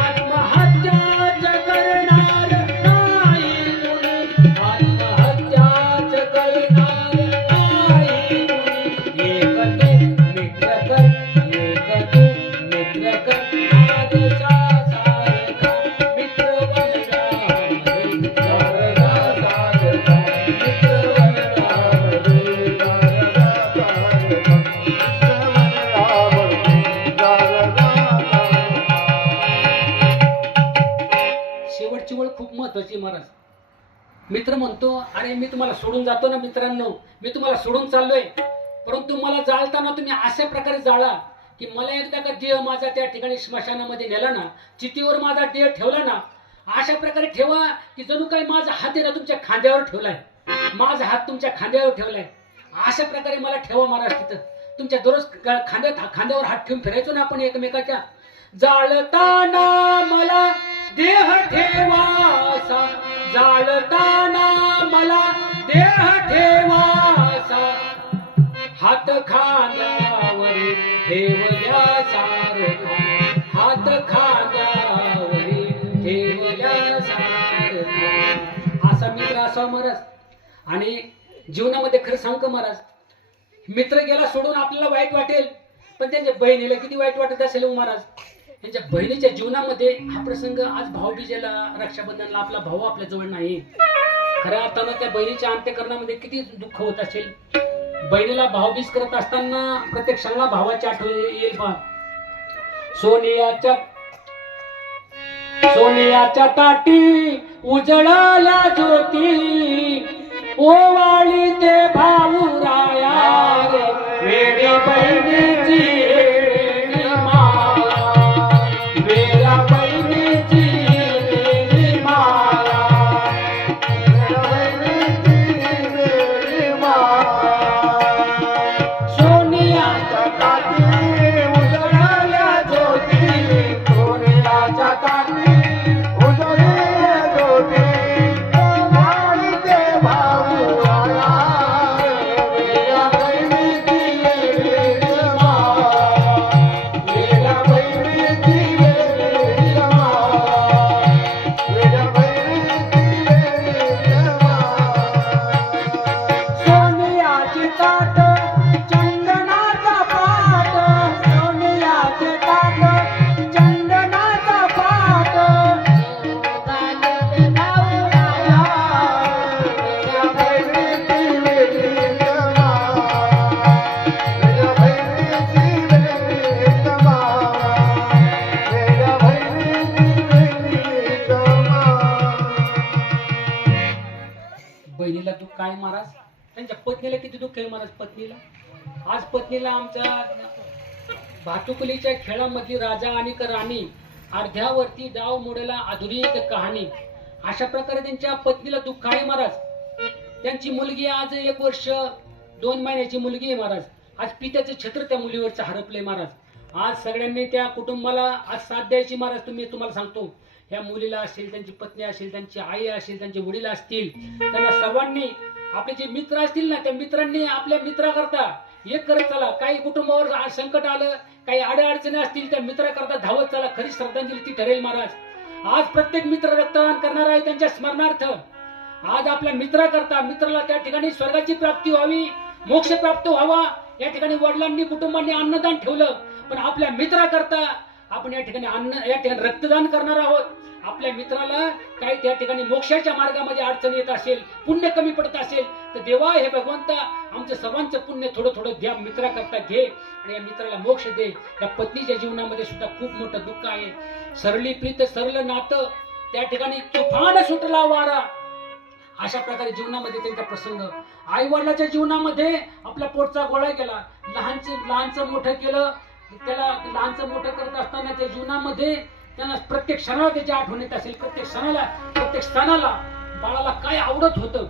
आत्महत्याच करणार नाही कुणी आत्महत्याच करणार नाही कुणी एक तू मित्र कर आजच्या सारखा मित्र वनव्यामध्ये गारव्यासारखा मित्र वनव्यामध्ये शेवटची वेळ खूप महत्वाची महाराज. मित्र म्हणतो अरे मी तुम्हाला सोडून जातो ना मित्रांनो, मी तुम्हाला सोडून चाललोय, परंतु मला जाळताना तुम्ही अशा प्रकारे जाळा की मला एकदा का देह माझा त्या ठिकाणी स्मशानामध्ये नेला ना, चितीवर माझा देह ठेवला ना, अशा प्रकारे ठेवा की जणू काही माझा हात आहे ना तुमच्या खांद्यावर ठेवलाय, माझा हात तुमच्या खांद्यावर ठेवलाय, अशा प्रकारे मला ठेवा महाराज. तिथं तुमच्या दररोज खांद्यावर हात ठेवून फिरायचो ना आपण एकमेकाच्या. जाळताना मला देह ठेवासा जाळताना मला देह ठेवासा हात खांद्यावरी ठेवल्यासारखा हात खांद्यावरी ठेवल्यासारखा असा मित्र असा महाराज. आणि जीवनामध्ये खरं सांगतो महाराज, मित्र गेला सोडून आपल्याला वाईट वाटेल, पण त्यांच्या बहिणीला किती वाईट वाटत असेल हो महाराज. त्यांच्या बहिणीच्या जीवनामध्ये हा प्रसंग आज भाऊबीजेला रक्षाबंधनला आपला भाऊ आपल्या जवळ नाही, खऱ्या अर्थानं त्या बहिणीच्या अंत्यकरणामध्ये किती दुःख होत असेल. बहिणीला भाऊबीज करत असताना प्रत्येक क्षणाला भावाची आठवण येईल पहा. सोनियाच्या ताटी उजळल्या ज्योती ओवाळी ते भाऊ राया रे वेडी बहिणीची वेडी माया वेड्या बहिणीची वेडी माया सोनियाच्या ताटी उजळल्या ज्योती सोनियाच्या ताटी उजळल्या ज्योती ओवाळी ते भाऊ राया वेड्या बहिणीची वेडी माया वेड्या बहिणीची वेडी माया वेड्या बहिणीची वेडी माया सोनियाची ताट चंदनाचा पाट सोनियाचे ताट चंदनाचा पाट गालीत भाऊराया वेड्या बहिणीची वेडी माया वेड्या बहिणीची वेडी माया वेड्या बहिणीची वेडी माया. बहिणीला दुःख काय महाराज, त्यांच्या पत्नीला किती दुःख आहे महाराज. पत्नीला आज पत्नीला आमच्या भातुकलीच्या खेळामधली राजा आणि राणी अर्ध्यावरती डाव मोडेला अधुरी एक कहाणी, अशा प्रकारे त्यांच्या पत्नीला दुःख आहे महाराज. त्यांची मुलगी आज 1 वर्ष 2 महिन्याची मुलगी आहे महाराज. आज पित्याचं छत्र त्या मुलीवरचं हरपलंय महाराज. आज सगळ्यांनी त्या कुटुंबाला आज साथ द्यायची महाराज. तुम्हाला सांगतो, ह्या मुलीला असेल, त्यांची पत्नी असेल, त्यांची आई असेल, त्यांचे वडील असतील, त्यांना सर्वांनी आपले जे मित्र असतील ना, त्या मित्रांनी आपल्या मित्राकरता एक करत चला. काही कुटुंबावर आज संकट आलं, काही अडचणी असतील, त्या मित्राकरता धावत चला. खरी श्रद्धांजली ती ठरेल महाराज. आज प्रत्येक मित्र रक्तदान करणार आहे त्यांच्या स्मरणार्थ. आज आपल्या मित्राकरता, मित्राला त्या ठिकाणी स्वर्गाची प्राप्ती व्हावी, मोक्ष प्राप्त व्हावा, या ठिकाणी वडिलांनी कुटुंबांनी अन्नदान ठेवलं, पण आपल्या मित्राकरता आपण या ठिकाणी या ठिकाणी रक्तदान करणार आहोत. आपल्या मित्राला काही त्या ठिकाणी मोक्षाच्या मार्गामध्ये अडचण येत असेल, पुण्य कमी पडत असेल, तर देवा हे भगवंता आमचं सर्वांचं पुण्य थोडं थोडं द्या, मित्राकरता घे आणि या मित्राला मोक्ष दे. या पत्नीच्या जीवनामध्ये सुद्धा खूप मोठं दुःख आहे. सरली प्रीत सरलं नातं, त्या ठिकाणी तुफान सुटला वारा, अशा प्रकारे जीवनामध्ये त्यांचा प्रसंग. आई वडिलाच्या जीवनामध्ये आपल्या पोटचा गोळा केला, लहानचं मोठं केलं, त्याला लहानचं मोठं करत असताना त्या जीवनामध्ये त्यांना प्रत्येक क्षणाला त्याची आठवण येत असेल, प्रत्येक क्षणाला बाळाला काय आवडत होतं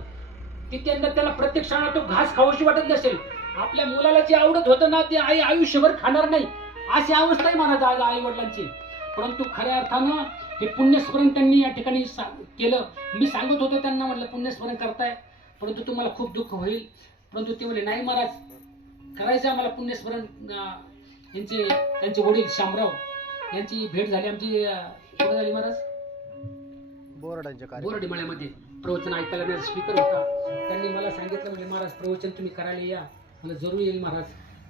ती त्याला प्रत्येक क्षणाला तो घास खाऊशी वाटत नसेल. आपल्या मुलाला जे आवडत होतं ना ते आई आयुष्यभर खाणार नाही, अशी अवस्था आहे म्हणा आज आई वडिलांची. परंतु खऱ्या अर्थानं हे पुण्यस्मरण त्यांनी या ठिकाणी केलं. मी सांगत होतो त्यांना, म्हटलं पुण्यस्मरण करताय परंतु तुम्हाला खूप दुःख होईल. परंतु ते म्हणले नाही महाराज, करायचं आम्हाला पुण्यस्मरण. त्यांचे वडील शामराव यांची भेट झाली आमची कुठे झाली महाराज? बोरडी मळ्यामध्ये प्रवचन ऐकायला माझा स्पीकर होता. त्यांनी मला सांगितलं, म्हणजे महाराज प्रवचन तुम्ही करायला या. मला जरूर येईल महाराज.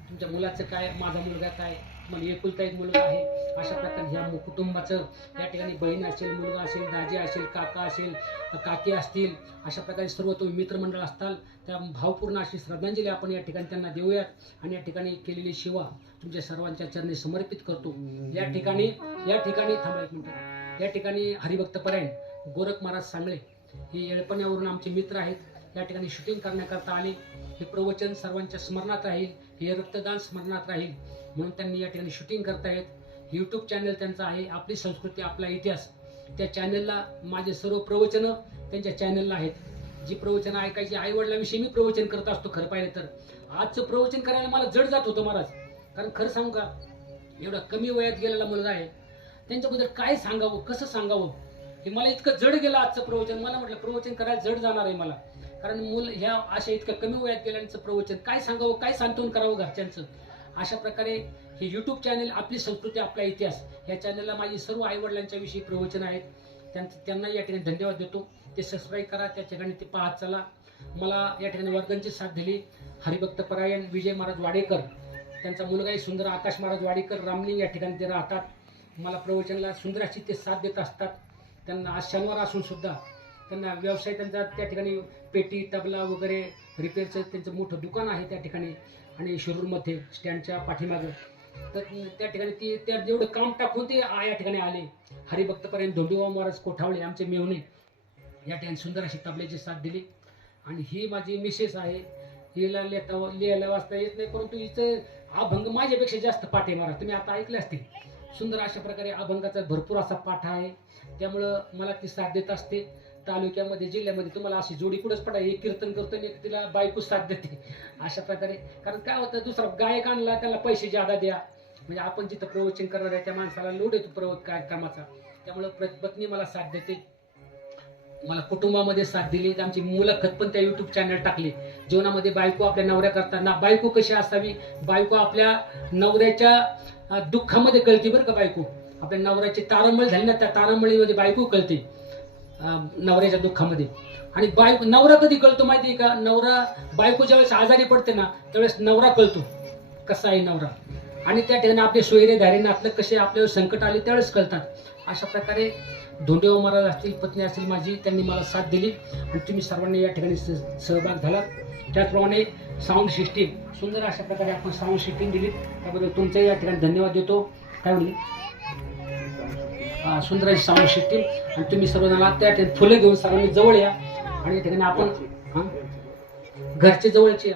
तुमच्या मुलाचं काय, माझा मुलगा काय, मला एकुलता एक मुलगा आहे. अशा प्रकारे ह्या कुटुंबाचं या ठिकाणी बहीण असेल, मुलगा असेल, दाजी असेल, काका असेल, काकी असतील, अशा प्रकारे सर्व तुम्ही मित्रमंडळ असताल, त्या भावपूर्ण अशी श्रद्धांजली आपण या ठिकाणी त्यांना देऊयात आणि या ठिकाणी केलेली सेवा तुमच्या सर्वांच्या चरणी समर्पित करतो. या ठिकाणी थांबा एक मिनिट. या ठिकाणी हरिभक्त परायण गोरख महाराज सांगळे हे येळपण्यावरून आमचे मित्र आहेत. या ठिकाणी शूटिंग करण्याकरता आले. हे प्रवचन सर्वांच्या स्मरणात राहील, हे रक्तदान स्मरणात राहील म्हणून त्यांनी या ठिकाणी शूटिंग करतायत. यूट्यूब चॅनल त्यांचं आहे, आपली संस्कृती आपला इतिहास. त्या चॅनलला माझे सर्व प्रवचनं त्यांच्या चॅनलला आहेत. जी प्रवचनं ऐकायची, आईवडिलांविषयी मी प्रवचन करत असतो. खरं पाहिलं तर आजचं प्रवचन करायला मला जड जात होतं महाराज. कारण खरं सांगू का, एवढा कमी वयात गेलेला मुलगा आहे, त्यांच्याबद्दल काय सांगावं, कसं सांगावं, हे मला इतकं जड गेलं आजचं प्रवचन. मला म्हटलं प्रवचन करायला जड जाणार आहे मला, कारण मूल ह्या अशा इतकं कमी वयात गेल्याचं प्रवचन काय सांगावं, काय सांत्वन करावं घरच्यांचं. अशा प्रकारे हे यूट्यूब चॅनल आपली संस्कृती आपला इतिहास, ह्या चॅनलला माझी सर्व आईवडिलांच्या विषयी प्रवचन आहेत. त्यांना या ठिकाणी धन्यवाद देतो. ते सबस्क्राईब करा, त्या ठिकाणी ते पाहत चला. मला या ठिकाणी वर्गांची साथ दिली हरिभक्त परायण विजय महाराज वाडेकर, त्यांचा मुलगाही सुंदर आकाश महाराज वाडेकर रामलिंग या ठिकाणी ते राहतात. मला प्रवचनाला सुंदर अशी ते साथ देत असतात. त्यांना आज शनिवार असून सुद्धा त्यांना व्यवसाय त्यांचा त्या ठिकाणी पेटी तबला वगैरे रिपेअरचं त्यांचं मोठं दुकान आहे त्या ठिकाणी आणि शिरूरमध्ये स्टँडच्या पाठीमागं. तर त्या ठिकाणी ते त्या जेवढं काम टाकून ते या ठिकाणी आले. हरिभक्तपर्यंत धोंडीबा महाराज कोठावळे आमचे मेवणे या ठिकाणी सुंदर अशी तबल्याची साथ दिली. आणि ही माझी मिसेस आहे, हिला लिहायला वाचता येत नाही परंतु हिचं अभंग माझ्यापेक्षा जास्त पाठ आहे महाराज, तुम्ही आता ऐकले असतील. सुंदर अशा प्रकारे अभंगाचा भरपूर असा पाठ आहे, त्यामुळं मला ती साथ देत असते. तालुक्यामध्ये जिल्ह्यामध्ये तुम्हाला अशी जोडी कुठंच पडा, एक कीर्तन करतो आणि एक तिला बायको साथ देते अशा प्रकारे. कारण काय होतं, दुसरा गायक आणला त्याला पैसे ज्यादा द्या, म्हणजे आपण जिथं प्रवचन करणार आहे त्या माणसाला लोड येतो कार्यक्रमाचा. त्यामुळं पत्नी मला साथ देते, मला कुटुंबामध्ये साथ दिली. आमची मुलाखत पण त्या युट्यूब चॅनल टाकली. जीवनामध्ये बायको आपल्या नवऱ्या करताना बायको कशी असावी, बायको आपल्या नवऱ्याच्या दुःखामध्ये कळते बरं का. बायको आपल्या नवऱ्याची तारंबळ झाली ना, त्या तारंबळीमध्ये बायको कळते नवऱ्याच्या दुःखामध्ये. आणि नवरा कधी कळतो माहिती आहे का, नवरा बायको ज्यावेळेस आजारी पडते ना त्यावेळेस नवरा कळतो कसा आहे नवरा. आणि त्या ठिकाणी आपले सोयरे धारे नातलं कसे आपल्यावर संकट आले त्यावेळेस कळतात. अशा प्रकारे धोंडेबा महाराज असतील, पत्नी असतील माझी, त्यांनी मला साथ दिली आणि तुम्ही सर्वांनी या ठिकाणी सहभाग झाला. त्याचप्रमाणे साऊंड सिस्टीम सुंदर अशा प्रकारे आपण साऊंड सिस्टीम दिली, त्याबद्दल तुमचंही या ठिकाणी धन्यवाद देतो. काय म्हणले सुंदर अशी साऊंड सिस्टीम. आणि तुम्ही सर्वांना त्या ठिकाणी फुलं घेऊन सर्वांनी जवळ या आणि या ठिकाणी आपण घरचे जवळचे